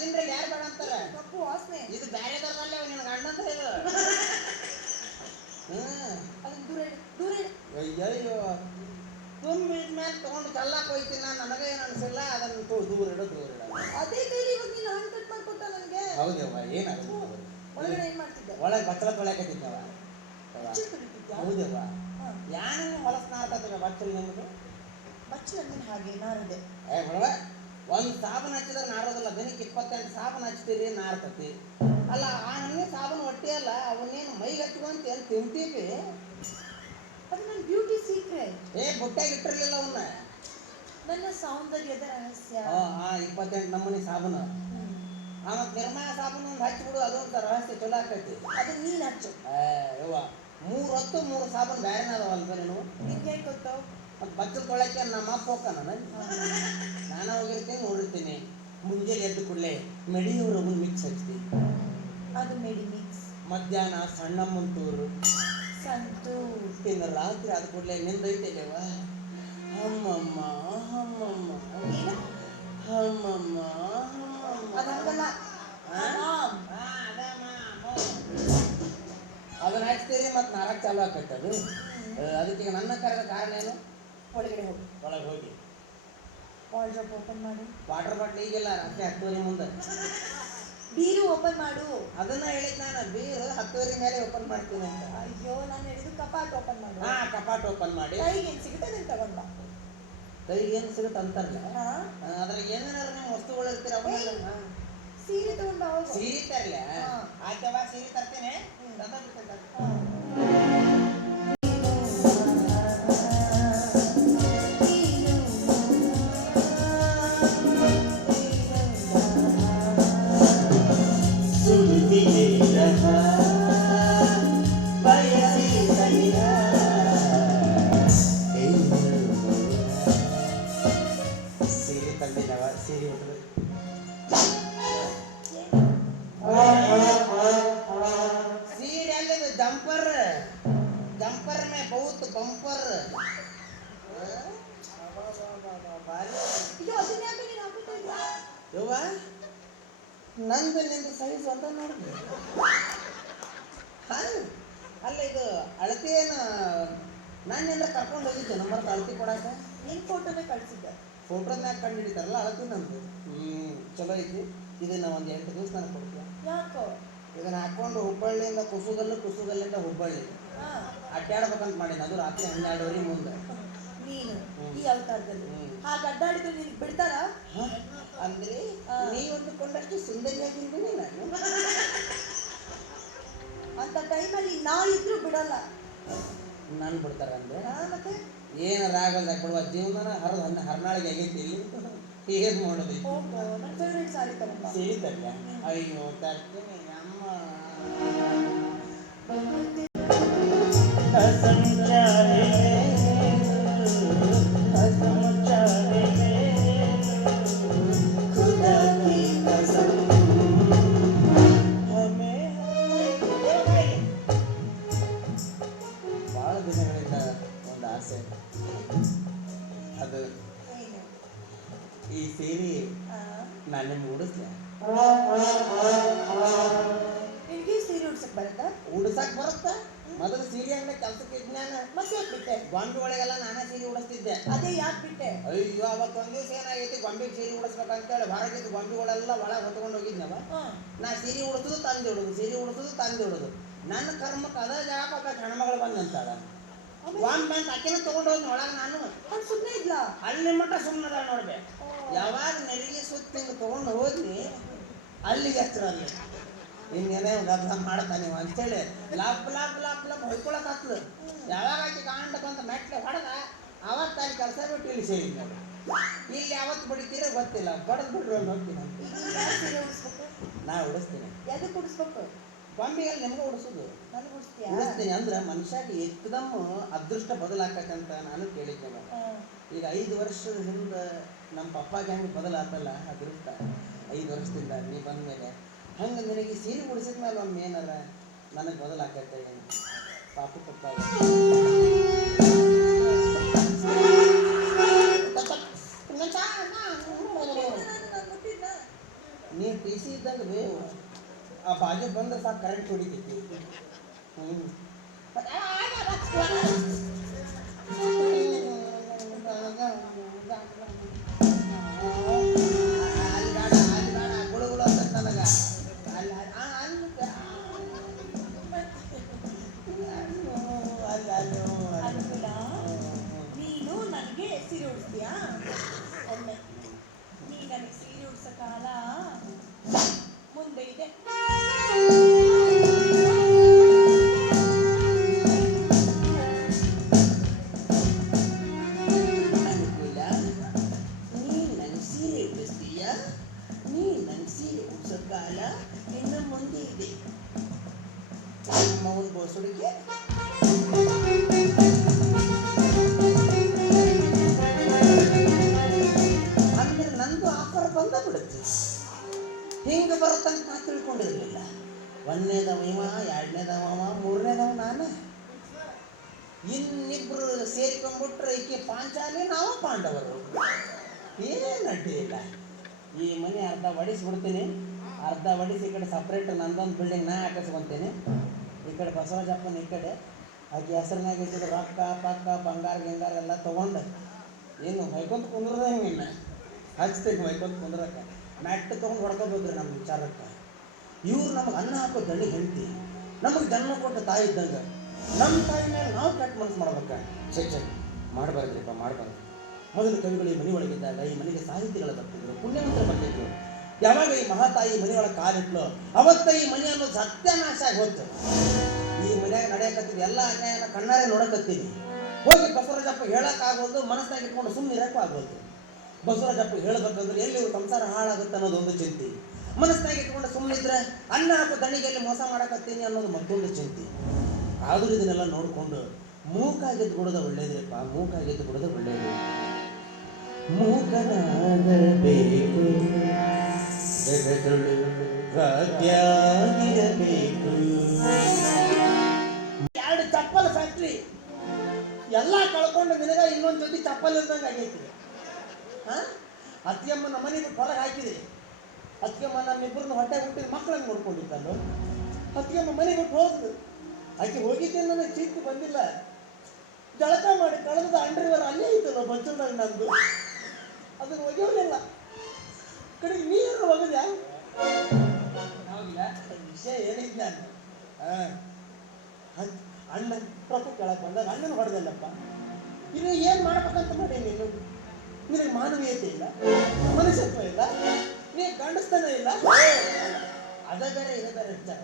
ತಿಂದ್ರೆ ಯಾರು ಬೇಡ ಅಂತಾರ? ತಪ್ಪು ವಾಸನೆ. ಇದು ಬ್ಯಾರೆ ತರಲ್ಲ, ನಿನ್ ಗಂಡಂತ ಇದು. ಅದನ್ನ ದೂರ ಇಡು. ಅಯ್ಯಯ್ಯೋ, ತುಂಬಿದ್ಮೇಲೆ ತಗೊಂಡು ಕಲ್ಲಾಕ್ ಹೋಯ್ತೀನಿ ನಾನು. ನನಗೆ ಏನು ಅನ್ಸಿಲ್ಲ, ಅದನ್ನು ದೂರ ಇಡು. ಅದೇ ಕೈಲಿ ಇವಾಗ ನೀನು ಹಣ್ಣು ಕಟ್ ಮಾಡ್ಕೊಟ್ಟ ನನಗೆ. ಹೌದವ್ವ, ಏನಾಗುತ್ತೆ? ಒಳಗಡೆ ಏನ್ ಮಾಡ್ತಿದ್ದೆ? ಒಳಗೆ ಬಚ್ಚಲ ತೊಳ್ಯಾಕತ್ತಿದ್ದವ. ಹೌದವ್ವ, ಹಾ. ಯಾನು ಹೊಲಸ್ನ ಆಗ್ತದೆ ಬಚ್ಚಲ್ ನಿಮ್ದು? ಬಚ್ಚಲ ಅಂದ್ರೆ ಹಾಗೆ ನಾರದೆ. ಹೊಳವ ಒಂದು ಸಾಬೂನು ಹಚ್ಚಿದ್ರೆ ನಾರೋದಿಲ್ಲ. ದಿನಕ್ಕೆ 28 ಸಾಬೂನು ಹಚ್ತೀರಿ, ನಾರ್ತತಿ. ಅಲ್ಲ, ಆ ಹಣ್ಣಿ ಸಾಬೂನು ಹೊಟ್ಟೆ ಅಲ್ಲ, ಅವನ್ನೇನು ಮೈಗೆ ಹಚ್ಕೊಂತ ಏನು ತಿಂತೀವಿ? ಅದು ನನ್ನ ಬ್ಯೂಟಿ ಸೀಕ್ರೆಟ್. ಬುಟ್ಟಾಗಿ ಇಟ್ಟಿರ್ಲಿಲ್ಲ ಅವನ್ನ. ನನ್ನ ಸೌಂದರ್ಯದ ರಹಸ್ಯ. 28 ನಮೂನಿ ಸಾಬೂನು. ಮತ್ತು ನಿರ್ಮಾ ಸಾಬೂನು ಒಂದು ಹಚ್ಚಿಬಿಡು, ಅದೊಂದು ರಹಸ್ಯ ಚಲೋ ಆಕೈತಿ. ಅದು ನೀನು ಹಚ್ಚು. ಯವ್ವ, 3 ಹೊತ್ತು 3 ಸಾಬೂನು ಬ್ಯಾರೆನ ಅದಾವಲ್ವ ನೀನು? ನಿಂಗೆ ಹೇಗೆ ಗೊತ್ತಾವು? ಮತ್ತು ಬಚ್ಚಲು ತೊಳಕ್ಕೆ ನಮ್ಮ ಅಪ್ಪ ಹೋಗ್ತಾನ. ನಾನು ಹೋಗಿರ್ತೀನಿ, ನೋಡಿರ್ತೀನಿ. ಮುಂಜಾನೆ ಎದ್ದು ಕೂಡಲೇ ಮೆಡಿಯೂರಮ್ಮನ ಮಿಕ್ಸ್ ಹಚ್ತೀನಿ. ಅದು ಮೇಡಿ ಮಿಕ್ಸ್. ಮಧ್ಯಾಹ್ನ ಸಣ್ಣ ಮುಂತೂರು ಸಂತೂರ್. ಇನ್ನು ರಾತ್ರಿ ಆದ ಕೂಡಲೇ ನಿಂದೈತೇವ ಹಮ್ಮಮ್ಮ ಹಮ್ಮಮ್ಮ ಹಮ್ಮಮ್ಮ ಅದಂಗಲ್ಲ. ಅದನ್ನ ಹಚ್ತೀರಿ ಮತ್ತು ನಾರಕ್ಕೆ ಚಾಲು ಆಕೈತೆ ಅದು. ಅದಕ್ಕೆ ನನ್ನ ಕರೆದ ಕಾರಣ ಏನು? ಒಳಗಡೆ ಹೋಗಿ. ಒಳಗೆ ಹೋಗಿ ವಾರ್ಡ್ರೋಬ್ ಓಪನ್ ಮಾಡು. ವಾಟರ್ ಬಾಟ್ಲ್ ಈಗೆಲ್ಲ ರಾತ್ರಿ 10 ಮುಂದೆ. ಬೀರು ಓಪನ್ ಮಾಡು. ಅದನ್ನ ಹೇಳಿದ್ ನಾನು, ಬೀರು 10 ಮೇಲೆ ಓಪನ್ ಮಾಡ್ತೀನಿ ಅಂತ. ಅಯ್ಯೋ, ನಾನು ಹೇಳಿದ್ದು ಕಪಾಟ್ ಓಪನ್ ಮಾಡು. ಕಪಾಟ್ ಓಪನ್ ಮಾಡಿ ಕೈಗೆ ಏನು ಸಿಗುತ್ತೆ ಅದನ್ನ ತಗೊಂಡ್ ಬಾ. ಕೈಗೆ ಏನು ಸಿಗುತ್ತೆ ಅಂತಾರಲ್ಲ, ಹಾ, ಅದ್ರಾಗ ಏನೇನಾರು ನೀವು ವಸ್ತುಗಳು ಇರ್ತೀರ ಅವನ್ನೆಲ್ಲ. ಸೀರೆ ತಗೊಂಡ್ ಬಾ. ಹೋಗು. ಸೀರೆ ತರಲ? ಹಾ. ಆಯ್ತವ, ಸೀರೆ ತರ್ತೇನೆ. ಹಾ. जंपर जंपर में बहुत बंपर ಇದು ಅದನ್ನ ಯಾಕೆ ನೀನು ಹಾಕೋತಾ ಇದ್ಯಾ? ಯವ್ವ ನಂದು ನಿಂದು ಸೈಜ್ ಅಂತ ನೋಡಿದ್ವಿ ಅಲ್ಲ ಇದು ಅಳತಿ ಏನು ನಾನೆಲ್ಲ ಕರ್ಕೊಂಡು ಹೋಗಿದ್ದೆ ನಂಬರ್ ಅಳತಿ ಕೊಡಾಕ ನಿನ್ ಫೋಟೋನೇ ಕಳ್ಸಿದ್ದೆ. ಫೋಟೋದ್ನಾಗ ಕಂಡು ಹಿಡಿತಾರಲ್ಲ ಅಳತಿ ನಂದು ಚಲೋ ಐತಿ ಇದನ್ನ ಒಂದು 8 ದಿವಸ ನನಗೆ ಕೊಡ್ತೀಯ ಯಾಕೋ? ಇದನ್ನ ಹಾಕೊಂಡು ಹುಬ್ಬಳ್ಳಿಯಿಂದ ಕುಸುಗಲ್ಲಿಂದ ಹುಬ್ಬಳ್ಳಿ ಅಡ್ಡಾಡ್ಬೇಕಂತ ಮಾಡೀನಿ ಅದು ರಾತ್ರಿ 12:30 ಮುಂದೆ ನೀನು ಈ ಅವತಾರದಲ್ಲಿ ಹಾಗೆ ಅಡ್ಡಾಡಿದ್ರೆ ನಿನಗೆ ಬಿಡ್ತಾರ? ಅಂದ್ರೆ ನೀವು ಅಂದುಕೊಂಡಷ್ಟು ಸುಂದರಿಯಾಗಿರ್ತೀನಿ ನಾನು ಅಂತ ಟೈಮಲ್ಲಿ ನಾ ಇದ್ರೂ ಬಿಡಲ್ಲ. ನಾನು ಬಿಡ್ತಾರ ಅಂದ್ರೆ ಮತ್ತೆ ಏನಾರ ಆಗಲ್ಲ ಬಿಡುವ ಜೀವನ ಹರ್ನಾಳಿಗೆ ಆಗೈತಿ ಏನ್ ಮಾಡೋದು ನನ್ನ ಫೇವ್ರೇಟ್ ಸಾರಿ ತಗೊಂಡ ಸಿರಿತಲ್ಲ ಅಯ್ಯೋ ತರ್ತೀನಿ ಅಮ್ಮ ಬಹಳ ದಿನಗಳಿಂದ ಒಂದು ಆಸೆ ಅದು ಈ ಸೀರೆ ನಾನು ನಿಮ್ಗೆ ಉಡಿಸ್ಲೆ ನಿನ್ಗೆ ಸೀರೆ ಉಡ್ಸಕ್ ಬರುತ್ತಾ? ಉಡ್ಸಕ್ ಬರುತ್ತಾ? ಮೊದಲು ಸೀರೆ ಅಂಗಡಿ ಕೆಲ್ಸಕ್ಕೆ ಇದ್ನಾನ ಮತ್ತೆ ಯಾಕೆ ಬಿಟ್ಟೆ? ಗೊಂಬೆ ಒಳಗೆಲ್ಲ ನಾನೇ ಸೀರೆ ಉಡಿಸ್ತಿದ್ದೆ. ಅದೇ ಯಾಕೆ ಬಿಟ್ಟೆ? ಅಯ್ಯೋ ಅವತ್ತೊಂದ್ ದಿವಸ ಏನಾಗೈತಿ ಗೊಂಬೆಗೆ ಸೀರೆ ಉಡಿಸ್ಬೇಕಂತೇಳಿ ಹೊರಗಿದ್ದು ಗೊಂಬೆಗಳೆಲ್ಲ ಒಳಗೆ ಹೊತ್ಕೊಂಡು ಹೋಗಿದ್ನವ ನಾ ಸೀರೆ ಉಡಿಸೋದು ತಂದಿಡುದು ಸೀರೆ ಉಡಿಸೋದು ತಂದಿಡುದು ನನ್ನ ಕರ್ಮಕ್ಕೆ ಅದ ಜಾಗ ಒಬ್ಬ ಹೆಣ್ಮಗಳು ಬಂದಂತಾಳ ಒಮ್ಮೆ ಅಂತ ಅಕ್ಕಿನ ತಗೊಂಡು ಹೋಗಿ ಒಳಗೆ ನಾನು ಸುಮ್ಮನೆ ಇದ್ಲ ಅಲ್ಲಿ ಮಟ್ಟ ಸುಮ್ಮನದ ನೋಡ್ಬೇಕು ಯಾವಾಗ ನೆರಿಗೆ ಸುತ್ತ ಹಿಂಗೆ ತಗೊಂಡು ಹೋದ್ನಿ ಅಲ್ಲಿಗೆ ಹತ್ರ ಅಲ್ಲಿ ಇನ್ನೇನೇ ಗದ್ಲ ಮಾಡ್ತಾನೆ ಅಂತೇಳಿ ಲಾಪ್ ಲಾಪ್ ಲಾಪ್ ಲಾಪ್ ಹೊಯ್ಕೊಳಕ್ ಹತ್ತದ ಯಾವಾಗ ಆಕಿ ಕಾಂಡ ಬಂತ ಮೆಟ್ಲೆ ಹೊಡೆದ ಅವತ್ತು ಅಲ್ಲಿ ಕೆಲಸ ಬಿಟ್ಟು ಇಲ್ಲಿ ಸೇರಿ ಇಲ್ಲಿ ಯಾವತ್ತು ಬಡಿತೀರ ಗೊತ್ತಿಲ್ಲ ಬಡದ್ ಬಿಡ್ರು ಅಂತ ಹೋಗ್ತೀನಿ ನಾ ಉಡಿಸ್ತೀನಿ ಎದಕ್ಕೆ ಉಡಿಸ್ಬೇಕು? ಗೊಂಬೆಯಲ್ಲಿ ನಿಮ್ಗೆ ಉಡಿಸೋದು ನನಗೆ ಉಡಿಸ್ತೀಯಾ? ಉಡಿಸ್ತೀನಿ ಅಂದ್ರೆ ಮನುಷ್ಯಾಗೆ ಎಕ್ದಮ್ ಅದೃಷ್ಟ ಬದಲಾಕಂತ ನಾನು ಕೇಳಿದ್ದೇನೆ. ಈಗ 5 ವರ್ಷದ ಹಿಂದೆ ನಮ್ಮ ಪಪ್ಪಾಗೆ ಹೆಂಗೆ ಬದಲಾತಲ್ಲ ಅದೃಷ್ಟ 5 ವರ್ಷದಿಂದ ನೀ ಬಂದಮೇಲೆ ಹಂಗೆ ನಿನಗೆ ಸೀರೆ ಉಡಿಸಿದ ಮೇಲೆ ಒಮ್ಮೆ ಏನಾರ ನನಗೆ ಬದಲಾಕತ್ತೆ ಏನು ಪಾಪು ಪಪ್ಪ ನೀ ಟಿ ಸಿ ಇದ್ದಂಗೆ ಬೇವು ಆ ಬಾಜು ಬಂದ್ರೆ ಸಾಕು ಕರೆಂಟ್ ಹೊಡಿತೈತಿ ಗುಳುಗುಳು ಅಂತ ನನಗೆ ನೀನು ನನಗೆ ಸೀರೆ ಉಡಿಸ್ತೀಯಾ? ಒಮ್ಮೆ ನೀ ನನಗೆ ಸೀರೆ ಉಡ್ಸೋ ಕಾಲ ಮುಂದೆ ಇದೆ. ನೀ ನನ್ನ ಸೀರೆ ಉಡಿಸ್ತೀಯ ನೀ ನನ್ನ ಸೀರೆ ಉಡಿಸೋ ಕಾಲ ಇನ್ನು ಮುಂದೆ ಇದೆ ಮೌನ್ ಬೋಸುಡಿಗೆ ಅಂದ್ರೆ ನಂದು ಆಫರ್ ಬಂದ ಬಿಡುತ್ತೆ ಹಿಂಗೆ ಬರುತ್ತಂತ ನಾ ತಿಳ್ಕೊಂಡಿರ್ಲಿಲ್ಲ 1ನೇದವ ಇವ 2ನೇದವ ಅವ 3ನೇದವ ನಾನು ಇನ್ನಿಬ್ರು ಸೇರ್ಕೊಂಡ್ಬಿಟ್ರೆ ಈಕೆ ಪಾಂಚಾಲಿ ನಾವು ಪಾಂಡವರು ಏನು ಅಡ್ಡಿ ಇಲ್ಲ ಈ ಮನೆ ಅರ್ಧ ಒಡಿಸ್ಬಿಡ್ತೀನಿ ಅರ್ಧ ಒಡಿಸಿ ಈ ಕಡೆ ಸಪ್ರೇಟ್ ನಂದೊಂದು ಬಿಲ್ಡಿಂಗ್ ನಾ ಹಾಕಿಸ್ಕೊತೀನಿ ಈ ಕಡೆ ಬಸವರಾಜಪ್ಪನ ಈ ಕಡೆ ಆಕೆ ಹೆಸರಿನಾಗ ಇದ್ದಿದ್ದು ರೊಕ್ಕ ಪಕ್ಕ ಬಂಗಾರ ಗಿಂಗಾರ ಎಲ್ಲ ತೊಗೊಂಡು ಏನು ಹೊಯ್ಕೊಂತ ಕುಂದ್ರದ ಇನ್ನು ಹಚ್ತೀನಿ ಹೊಯ್ಕೊಂತ ಕುಂದ್ರಕ್ಕೆ ಮ್ಯಾಟ್ ತೊಗೊಂಡು ಹೊಡ್ಕೋಬೇಕ್ರಿ ನಮ್ಮ ವಿಚಾರಕ್ಕೆ ಇವ್ರು ನಮಗೆ ಅನ್ನ ಹಾಕೋ ದಣಿ ಹೆಂಡತಿ ನಮಗೆ ಜನ್ಮ ಕೊಟ್ಟ ತಾಯಿ ಇದ್ದಂಗೆ ನಮ್ಮ ತಾಯಿ ಮೇಲೆ ನಾವು ಕೆಟ್ಟ ಮನಸ್ಸು ಮಾಡ್ಬೇಕ ಚೆಕ್ ಮಾಡಬಾರ್ದ್ರಿಪ್ಪ ಮಾಡಬಾರ್ದು ಮೊದಲು ಕವಿಗಳು ಈ ಮನೆ ಒಳಗಿದ್ದಾಗ ಈ ಮನೆಗೆ ಸಾಹಿತಿಗಳ ಬರ್ತಿದ್ರು ಪುಣ್ಯವಂತರ ಬರ್ತಿದ್ರು ಯಾವಾಗ ಈ ಮಹಾತಾಯಿ ಮನೆಯೊಳಗೆ ಕಾಲಿಟ್ಲು ಅವತ್ತ ಈ ಮನೆ ಅನ್ನೋದು ಸತ್ಯನಾಶ ಆಗಿ ಹೋಯ್ತು ಈ ಮನ್ಯಾಗ ನಡೆಯಕತ್ತಿದ್ದು ಎಲ್ಲ ಅನ್ಯಾಯನ ಕಣ್ಣಾರೆ ನೋಡಕತ್ತೀನಿ ಹೋಗಿ ಬಸವರಾಜಪ್ಪ ಹೇಳಕ್ಕಾಗೋದು ಮನಸ್ಸಿನಾಗ ಇಟ್ಕೊಂಡು ಸುಮ್ಮನೆ ಇರಕ್ಕೂ ಆಗೋದು ಬಸವರಾಜಪ್ಪ ಹೇಳ್ಬೇಕಂದ್ರೆ ಎಲ್ಲಿ ಸಂಸಾರ ಹಾಳಾಗುತ್ತೆ ಅನ್ನೋದೊಂದು ಚಿಂತೆ ಮನಸ್ಸಿನಾಗ ಇಟ್ಕೊಂಡು ಸುಮ್ಮನಿದ್ರೆ ಅನ್ನ ಹಾಕೋ ದಣಿಗೆಲ್ಲಿ ಮೋಸ ಮಾಡಕತ್ತೀನಿ ಅನ್ನೋದು ಮತ್ತೊಂದು ಚಿಂತೆ ಆದರೂ ಇದನ್ನೆಲ್ಲ ನೋಡಿಕೊಂಡು ಮೂಕಾಗಿದ್ದು ಬಿಡೋದ ಒಳ್ಳೇದ್ರಿಪ್ಪ ಮೂಕಾಗಿದ್ದು ಬಿಡೋದ ಒಳ್ಳೇದು ಮೂಕನಾಗಬೇಕು ಜಗದೊಳು ರಾಜ್ಯಾಗಿರಬೇಕು ಎಲ್ಲ ಕಳ್ಕೊಂಡು ನಿನಗ ಇನ್ನೊಂದು ಜೊತೆ ಚಪ್ಪಲ್ ಇಲ್ದಂಗೆ ಆಗೈತಿ. ಹಾ, ಅತ್ತಿಯಮ್ಮನ ಮನೆಗೆ ಹೊರಗೆ ಹಾಕಿದೆ. ಅತ್ತಿಯಮ್ಮ ನಮ್ಮಿಬ್ಬರನ್ನ ಹೊಟ್ಟೆ ಹುಟ್ಟಿದ ಮಕ್ಕಳನ್ನ ನೋಡ್ಕೊಂಡಿದ್ದಲ್ಲ. ಅತ್ತಿಯಮ್ಮ ಮನೆಗೆ ಬಿಟ್ಟು ಹೋದ್ಲು. ಆಕೆ ಹೋಗಿದ್ದೆ ನನಗೆ ಚಿಂತೆ ಬಂದಿಲ್ಲ. ಜಳಕ ಮಾಡಿ ಕಳೆದ ಅಂಡ್ರಿವರ್ ಅಲ್ಲೇ ಐತಲ್ಲ ಬಚ್ಚಲ್ದಾಗ ನಂದು, ಅದನ್ನು ಒಗೆಯೋದಿಲ್ಲ. ಕಡೆಗೆ ನೀರು ಒಗದ್ಯಾ? ವಿಷಯ ಹೇಳಿದ್ ನಾನು. ಅಣ್ಣ ಪ್ರಭು ಕೆಳಗೆ ಬಂದಾಗ ಅಣ್ಣನ ಹೊಡೆದಲ್ಲಪ್ಪ. ಇನ್ನು ಏನು ಮಾಡ್ಬೇಕಂತ ಮಾಡಿ ನೀನು? ನಿನಗೆ ಮಾನವೀಯತೆ ಇಲ್ಲ, ಮನುಷ್ಯತ್ವ ಇಲ್ಲ, ನೀ ಗಂಡಸ್ತನ ಇಲ್ಲ. ಅದ ಬೇರೆ ಇದೇ ಬೇರೆ ವಿಚಾರ.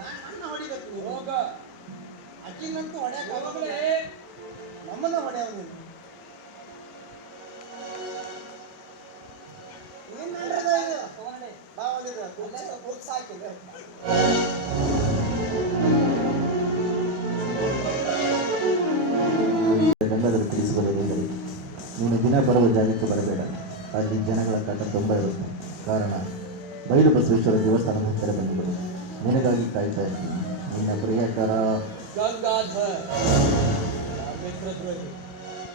ನಾನು ಅಣ್ಣ ಹೊಡಿಬೇಕು ನೀನು. ಹೋಗ ಅಕ್ಕಿನಂತೂ ಹೊಡ್ಯಾಕ ನಮ್ಮನ್ನ ಹೊಡೆಯವ ನೀನು. ಏನ್ ಮಾಡ್ರದ ಇದು? ಬಾ ಒಂದಿದ್ರು ಸಾಕಿದೆ. ಗಂಗಾಧರ ತಿಳಿಸಿಕೊಳ್ಳುವುದೆಂದರೆ, ನೀನು ದಿನ ಬರುವ ಜಾಗಕ್ಕೆ ಬರಬೇಡ. ಅಲ್ಲಿ ಜನಗಳ ಕಾಟ ತುಂಬ ಇರುತ್ತೆ. ಕಾರಣ ಬೈಲು ಬಸವೇಶ್ವರ ದೇವಸ್ಥಾನದ ಹತ್ತಿರ ಬಂದುಬಿಡು. ನಿನಗಾಗಿ ಕಾಯ್ತಾ ಇರ್ತೀನಿ. ನಿನ್ನ ಪ್ರಿಯಕರ ಗಂಗಾಧರ್. ಮಿತ್ರದ್ರೋಹಿ.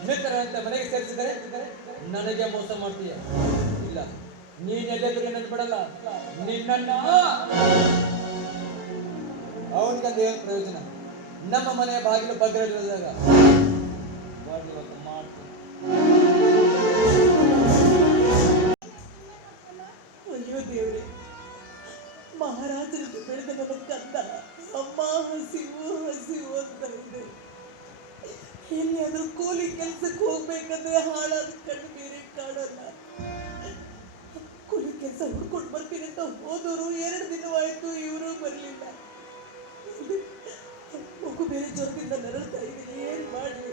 ಮಿತ್ರ ಅಂತ ಮನೆಗೆ ಸೇರಿಸಿದರೆ ನನಗೆ ಮೋಸ ಮಾಡ್ತೀಯ. ಇಲ್ಲ, ನೀನೆಲ್ಲೆಲ್ಲರೂ ನನ್ನ ಬಿಡಲ್ಲ. ನಿನ್ನನ್ನ ಅವನಿಗಂದು ಏನು ಪ್ರಯೋಜನ? ನಮ್ಮ ಮನೆಯ ಬಾಗಿಲು ಬಗ್ಗರಿಲ್ಲದಾಗ ಅಯ್ಯೋ ದೇವ್ರೆ, ಮಹಾರಾಜರಿಗೆ ಬೆಳೆದ ನನ್ನ ಕಂದ ಅಮ್ಮ ಹಸಿವು ಹಸಿವು ಅಂತ ಇದೆ. ಎಲ್ಲಿಯಾದ್ರೂ ಕೂಲಿ ಕೆಲ್ಸಕ್ಕೆ ಹೋಗ್ಬೇಕಂದ್ರೆ ಹಾಳಾದ ಕಣ್ಣು ಬೇರೆ ಕಾಣಲ್ಲ. ಕೂಲಿ ಕೆಲಸ ಹುಡ್ಕೊಂಡು ಬರ್ತೀನಿ ಅಂತ ಹೋದವರು 2 ದಿನವಾಯ್ತು, ಇವರು ಬರಲಿಲ್ಲ. ಮಗು ಬೇರೆ ಜ್ವರದಿಂದ ನರಳ್ತಾ ಇದ್ದೀನಿ, ಏನ್ ಮಾಡಿ?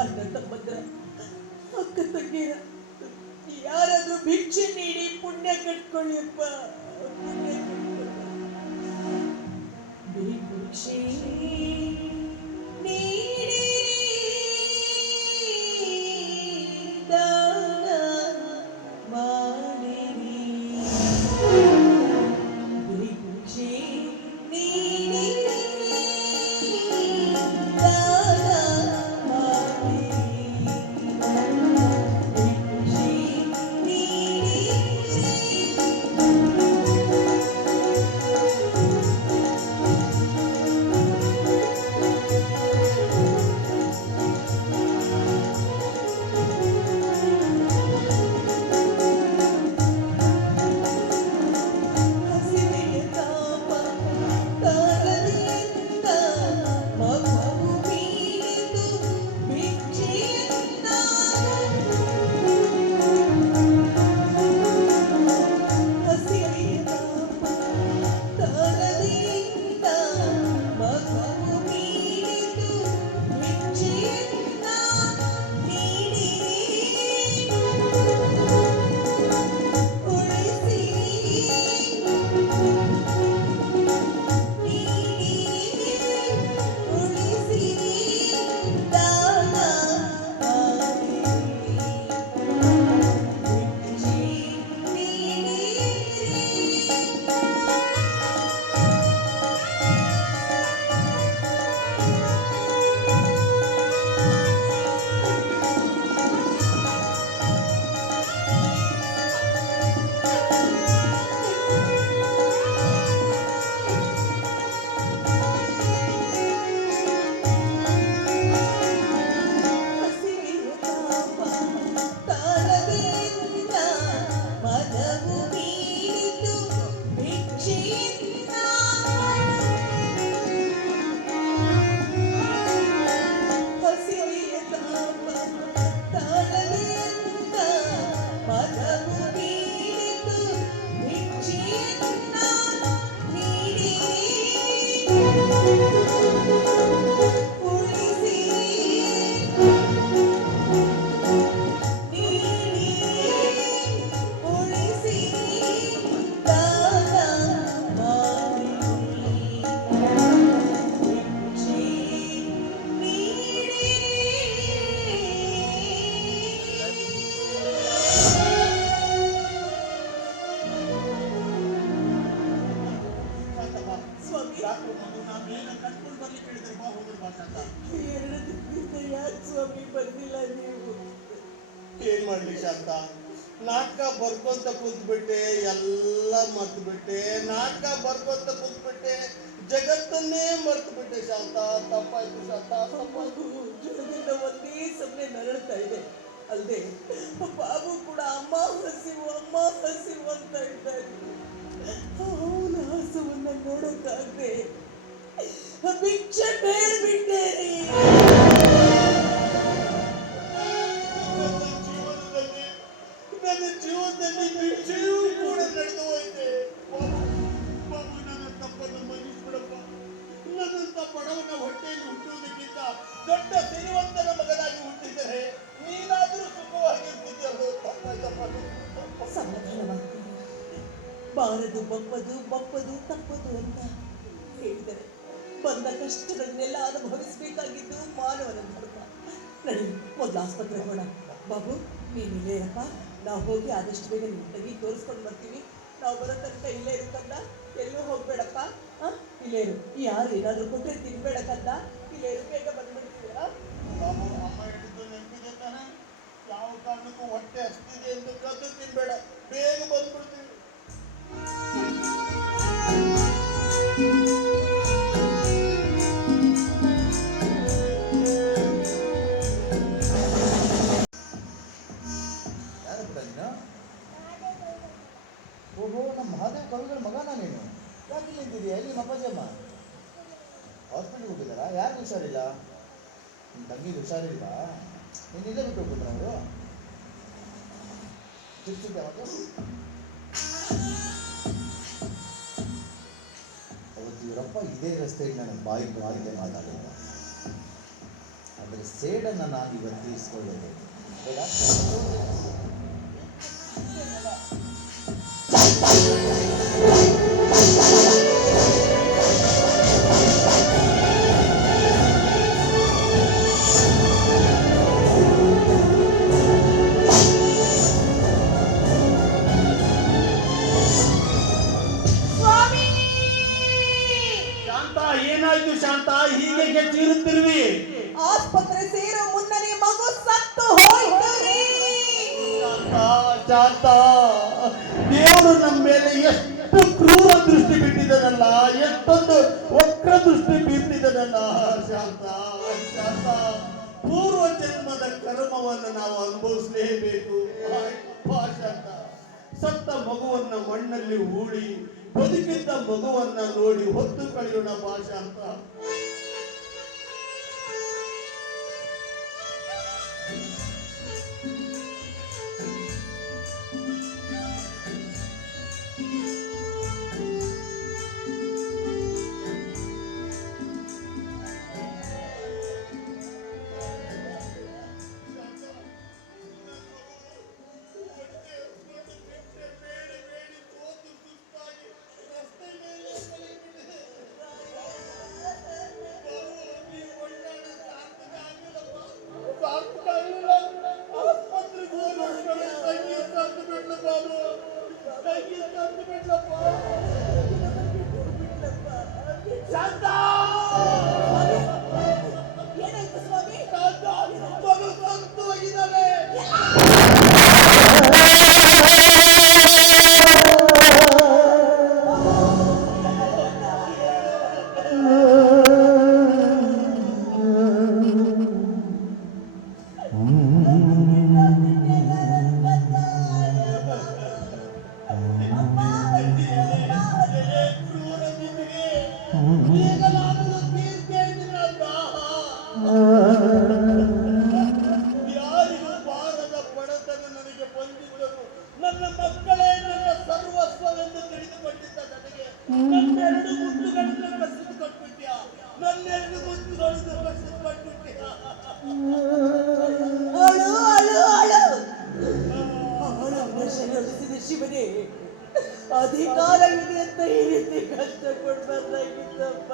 ಅಣ್ಣ ತಮ್ಮಂದ್ರ ಅಕ್ಕ ತಂಗಿರ ಯಾರಾದ್ರೂ ಭಿಕ್ಷೆ ನೀಡಿ ಪುಣ್ಯ ಕಟ್ಕೊಳ್ಳಿಯಪ್ಪ, ಪುಣ್ಯ ಭಿಕ್ಷೆ ನೀಡಿ ದಾನ ಮಾಡಿರಿ. ಭಿಕ್ಷೆ ನೀಡಿ ದಾನ ಮಾಡಿರಿ. ಭಿಕ್ಷೆ ನೀಡಿ. 「ಶಾಂತ. 2 ದಿನದಿಂದ ಯಾಕೆ ಸ್ವಾಮಿ ಬಂದಿಲ್ಲ ನೀವು? ಏನ್ ಮಾಡ್ಲಿ ಶಾಂತ, ನಾಟಕ ಬರ್ಕೊಂತ ಕೂತ್ಬಿಟ್ಟೆ, ಎಲ್ಲ ಮರ್ತು ಬಿಟ್ಟೆ. ನಾಟಕ ಬರ್ಕೊಂತ ಕೂತ್ಬಿಟ್ಟೆ, ಜಗತ್ತನ್ನೇ ಮರ್ತು ಬಿಟ್ಟೆ ಶಾಂತ. ತಪ್ಪಾಯ್ತು ಶಾಂತ, ತಪ್ಪಾಯ್ತು. ಜ್ವರದಿಂದ ಒಂದೇ ಸಮನೆ ನರಳ್ತಾ ಇದೆ. ಅಲ್ಲದೆ ಬಾಬು ಕೂಡ ಅಮ್ಮ ಹಸಿವು ಅಂತ ಇದ್ದಾರೆ. ಅವನ ಹಸುವನ್ನ ನೋಡೋಕ್ಕಾಗದೆ ಭಿಕ್ಷೆ ಬೇಡ್ಬಿಟ್ಟೇರಿ. ನನ್ನ ಜೀವನದಲ್ಲಿ ಭಿಕ್ಷೆಯೂ ಕೂಡ ನಡೆದು ಹೋಯ್ತೆ. ಬಾಬು, ನನ್ನ ತಪ್ಪನ್ನು ಮನ್ನಿಸ್ಬಿಡಪ್ಪ. ನನ್ನಂತ ಬಡವನ ಹೊಟ್ಟೆಯಲ್ಲಿ ಹುಟ್ಟುವುದಕ್ಕಿಂತ ದೊಡ್ಡ ಸಿರಿವಂತನ ಮಗನಾಗಿ ಹುಟ್ಟಿದರೆ ನೀನಾದರೂ ಸುಖವಾಗಿರ್ತಿದ್ದೆಯಲ್ಲೋ. ತಪ್ಪಾಯ್ತಪ್ಪ. ಸಮಾಧಾನವಾಗ್ತದೆ. ಬಾರದು ಬಪ್ಪದು ತಪ್ಪದು ಅಂತ ಹೇಳಿದರೆ ಬಂದ ಕಷ್ಟಗಳನ್ನೆಲ್ಲ ಅನುಭವಿಸಬೇಕಾಗಿದ್ದು ಮಾನವನ ಧರ್ಮ. ನಡಿ, ಮೊದಲು ಆಸ್ಪತ್ರೆಗೆ ಹೋಗೋಣ. ಬಾಬು, ನೀನು ಇಲ್ಲೇ ಇರಪ್ಪ. ನಾವು ಹೋಗಿ ಆದಷ್ಟು ಬೇಗ ನಿಮ್ಮ ತಂಗಿ ತೋರಿಸ್ಕೊಂಡು ಬರ್ತೀವಿ. ನಾವು ಬರೋ ತನಕ ಇಲ್ಲೇ ಇರುತ್ತಲ್ಲ, ಎಲ್ಲೂ ಹೋಗ್ಬೇಡಪ್ಪ. ಇಲ್ಲೇ ಇರು. ಯಾರು ಏನಾದರೂ ಕೊಟ್ಟರೆ ತಿನ್ಬೇಡಕ್ಕಂತ. ಇಲ್ಲೇ ಇರು, ಬೇಗ ಬಂದ್ಬಿಡ್ತೀವಿ. ಬಾಬು, ಅಮ್ಮ ಹೇಳಿದ್ದು ನೆನಪಿದೆ ತಾನೆ? ಯಾವ ಕಾರಣಕ್ಕೂ ಹೊಟ್ಟೆ ಹಸ್ತಿದೆ ಎಂದು ಕದ್ದು ತಿನ್ಬೇಡ, ಬೇಗ ಬಂದ್ಬಿಡ್ತೀವಿ. ಯಾರು ಪುಟ್ಟ ನೀನು? ಓಹೋ, ನಮ್ಮ ಮಹಾದೇವ್ ಕವಿಗಳ ಮಗನ ನೀನು? ಯಾಕೆ ಇಲ್ಲಿ ನಿಂತಿದೆಯಾ? ಎಲ್ಲಿ ನಿಮ್ಮ ಅಪ್ಪಾಜಿ ಅಮ್ಮ? ಹಾಸ್ಪಿಟ್ಲಿಗೆ ಹೋಗಿದ್ದಾರಾ? ಯಾರಿಗೂ ಹುಷಾರಿಲ್ಲ? ನಿಮ್ಮ ತಂಗಿಗೆ ಹುಷಾರಿಲ್ವಾ? ನೀನು ಇಲ್ಲೇ ಬಿಟ್ಟು ಹೋಗ್ಬಿಟ್ರ ಅವರು? ಚಿಕ್ಕಿದ್ದೆ ಮತ್ತು ಅವತ್ತು ಇವರಪ್ಪ ಇದೇ ರಸ್ತೆಯಲ್ಲಿ ನನ್ನ ಬಾಯಿ ಬಾಯಿಗೆ ಮಾತಾಡಿದ್ದ. ಆದರೆ ಸೇಡನ್ನು ನಾನು ಇವತ್ತು ತೀರಿಸ್ಕೊಳ್ಳೇಬೇಕು. ಬೇಡ? ಶಾಂತ, ಏನಾಯ್ತು ಶಾಂತ? ಹೀಗೆ ಗೆಚ್ಚಿರುತ್ತಿರುವಿ? ಆಸ್ಪತ್ರೆ ಸೇರೋ ಮುನ್ನನೇ ಮಗು ಸತ್ತು ಹೋಯ್ತು ರೀ. ಶಾಂತ, ದೇವರು ನಮ್ಮ ಮೇಲೆ ಎಷ್ಟು ಕ್ರೂರ ದೃಷ್ಟಿ ಬಿಟ್ಟಿದ್ದನಲ್ಲ, ಎಷ್ಟೊಂದು ವಕ್ರ ದೃಷ್ಟಿ ಬೀರ್ತಿದ್ದನಲ್ಲ ಶಾಂತ. ಶಾಂತ, ಪೂರ್ವ ಜನ್ಮದ ಕರ್ಮವನ್ನು ನಾವು ಅನುಭವಿಸಲೇಬೇಕು. ಶಾಂತ, ಸತ್ತ ಮಗುವನ್ನ ಮಣ್ಣಲ್ಲಿ ಹೂಳಿ ಬದುಕಿದ್ದ ಮಗುವನ್ನ ನೋಡಿ ಹೊತ್ತು ಕಳೆಯೋಣ ಬಾ ಶಾಂತ. ಏನಾಯ್ತು ಸ್ವಾಮಿ? ಯಾರಿಗೂ ಬಾರದ ಬಡತನ ನನಗೆ ಬಂದಿದ್ದರು. ನನ್ನ ಮಕ್ಕಳೇ ನನ್ನ ಸರ್ವಸ್ವವೆಂದು ತಿಳಿದುಕೊಂಡಿದ್ದ ನನಗೆ ನನ್ನೆರಡು ಮುತ್ತುಗಳನ್ನು ಕಸಿದು ಕೊಟ್ಬಿಟ್ಯಾ. ನನ್ನೆರಡು ಮುತ್ತುಗಳನ್ನು ಕಸಿದು ಕೊಟ್ಬಿಟ್ಯಾ. ಅಳು ಅಳು ಅಳು. ಅವಳನ್ನು ಶರಣರಿಸಿದ ಶಿವನೇ, ಅಧಿಕಾರ ಇದೆ ಅಂತ ಈ ರೀತಿ ಕಷ್ಟ ಕೊಡ್ಬಾರ್ದಾಗಿತ್ತಪ್ಪ,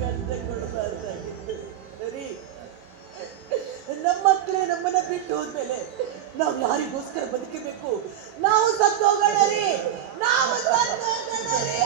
ಕಷ್ಟ ಕೊಡ್ಬಾರ್ದಾಗಿತ್ತು. ಸರಿ, ನಮ್ಮ ಮಕ್ಕಳೇ ನಮ್ಮನ್ನ ಬಿಟ್ಟು ಹೋದ್ಮೇಲೆ ನಾವು ಯಾರಿಗೋಸ್ಕರ ಬದುಕಬೇಕು? ನಾವು ಸತ್ತೋಗೋಣ ರೀ, ನಾವು ಸತ್ತೋಗೋಣ ರೀ.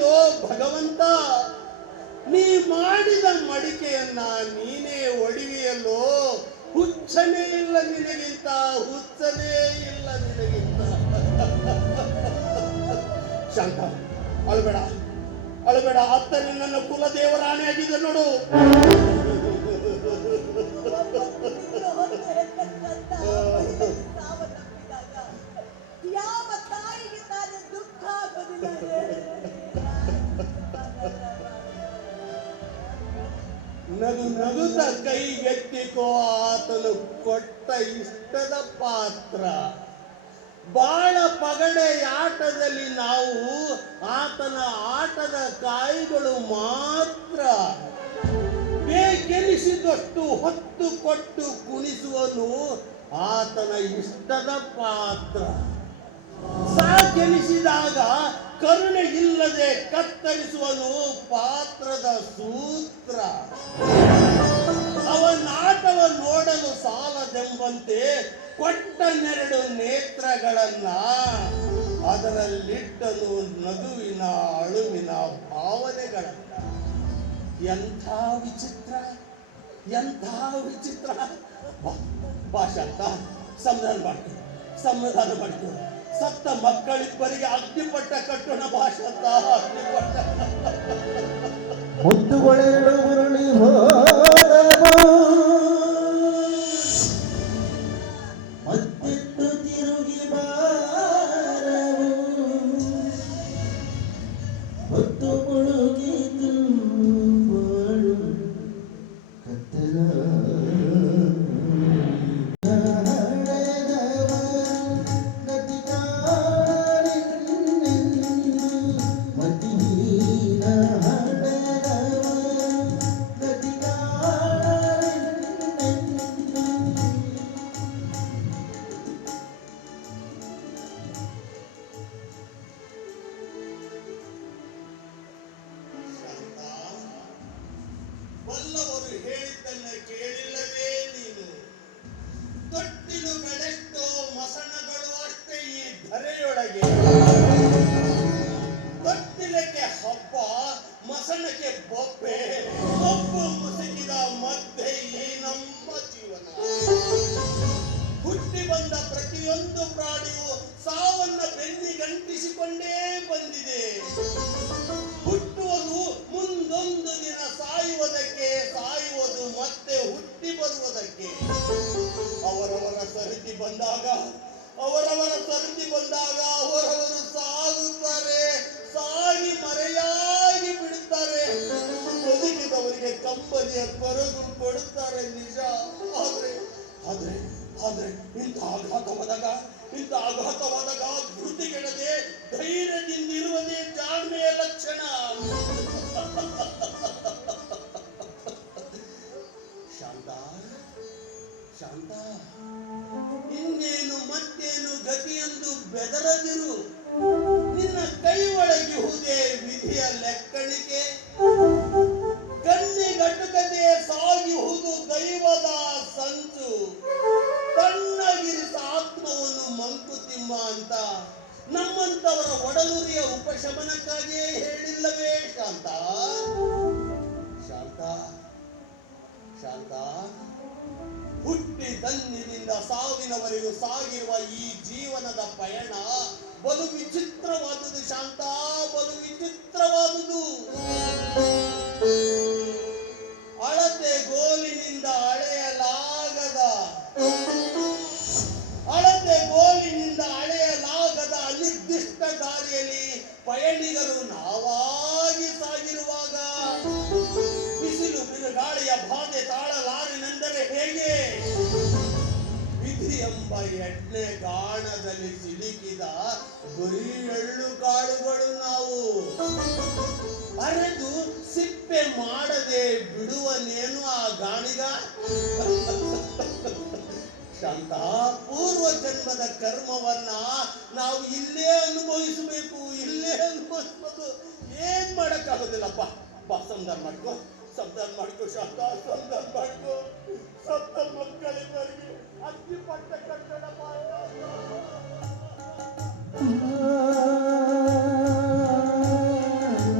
ಒಡಿವೆಯಲ್ಲೋ ಭಗವಂತ, ನೀ ಮಾಡಿದ ಮಡಿಕೆಯನ್ನ ನೀನೇ ಒಡಿವೆಯಲ್ಲೋ. ಹುಚ್ಚನೇ ಇಲ್ಲ ನಿನಗಿಂತ, ಹುಚ್ಚನೇ ಇಲ್ಲ ನಿನಗಿಂತ. ಶಾಂತ, ಅಳಬೇಡ ಅಳಬೇಡ. ಅತ್ತನೇ ನನ್ನ ಕುಲದೇವರಾಣೆ ಆಗಿದೆ ನೋಡು. ಯಾವ ತಾಯಿಗೆ ತಾನೇ ದುಃಖ ಆಗೋದಿಲ್ಲ? ನಗು ನಗುತ್ತ ಕೈಗೆತ್ತಿಕೋ ಆತನು ಕೊಟ್ಟ ಇಷ್ಟದ ಪಾತ್ರ. ಬಾಳ ಪಗಡೆ ಆಟದಲ್ಲಿ ನಾವು ಆತನ ಆಟದ ಕಾಯಿಗಳು ಮಾತ್ರ. ಬೇಕೆನಿಸಿದಷ್ಟು ಹೊತ್ತು ಕೊಟ್ಟು ಕುಣಿಸುವನು ಆತನ ಇಷ್ಟದ ಪಾತ್ರ. ಸಾಕೆನಿಸಿದಾಗ ಕರುಣೆ ಇಲ್ಲದೆ ಕತ್ತರಿಸುವನು ಪಾತ್ರದ ಸೂತ್ರ. ಅವನಾಟವ ನೋಡಲು ಸಾಲದೆಂಬಂತೆ ಕೊಟ್ಟನೆರಡು ನೇತ್ರಗಳನ್ನ ಅದರಲ್ಲಿಟ್ಟನು ನಗುವಿನ ಅಳುವಿನ ಭಾವನೆಗಳನ್ನ. ಎಂಥ ವಿಚಿತ್ರ, ಎಂಥ ವಿಚಿತ್ರ. ಭಾಷಾಂತ ಸಮಾಧಾನ ಮಾಡ್ಕೊ, ಸಮಾಧಾನ ಮಾಡ್ಕೊ. ಸತ್ತ ಮಕ್ಕಳಿಬ್ಬರಿಗೆ ಅಗ್ನಿಪಟ್ಟ ಕಟ್ಟೋಣ ಭಾಷಾಂತ, ಅಗ್ನಿಪಟ್ಟ. ಮುತ್ತುಗಳೆರಡು ಉರುಳಿ ಹೋದವು, ಮತ್ತೆತ್ತು ತಿರುಗಿ ಬಾರವು, ಹೊತ್ತು ಮುಳುಗಿತು ಬಾಳು ಕತ್ತಲ. ಬಲ್ಲವರು ಹೇಳಿದ್ದನ್ನ ಕೇಳಿಲ್ಲವೇ ನೀನು? ತೊಟ್ಟಿಲುಗಳೆಷ್ಟೋ ಮಸಣಗಳು ಅಷ್ಟೇ ಈ ಧರೆಯೊಳಗೆ. ತೊಟ್ಟಿಲಕ್ಕೆ ಹಬ್ಬ, ಮಸಣಕ್ಕೆ ಬೊಬ್ಬೆ, ಒಬ್ಬು ಮುಸುಕಿದ ಮಧ್ಯೆ ಈ ನಮ್ಮ ಜೀವನ. ಹುಟ್ಟಿ ಬಂದ ಪ್ರತಿಯೊಂದು ಪ್ರಾಣಿಯು ಸಾವನ್ನ ಬೆನ್ನಿಗಂಟಿಸಿಕೊಂಡೇ ಬಂದಿದೆ. ಹುಟ್ಟುವುದು ಮುಂದೊಂದು ದಿನ ಸಾಯುವುದಕ್ಕೆ, ಸಾಯುವುದು ಮತ್ತೆ ಹುಟ್ಟಿ ಬರುವುದಕ್ಕೆ. ಅವರವರ ಸರಿತಿ ಬಂದಾಗ ಅವರವರು ಸಾಗುತ್ತಾರೆ, ಸಾಗಿ ಮರೆಯಾಗಿ ಬಿಡುತ್ತಾರೆ. ಬದುಕಿದವರಿಗೆ ಕಂಬನಿಯ ಕೊರಗು ಕೊಡುತ್ತಾರೆ ನಿಜ. ಆದ್ರೆ ಇಂಥ ಆಘಾತವಾದಾಗ ಧೃತಿಗೆಡದೆ ಧೈರ್ಯದಿಂದಿರುವುದೇ ಜಾಣ್ಮೆಯ ಲಕ್ಷಣ. ಶಾಂತ, ಇನ್ನೇನು ಮತ್ತೇನು ಗತಿಯೆಂದು ಬೆದರದಿರು. ನಿನ್ನ ಕೈ ಒಳಗಿಹುದೇ ವಿಧಿಯ ಲೆಕ್ಕಣಿಕೆ. ಕಣ್ಣಿಗಟುಕದೆ ಸಾಗಿಹುದು ದೈವದ ಸಂಚು. ತಣ್ಣಗಿರಿಸ ಆತ್ಮವನ್ನು ಮಂಕುತಿಮ್ಮ ಅಂತ ನಮ್ಮಂತವರ ಒಡಲುರಿಯ ಉಪಶಮನಕ್ಕಾಗಿಯೇ ಹೇಳಿಲ್ಲವೇ ಶಾಂತ? ಹುಟ್ಟಿದಂದಿನಿಂದ ಸಾವಿನವರೆಗೂ ಸಾಗಿರುವ ಈ ಜೀವನದ ಪಯಣ ಬಲು ವಿಚಿತ್ರವಾದುದು ಶಾಂತ, ಬಲು ವಿಚಿತ್ರವಾದುದು. ಅಳತೆ ಗೋಲಿನಿಂದ ಅಳೆಯಲಾಗದ ಅನಿರ್ದಿಷ್ಟ ದಾರಿಯಲ್ಲಿ ಪಯಣಿಗರು ನಾವಾಗಿ ಸಾಗಿರುವಾಗ ಬಿಸಿಲು ಬಿರುಗಾಳಿಯ ಬಾಧೆ ತಾಳಲಾರೆನೆಂದರೆ ಹೇಗೆ? ವಿಧಿ ಎಂಬ ಎಣ್ಣೆ ಗಾಣದಲ್ಲಿ ಸಿಲುಕಿದ ಗುರಿ ಎಳ್ಳು ಕಾಳುಗಳು ನಾವು. ಅರೆದು ಸಿಪ್ಪೆ ಮಾಡದೆ ಬಿಡುವನೇನು ಆ ಗಾಣಿಗ? ಶಾಂತ, ಪೂರ್ವ ಜನ್ಮದ ಕರ್ಮವನ್ನ ನಾವು ಇಲ್ಲೇ ಅನುಭವಿಸಬೇಕು, ಇಲ್ಲೇ ಅನುಭವಿಸ್ಬೋದು. ಏನ್ ಮಾಡಕ್ಕಾಗೋದಿಲ್ಲಪ್ಪ. ಸಂಧಾನ ಮಾಡ್ಕೋ ಶಾಂತ, ಸಂಧಾನ ಮಾಡ್ಕೋ. ಸತ್ತ ಮಕ್ಕಳಿವರೆಗೆ ಅಗ್ನಿಪಟ್ಟ ಕಟ್ಟಡ ಆ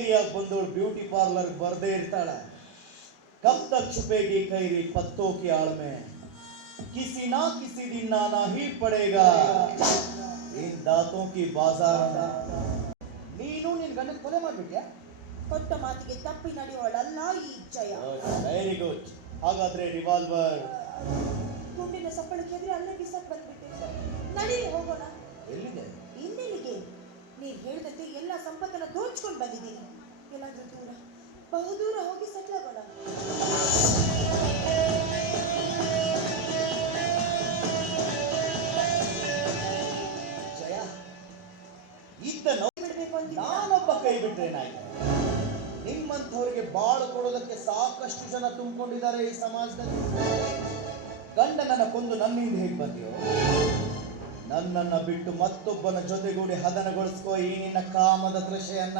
ಏರಿಯಾಗ ಬಂದವಳು ಬ್ಯೂಟಿ ಪಾರ್ಲರ್ ಬರ್ದೇ ಇರ್ತಾಳ. ಕಬ್ ತಕ್ छुपेगी खैरी पत्तों की आड़ में किसी ना किसी दिन नाना ही पड़ेगा इन दांतों की बाजार में. ನೀನು ನಿನ್ ಗಂಡನ ಕೊಲೆ ಮಾಡ್ಬಿಟ್ಯಾ? ಕೊಟ್ಟ ಮಾತಿಗೆ ತಪ್ಪಿ ನಡೆಯುವಳಲ್ಲ ಈ ಜಯ. Very good. ಹಾಗಾದ್ರೆ ರಿವಾಲ್ವರ್ ಗುಂಡಿನ ಸಪ್ಪಳಕ್ಕೆ ಎದುರು ಅಲ್ಲೇ ಬಿಸಾಕ್ ಬಂದ್ಬಿಟ್ಟೆ. ನಡೀಲಿ ಹೋಗೋಣ. ಎಲ್ಲಿದೆ? ಇನ್ನೆಲ್ಲಿಗೆ? ನೀನ್ ಹೇಳ್ದಂತೆ ಎಲ್ಲ ಸಂಪತ್ತನ್ನ ದೋಚ್ಕೊಂಡು ಬಂದಿದ್ದೀನಿ. ಎಲ್ಲಾದ್ರೂ ದೂರ, ಬಹುದೂರ ಹೋಗಿ ಸೆಟ್ಲ್ ಆಗೋಣ. ಜಯ, ಇದ್ದ ಬಿಡ್ಬೇಕು ಅಂತ ನಾನೊಬ್ಬ ಕೈ ಬಿಟ್ರೇನಾಯ್ತು? ನಿಮ್ಮಂಥವ್ರಿಗೆ ಬಾಳು ಕೊಡೋದಕ್ಕೆ ಸಾಕಷ್ಟು ಜನ ತುಂಬಿಕೊಂಡಿದ್ದಾರೆ ಈ ಸಮಾಜದಲ್ಲಿ. ಗಂಡನನ್ನ ಕೊಂದು ನನ್ನಿಂದ ಹೇಗೆ ಬಂದಿಯೋ, ನನ್ನನ್ನ ಬಿಟ್ಟು ಮತ್ತೊಬ್ಬನ ಜೊತೆಗೂಡಿ ಹದನಗೊಳಿಸ್ಕೋ ಈ ನಿನ್ನ ಕಾಮದ ತೃಷೆಯನ್ನ.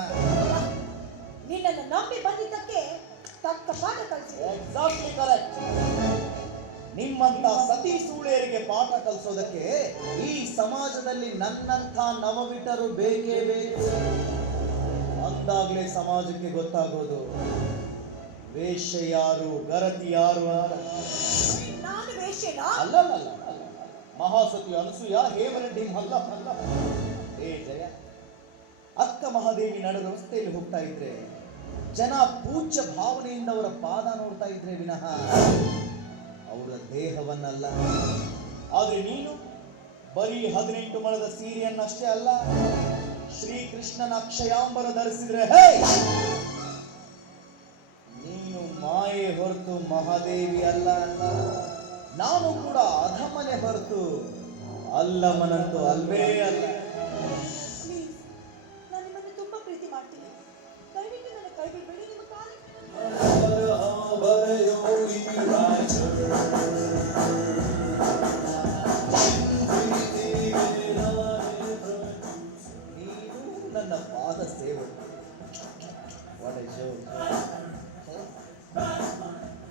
ನಿನ್ನನ್ನು ನಂಬಿ ಬಂದಿದ್ದಕ್ಕೆ ತಕ್ಕ ಪಾಠ ಕಲಿಸಿದೆ. Exactly correct. ನಿಮ್ಮಂತ ಸತಿ ಸೂಳೆಯರಿಗೆ ಪಾಠ ಕಲಿಸೋದಕ್ಕೆ ಈ ಸಮಾಜದಲ್ಲಿ ನನ್ನಂಥ ನವವಿಟರು ಬೇಕೇ ಬೇಕು. ಅಂದಾಗ್ಲೇ ಸಮಾಜಕ್ಕೆ ಗೊತ್ತಾಗೋದು ವೇಶ್ಯ ಯಾರು, ಗರತಿ ಯಾರು ಅಂತ. ನಾನು ವೇಶ್ಯನಾ? ಅಲ್ಲಲ್ಲ, ಮಹಾಸತಿ ಅನಸೂಯ, ಹೇಮರೆಡ್ಡಿ ಮಲ್ಲಪ್ಪ. ಏ ಜಯ, ಅಕ್ಕ ಮಹಾದೇವಿ ನಡು ರಸ್ತೆಯಲ್ಲಿ ಹೋಗ್ತಾ ಇದ್ರೆ ಜನ ಪೂಜ್ಯ ಭಾವನೆಯಿಂದ ಅವರ ಪಾದ ನೋಡ್ತಾ ಇದ್ರೆ ವಿನಃ ಅವರ ದೇಹವನ್ನಲ್ಲ. ಆದ್ರೆ ನೀನು ಬರೀ 18 ಮೊಳದ ಸೀರೆಯನ್ನಷ್ಟೇ ಅಲ್ಲ, ಶ್ರೀಕೃಷ್ಣನ ಅಕ್ಷಯಾಂಬರ ಧರಿಸಿದ್ರೆ ಹೇ, ನೀನು ಮಾಯೆ ಹೊರತು ಮಹಾದೇವಿ ಅಲ್ಲ. ನಾನು ಕೂಡ ಅಧಮನೆ ಹೊರತು ಅಲ್ಲಮನಂತೂ ಅಲ್ವೇ ಅಲ್ಲ. ಪ್ಲೀಸ್, ನಾನು ನಿಮ್ಮನ್ನು ತುಂಬಾ ಪ್ರೀತಿ ಮಾಡ್ತೀನಿ. ದಯವಿಟ್ಟು ನನ್ನ ಕೈ ಬಿಡಬೇಡಿ. ನಿಮ್ಮ ಕಾಲು ನೀನು ನನ್ನ ಪಾದ ಸೇವೆ.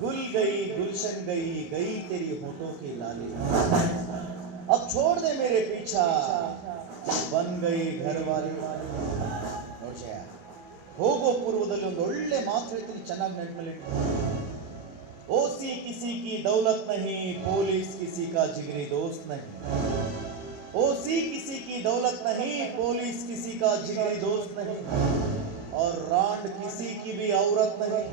गुल गई गुलशन गई गई तेरी होठों की लाली, अब छोड़ दे मेरे पीछा बन गई घरवाली. ನೋಡ್ಯ, ಹೋಗೋ ಪೂರ್ವದಲ್ಲಿ ಒಂದು ಒಳ್ಳೆ ಮಾತು ಹೇಳ್ತೀನಿ, ಚೆನ್ನಾಗಿ ನೆನಪಲ್ಲಿ. ओसी किसी की दौलत नहीं, पुलिस किसी का जिगरी दोस्त नहीं. ओसी किसी की दौलत नहीं, पुलिस किसी का जिगरी दोस्त नहीं, और रांड किसी की भी औरत नहीं.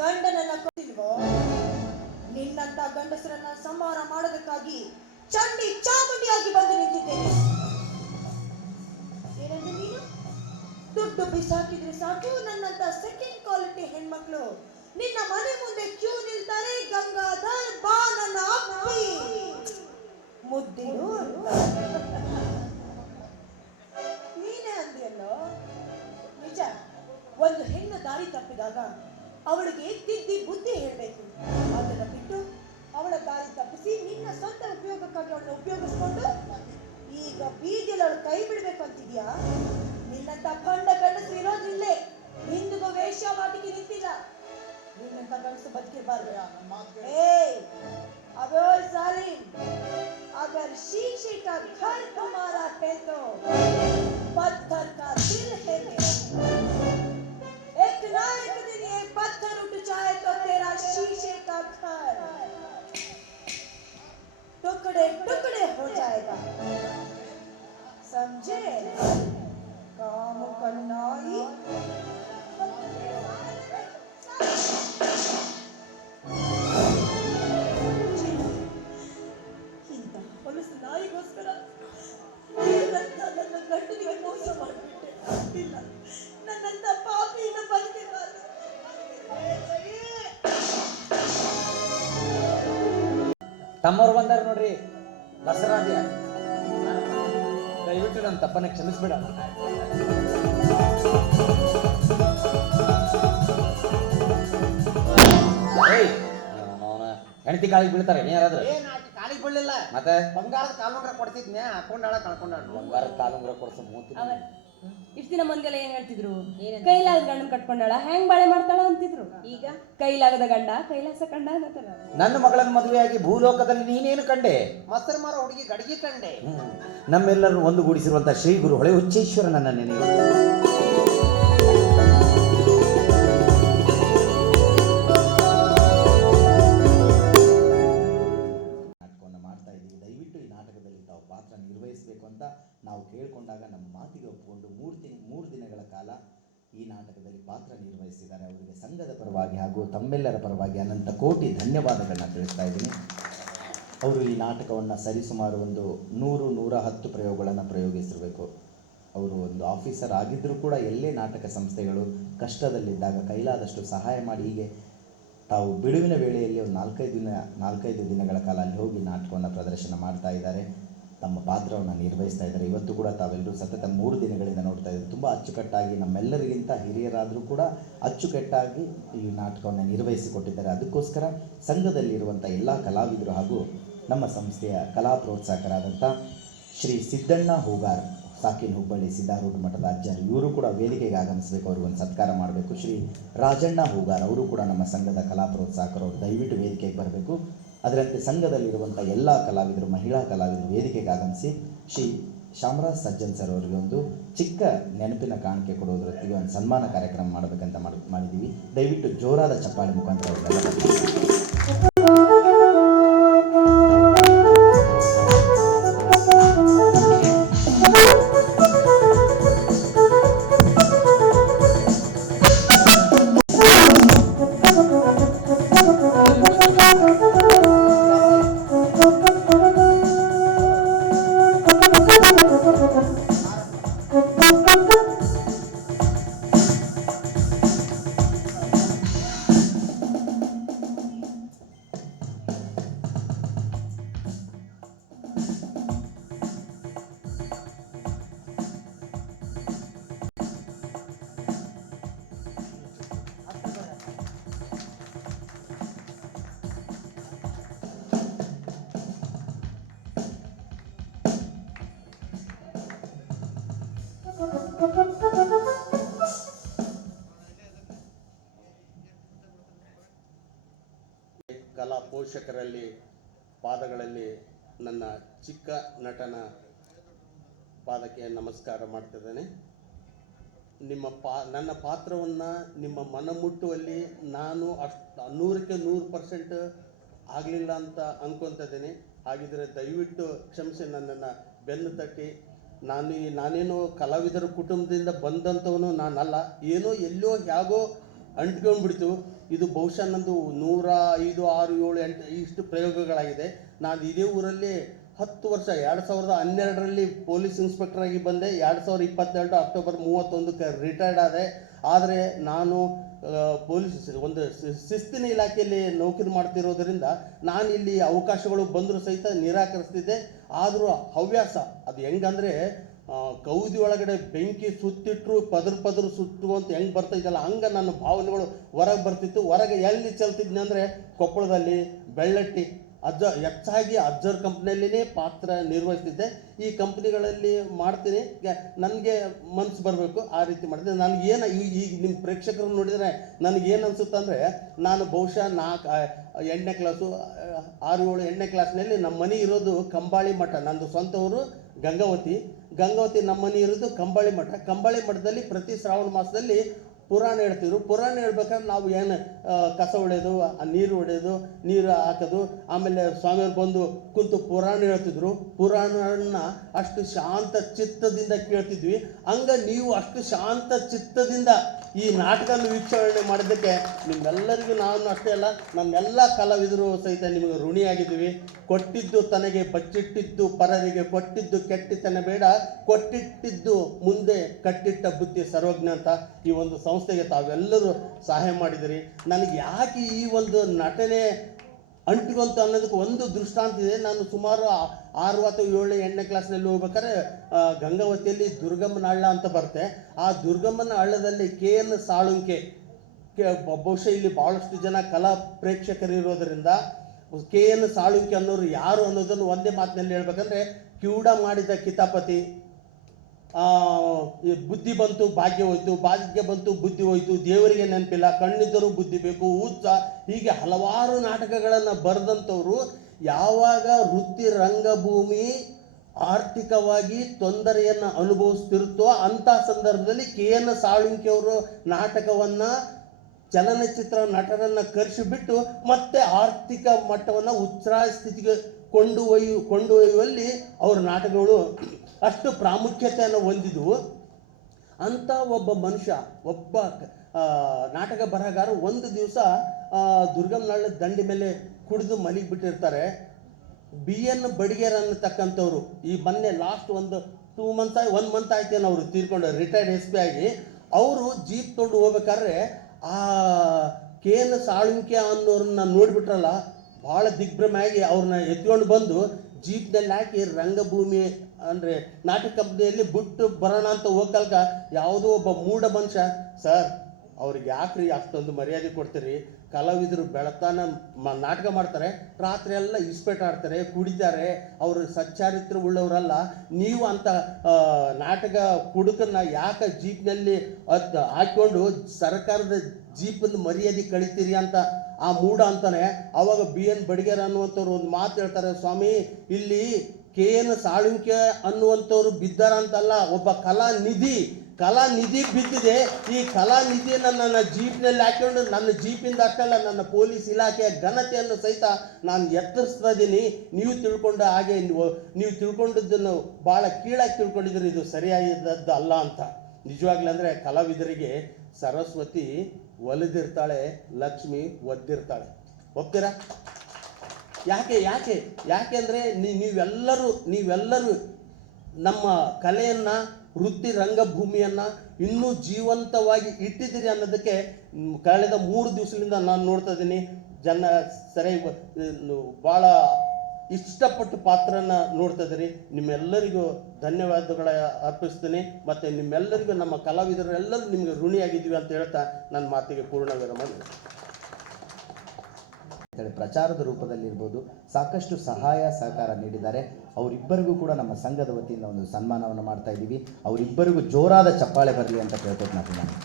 ಗಂಡನನ್ನ ಕೊಟ್ಟಿಲ್ವೋ? ನಿನ್ನಂತ ಗಂಡಸರನ್ನ ಸಂಹಾರ ಮಾಡೋದಕ್ಕಾಗಿ ಚಂಡಿ ಚಾಮುಂಡಿಯಾಗಿ ಬಂದು ನಿಂತಿದ್ದೇನೆ. ಏನಂದ್ರೆ ನೀನು ದುಡ್ಡು ಬಿಸಾಕಿದ್ರೆ ಸಾಕು, ನನ್ನಂತ ಸೆಕೆಂಡ್ ಕ್ವಾಲಿಟಿ ಹೆಣ್ಮಕ್ಳು ನಿನ್ನ ಮನೆ ಮುಂದೆ ಕ್ಯೂ ನಿಲ್ತಾರೆ. ಗಂಗಾಧರ್ ಬಾ ನನ್ನ ಅಪ್ಪಿ ಮುದ್ದಿರು ನೀನೇ ಅಂದ್ಯಲ್ಲೋ. ನಿಜ, ಒಂದು ಹೆಣ್ಣು ದಾರಿ ತಪ್ಪಿದಾಗ ಅವಳಿಗೆ ತಿದ್ದಿ ಬುದ್ಧಿ ಹೇಳಬೇಕು. ಅದನ್ನ ಬಿಟ್ಟು ಅವಳ ದಾರಿ ತಪ್ಪಿಸಿ ನಿನ್ನ ಸ್ವಂತ ಉಪಯೋಗಕ್ಕಾಗಿ ಅವಳನ್ನ ಉಪಯೋಗಿಸ್ಕೊಂಡು ಈಗ ಬೀದಿಯಲ್ಲಿ ಅವಳು ಕೈ ಬಿಡ್ಬೇಕು ಅಂತಿದ್ಯಾ? ನಿನ್ನಂತ ಖಂಡ ಗಂಡಸು ಇರೋದ್ರಿಲ್ಲೇ ಹಿಂದಿಗೂ ವೇಶ್ಯಾವಾಟಿಗೆ ನಿಂತಿಲ್ಲ. ನಿನ್ನಂತ ಗಂಡಸು ಬದುಕಿರಬಾರ್ದು. अबे ओए जालिम, अगर शीशे का घर हमारा है तो पत्थर का दिल है मेरा. एक ना एक दिन ये पत्थर उठ जाए तो तेरा शीशे का घर टुकड़े टुकड़े हो जाएगा. समझे? काम कन्नाई. ನಾಯಿಗೋಸ್ಕರ ನನ್ನ ಗಂಡನಿಗೆ ಮೋಸ ಮಾಡಿಬಿಟ್ಟೆ. ಇಲ್ಲ, ನನ್ನಂತ ಪಾಪಿಯಿಂದ ಬದುಕಿರಬಾರ್ದು. ತಮ್ಮವ್ರು ಬಂದಾರ ನೋಡ್ರಿ, ಬಸರಾದ್ಯ. ದಯವಿಟ್ಟು ನನ್ನ ತಪ್ಪನ್ನ ಕ್ಷಮಿಸ್ಬಿಡ. ಹೆಂಡತಿ ಕಾಲಿಗೆ ಬೀಳ್ತಾರೆ ಯಾರಾದ್ರೂ? ಏನಾಯ್ತು? ಕಾಲಿಗೆ ಬೀಳಲಿಲ್ಲ. ಮತ್ತೆ ಬಂಗಾರದ ಕಾಲುಂಗ್ರ ಕೊಡ್ತಿದ್ನೆ, ಹಾಕೊಂಡಾಳ ಕಳ್ಕೊಂಡಾಳ. ಬಂಗಾರದ ಕಾಲುಂಗ್ರ ಕೊಡ್ಸೋ ಮೂತಿ. ಇಷ್ಟ ದಿನ ಮಂದಿಗೆಲ್ಲ ಏನ್ ಹೇಳ್ತಿದ್ರು, ಕೈಲಾಗದ ಗಂಡನ್ ಕಟ್ಕೊಂಡಾಳ ಹೆಂಗ್ ಬಾಳೆ ಮಾಡ್ತಾಳ ಅಂತಿದ್ರು. ಈಗ ಕೈಲಾಗದ ಗಂಡ ಕೈಲಾಸ ಕಂಡ ಅನ್ನತಾರ. ನನ್ನ ಮಗಳನ್ನು ಮದುವೆಯಾಗಿ ಭೂಲೋಕದಲ್ಲಿ ನೀನೇನು ಕಂಡೆ? ಮೊಸರು ಮಾರೋ ಹುಡುಗಿ ಗಡಿಗೆ ಕಂಡೆ. ನಮ್ಮೆಲ್ಲರೂ ಒಂದುಗೂಡಿಸಿರುವಂತಹ ಶ್ರೀ ಗುರು ಹೊಳೆ ಹುಚ್ಚೇಶ್ವರನನ್ನ ನೆನೆಯುವ ನಾಟಕವನ್ನು ಮಾಡ್ತಾ ಇದ್ದೀವಿ. ದಯವಿಟ್ಟು ಈ ನಾಟಕದಲ್ಲಿ ತಾವು ಪಾತ್ರ ನಿರ್ವಹಿಸಬೇಕು ಅಂತ ನಾವು ಕೇಳಿಕೊಂಡಾಗ ನಮ್ಮ ಮಾತಿಗೆ ಒಪ್ಪಿಕೊಂಡು ಮೂರು ದಿನಗಳ ಕಾಲ ಈ ನಾಟಕದಲ್ಲಿ ಪಾತ್ರ ನಿರ್ವಹಿಸಿದ್ದಾರೆ. ಅವರಿಗೆ ಸಂಘದ ಪರವಾಗಿ ಹಾಗೂ ತಮ್ಮೆಲ್ಲರ ಪರವಾಗಿ ಅನಂತ ಕೋಟಿ ಧನ್ಯವಾದಗಳನ್ನ ತಿಳಿಸ್ತಾ ಇದ್ದೀನಿ. ಅವರು ಈ ನಾಟಕವನ್ನು ಸರಿಸುಮಾರು ಒಂದು 100-110 ಪ್ರಯೋಗಗಳನ್ನು ಪ್ರಯೋಗಿಸಿರಬೇಕು. ಅವರು ಒಂದು ಆಫೀಸರ್ ಆಗಿದ್ದರೂ ಕೂಡ ಎಲ್ಲೇ ನಾಟಕ ಸಂಸ್ಥೆಗಳು ಕಷ್ಟದಲ್ಲಿದ್ದಾಗ ಕೈಲಾದಷ್ಟು ಸಹಾಯ ಮಾಡಿ ಹೀಗೆ ತಾವು ಬಿಡುವಿನ ವೇಳೆಯಲ್ಲಿ ಒಂದು 4-5 ದಿನಗಳ ಕಾಲ ಅಲ್ಲಿ ಹೋಗಿ ನಾಟಕವನ್ನು ಪ್ರದರ್ಶನ ಮಾಡ್ತಾ ಇದ್ದಾರೆ. ತಮ್ಮ ಪಾತ್ರವನ್ನು ನಿರ್ವಹಿಸ್ತಾ ಇದ್ದಾರೆ. ಇವತ್ತು ಕೂಡ ತಾವೆಲ್ಲರೂ ಸತತ 3 ದಿನಗಳಿಂದ ನೋಡ್ತಾ ಇದ್ದಾರೆ. ತುಂಬ ಅಚ್ಚುಕಟ್ಟಾಗಿ ನಮ್ಮೆಲ್ಲರಿಗಿಂತ ಹಿರಿಯರಾದರೂ ಕೂಡ ಅಚ್ಚುಕಟ್ಟಾಗಿ ಈ ನಾಟಕವನ್ನು ನಿರ್ವಹಿಸಿಕೊಟ್ಟಿದ್ದಾರೆ. ಅದಕ್ಕೋಸ್ಕರ ಸಂಘದಲ್ಲಿರುವಂಥ ಎಲ್ಲ ಕಲಾವಿದರು ಹಾಗೂ ನಮ್ಮ ಸಂಸ್ಥೆಯ ಕಲಾ ಪ್ರೋತ್ಸಾಹಕರಾದಂಥ ಶ್ರೀ ಸಿದ್ದಣ್ಣ ಹೂಗಾರ್, ಸಾಕಿನ ಹುಬ್ಬಳ್ಳಿ ಸಿದ್ದಾರೂಢ ಮಠದ ಅಜ್ಜರು, ಇವರು ಕೂಡ ವೇದಿಕೆಗೆ ಆಗಮಿಸಬೇಕು. ಅವ್ರಿಗೊಂದು ಸತ್ಕಾರ ಮಾಡಬೇಕು. ಶ್ರೀ ರಾಜಣ್ಣ ಹೂಗಾರ್ ಅವರು ಕೂಡ ನಮ್ಮ ಸಂಘದ ಕಲಾ ಪ್ರೋತ್ಸಾಹಕರು, ಅವರು ದಯವಿಟ್ಟು ವೇದಿಕೆಗೆ ಬರಬೇಕು. ಅದರಂತೆ ಸಂಘದಲ್ಲಿರುವಂಥ ಎಲ್ಲ ಕಲಾವಿದರು, ಮಹಿಳಾ ಕಲಾವಿದರು ವೇದಿಕೆಗೆ ಆಗಮಿಸಿ ಶ್ರೀ ಶಾಮರಾಜ್ ಸಜ್ಜನ್ ಸರ್ ಅವರಿಗೆ ಒಂದು ಚಿಕ್ಕ ನೆನಪಿನ ಕಾಣಿಕೆ ಕೊಡುವುದರೊತ್ತಿಗೆ ಒಂದು ಸನ್ಮಾನ ಕಾರ್ಯಕ್ರಮ ಮಾಡಬೇಕಂತ ಮಾಡಿದ್ದೀವಿ. ದಯವಿಟ್ಟು ಜೋರಾದ ಚಪ್ಪಾಳೆ ಮುಖಾಂತರ ಅವರೆಲ್ಲ ಕಲಾ ಪೋಷಕರಲ್ಲಿ ಪಾದಗಳಲ್ಲಿ ನನ್ನ ಚಿಕ್ಕ ನಟನ ಪಾದಕ್ಕೆ ನಮಸ್ಕಾರ ಮಾಡ್ತಿದ್ದೇನೆ. ನನ್ನ ಪಾತ್ರವನ್ನು ನಿಮ್ಮ ಮನ ಮುಟ್ಟುವಲ್ಲಿ ನಾನು ಅಷ್ಟು 100% ಆಗಲಿಲ್ಲ ಅಂತ ಅಂದ್ಕೊತಿದ್ದೀನಿ. ಹಾಗಿದ್ರೆ ದಯವಿಟ್ಟು ಕ್ಷಮಿಸಿ, ನನ್ನನ್ನು ಬೆನ್ನು ತಟ್ಟಿ. ನಾನೇನೋ ಕಲಾವಿದರ ಕುಟುಂಬದಿಂದ ಬಂದಂಥವನು ನಾನಲ್ಲ. ಏನೋ ಎಲ್ಲೋ ಹೇಗೋ ಅಂಟ್ಕೊಂಡ್ಬಿಡ್ತು. ಇದು ಬಹುಶಃ ನಂದು 105, 6, 7, 8 ಇಷ್ಟು ಪ್ರಯೋಗಗಳಾಗಿದೆ. ನಾನು ಇದೇ ಊರಲ್ಲಿ 10 ವರ್ಷ 2012ರಲ್ಲಿ ಪೊಲೀಸ್ ಇನ್ಸ್ಪೆಕ್ಟರ್ ಆಗಿ ಬಂದೆ. 2022 ಅಕ್ಟೋಬರ್ 31ಕ್ಕೆ ರಿಟೈರ್ಡ್ ಆದೆ. ಆದರೆ ನಾನು ಪೊಲೀಸ್ ಒಂದು ಶಿಸ್ತಿನ ಇಲಾಖೆಯಲ್ಲಿ ನೌಕರಿ ಮಾಡ್ತಿರೋದರಿಂದ ನಾನು ಇಲ್ಲಿ ಅವಕಾಶಗಳು ಬಂದರೂ ಸಹಿತ ನಿರಾಕರಿಸ್ತಿದ್ದೆ. ಆದರೂ ಹವ್ಯಾಸ ಅದು ಹೆಂಗಂದರೆ, ಕೌದಿ ಒಳಗಡೆ ಬೆಂಕಿ ಸುತ್ತಿಟ್ರು ಪದರು ಸುಟ್ಟು ಅಂತ ಹೆಂಗೆ ಬರ್ತಾಯಿದ್ದಲ್ಲ, ಹಂಗೆ ನನ್ನ ಭಾವನೆಗಳು ಹೊರಗೆ ಬರ್ತಿತ್ತು. ಹೊರಗೆ ಎಲ್ಲಿ ಚೆಲ್ತಿದ್ನಿ ಅಂದರೆ ಕೊಪ್ಪಳದಲ್ಲಿ, ಬೆಳ್ಳಟ್ಟಿ, ಹೆಚ್ಚಾಗಿ ಅಜ್ಜರ್ ಕಂಪ್ನಿಯಲ್ಲಿನೇ ಪಾತ್ರ ನಿರ್ವಹಿಸ್ತಿದ್ದೆ. ಈ ಕಂಪ್ನಿಗಳಲ್ಲಿ ಮಾಡ್ತೀನಿ, ನನಗೆ ಮನಸ್ಸು ಬರಬೇಕು, ಆ ರೀತಿ ಮಾಡಿದೆ. ನನಗೇನು ಈಗ ನಿಮ್ಮ ಪ್ರೇಕ್ಷಕರು ನೋಡಿದರೆ ನನಗೇನು ಅನಿಸುತ್ತೆ ಅಂದರೆ, ನಾನು ಬಹುಶಃ 8ನೇ ಕ್ಲಾಸು 6, 7, 8ನೇ ಕ್ಲಾಸ್ನಲ್ಲಿ ನಮ್ಮ ಮನೆ ಇರೋದು ಕಂಬಾಳಿ ಮಠ. ನಂದು ಸ್ವಂತ ಊರು ಗಂಗಾವತಿ. ನಮ್ಮ ಮನೆ ಇರೋದು ಕಂಬಾಳಿ ಮಠದಲ್ಲಿ ಪ್ರತಿ ಶ್ರಾವಣ ಮಾಸದಲ್ಲಿ ಪುರಾಣ ಹೇಳ್ತಿದ್ರು. ಪುರಾಣ ಹೇಳ್ಬೇಕಾದ್ರೆ ನಾವು ಏನು ಕಸ ಹೊಡೆಯೋದು, ನೀರು ಹೊಡೆಯೋದು, ನೀರು ಹಾಕೋದು, ಆಮೇಲೆ ಸ್ವಾಮಿಯವ್ರು ಬಂದು ಕುಂತು ಪುರಾಣ ಹೇಳ್ತಿದ್ರು. ಪುರಾಣನ ಅಷ್ಟು ಶಾಂತ ಚಿತ್ತದಿಂದ ಕೇಳ್ತಿದ್ವಿ. ಹಂಗೆ ನೀವು ಅಷ್ಟು ಶಾಂತ ಚಿತ್ತದಿಂದ ಈ ನಾಟಕನ ವೀಕ್ಷಣೆ ಮಾಡಿದ್ದಕ್ಕೆ ನಿಮ್ಮೆಲ್ಲರಿಗೂ ನಾನು ಅಷ್ಟೇ ಅಲ್ಲ, ನಮ್ಮೆಲ್ಲ ಕಲಾವಿದರು ಸಹಿತ ನಿಮಗೆ ಋಣಿಯಾಗಿದ್ದೀವಿ. ಕೊಟ್ಟಿದ್ದು ತನಗೆ ಬಚ್ಚಿಟ್ಟಿದ್ದು ಪರರಿಗೆ, ಕೊಟ್ಟಿದ್ದು ಕೆಟ್ಟಿತನ ಬೇಡ, ಕೊಟ್ಟಿಟ್ಟಿದ್ದು ಮುಂದೆ ಕಟ್ಟಿಟ್ಟ ಬುದ್ಧಿ ಸರ್ವಜ್ಞ ಅಂತ ಈ ಒಂದು ಸಂಸ್ಥೆಗೆ ತಾವೆಲ್ಲರೂ ಸಹಾಯ ಮಾಡಿದಿರಿ. ನನಗೆ ಯಾಕೆ ಈ ಒಂದು ನಟನೆ ಅಂಟಿಕೊಂತ ಅನ್ನೋದಕ್ಕೆ ಒಂದು ದೃಷ್ಟಾಂತ ಇದೆ. ನಾನು ಸುಮಾರು 6 ಅಥವಾ 7, 8ನೇ ಕ್ಲಾಸ್ನಲ್ಲಿ ಹೋಗ್ಬೇಕಾದ್ರೆ ಗಂಗಾವತಿಯಲ್ಲಿ ದುರ್ಗಮ್ಮನ ಹಳ್ಳ ಅಂತ ಬರುತ್ತೆ. ಆ ದುರ್ಗಮ್ಮನ ಹಳ್ಳದಲ್ಲಿ KN ಸಾಳುಂಕೆ, ಬಹುಶಃ ಇಲ್ಲಿ ಭಾಳಷ್ಟು ಜನ ಕಲಾ ಪ್ರೇಕ್ಷಕರಿರೋದರಿಂದ KN ಸಾಳುಂಕೆ ಅನ್ನೋರು ಯಾರು ಅನ್ನೋದನ್ನು ಒಂದೇ ಮಾತಿನಲ್ಲಿ ಹೇಳ್ಬೇಕಂದ್ರೆ, ಕಿವುಡ ಮಾಡಿದ ಕಿತಾಪತಿ ಈ ಬುದ್ಧಿ ಬಂತು ಭಾಗ್ಯ ಹೋಯ್ತು, ಭಾಗ್ಯ ಬಂತು ಬುದ್ಧಿ ಹೋಯ್ತು, ದೇವರಿಗೆ ನೆನಪಿಲ್ಲ, ಕಣ್ಣಿದ್ದರೂ ಬುದ್ಧಿ ಬೇಕು, ಹುಚ್ಚ, ಹೀಗೆ ಹಲವಾರು ನಾಟಕಗಳನ್ನು ಬರೆದಂಥವ್ರು ಯಾವಾಗ ವೃತ್ತಿ ರಂಗಭೂಮಿ ಆರ್ಥಿಕವಾಗಿ ತೊಂದರೆಯನ್ನು ಅನುಭವಿಸ್ತಿರುತ್ತೋ ಅಂಥ ಸಂದರ್ಭದಲ್ಲಿ ಕೆ.ಎನ್. ಸಾಳುಂಕೆ ಅವರು ನಾಟಕವನ್ನು ಚಲನಚಿತ್ರ ನಟರನ್ನು ಕರೆಸಿಬಿಟ್ಟು ಮತ್ತೆ ಆರ್ಥಿಕ ಮಟ್ಟವನ್ನು ಉಚ್ಛ್ರಾಯ ಸ್ಥಿತಿಗೆ ಕೊಂಡೊಯ್ಯುವಲ್ಲಿ ಅವ್ರ ನಾಟಕಗಳು ಅಷ್ಟು ಪ್ರಾಮುಖ್ಯತೆಯನ್ನು ಹೊಂದಿದ್ವು. ಅಂಥ ಒಬ್ಬ ಮನುಷ್ಯ, ಒಬ್ಬ ನಾಟಕ ಬರಹಗಾರ ಒಂದು ದಿವಸ ದುರ್ಗಮ್ಮನಹಳ್ಳಿ ದಂಡಿ ಮೇಲೆ ಕುಡಿದು ಮಲಿಗೆ ಬಿಟ್ಟಿರ್ತಾರೆ. B.N. ಬಡಿಗೇರ್ ಅನ್ನತಕ್ಕಂಥವ್ರು ಈ ಮೊನ್ನೆ ಲಾಸ್ಟ್ ಒಂದು 1 ಮಂತ್ ಆಯ್ತೇನೋ ಅವರು ತೀರ್ಕೊಂಡು ರಿಟೈರ್ಡ್ SP ಆಗಿ. ಅವರು ಜೀಪ್ ತೊಗೊಂಡು ಹೋಗ್ಬೇಕಾದ್ರೆ ಆ ಕೆ.ಎನ್. ಸಾಳುಂಕೆ ಅನ್ನೋರನ್ನ ನೋಡಿಬಿಟ್ರಲ್ಲ, ಭಾಳ ದಿಗ್ಭ್ರಮೆ ಆಗಿ ಅವ್ರನ್ನ ಎತ್ಕೊಂಡು ಬಂದು ಜೀಪ್ನಲ್ಲಿ ಹಾಕಿ ರಂಗಭೂಮಿ ಅಂದರೆ ನಾಟಕ ಕಂಪ್ನಿಯಲ್ಲಿ ಬಿಟ್ಟು ಬರೋಣ ಅಂತ ಹೋಗಲ್ಕ ಯಾವುದೋ ಒಬ್ಬ ಮೂಢ ಮನುಷ್ಯ, ಸರ್ ಅವ್ರಿಗೆ ಯಾಕ್ರಿ ಅಷ್ಟೊಂದು ಮರ್ಯಾದೆ ಕೊಡ್ತೀರಿ, ಕಲಾವಿದರು ಬೆಳತಾನ ನಾಟಕ ಮಾಡ್ತಾರೆ, ರಾತ್ರಿ ಎಲ್ಲ ಇಸ್ಪೇಟ್ ಆಡ್ತಾರೆ, ಕುಡಿತಾರೆ, ಅವರು ಸಚ್ಚಾರಿತ್ರ ಉಳ್ಳವರಲ್ಲ, ನೀವು ಅಂತ ನಾಟಕ ಕುಡುಕನ್ನ ಯಾಕೆ ಜೀಪ್ನಲ್ಲಿ ಹಾಕ್ಕೊಂಡು ಸರ್ಕಾರದ ಜೀಪನ್ನು ಮರ್ಯಾದೆ ಕಳಿತೀರಿ ಅಂತ ಆ ಮೂಢ ಅಂತಾನೆ. ಆವಾಗ B.N. ಬಡಿಗೇರ್ ಅನ್ನುವಂಥವ್ರು ಒಂದು ಮಾತು ಹೇಳ್ತಾರೆ, ಸ್ವಾಮಿ ಇಲ್ಲಿ ಕೆ.ಎನ್. ಸಾಳುಂಕೆ ಅನ್ನುವಂಥವ್ರು ಬಿದ್ದಾರ ಅಂತಲ್ಲ, ಒಬ್ಬ ಕಲಾನಿಧಿ ಬಿದ್ದಿದೆ. ಈ ಕಲಾನಿಧಿಯನ್ನು ನನ್ನ ಜೀಪ್ನಲ್ಲಿ ಹಾಕೊಂಡು ನನ್ನ ಜೀಪಿಂದ ಅಷ್ಟಲ್ಲ ನನ್ನ ಪೊಲೀಸ್ ಇಲಾಖೆಯ ಘನತೆಯನ್ನು ಸಹಿತ ನಾನು ಎತ್ತರಿಸ್ತಾ ಇದ್ದೀನಿ. ನೀವು ತಿಳ್ಕೊಂಡ ಹಾಗೆ ನೀವು ತಿಳ್ಕೊಂಡಿದ್ದನ್ನು ಭಾಳ ಕೀಳಾಗಿ ತಿಳ್ಕೊಂಡಿದ್ರೆ ಇದು ಸರಿಯಾದದ್ದು ಅಲ್ಲ ಅಂತ. ನಿಜವಾಗ್ಲೂ ಅಂದರೆ ಕಲಾವಿದರಿಗೆ ಸರಸ್ವತಿ ಒಲಿದಿರ್ತಾಳೆ, ಲಕ್ಷ್ಮಿ ಒದ್ದಿರ್ತಾಳೆ. ಒಪ್ತೀರಾ? ಯಾಕೆಂದರೆ ನೀವೆಲ್ಲರೂ ನಮ್ಮ ಕಲೆಯನ್ನು, ವೃತ್ತಿ ರಂಗಭೂಮಿಯನ್ನು ಇನ್ನೂ ಜೀವಂತವಾಗಿ ಇಟ್ಟಿದ್ದೀರಿ ಅನ್ನೋದಕ್ಕೆ ಕಳೆದ 3 ದಿವಸದಿಂದ ನಾನು ನೋಡ್ತಾ ಇದ್ದೀನಿ. ಸರಿಯಾಗಿ ಭಾಳ ಇಷ್ಟಪಟ್ಟು ಪಾತ್ರನ ನೋಡ್ತಾ ಇದ್ದೀರಿ. ನಿಮ್ಮೆಲ್ಲರಿಗೂ ಧನ್ಯವಾದಗಳ ಅರ್ಪಿಸ್ತೀನಿ. ಮತ್ತು ನಿಮ್ಮೆಲ್ಲರಿಗೂ ನಮ್ಮ ಕಲಾವಿದರೆಲ್ಲರೂ ನಿಮಗೆ ಋಣಿಯಾಗಿದ್ದೀವಿ ಅಂತ ಹೇಳ್ತಾ ನನ್ನ ಮಾತಿಗೆ ಪೂರ್ಣ ವಿರಾಮ. ಪ್ರಚಾರದ ರೂಪದಲ್ಲಿರ್ಬೋದು ಸಾಕಷ್ಟು ಸಹಾಯ ಸಹಕಾರ ನೀಡಿದ್ದಾರೆ. ಅವರಿಬ್ಬರಿಗೂ ಕೂಡ ನಮ್ಮ ಸಂಘದ ವತಿಯಿಂದ ಒಂದು ಸನ್ಮಾನವನ್ನು ಮಾಡ್ತಾ ಇದ್ದೀವಿ. ಅವರಿಬ್ಬರಿಗೂ ಜೋರಾದ ಚಪ್ಪಾಳೆ ಬರಲಿ ಅಂತ ಕೇಳ್ಕೊತೀನಿ ನಾನು.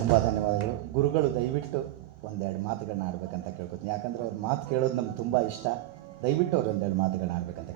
ತುಂಬ ಧನ್ಯವಾದಗಳು ಗುರುಗಳು. ದಯವಿಟ್ಟು ಒಂದೆರಡು ಮಾತುಗಳನ್ನ ಆಡ್ಬೇಕಂತ ಕೇಳ್ಕೊತೀನಿ. ಯಾಕಂದರೆ ಅವ್ರ ಮಾತು ಕೇಳೋದು ನಮ್ಗೆ ತುಂಬ ಇಷ್ಟ. ದಯವಿಟ್ಟು ಅವ್ರು ಒಂದೆರಡು ಮಾತುಗಳನ್ನ ಆಡ್ಬೇಕಂತ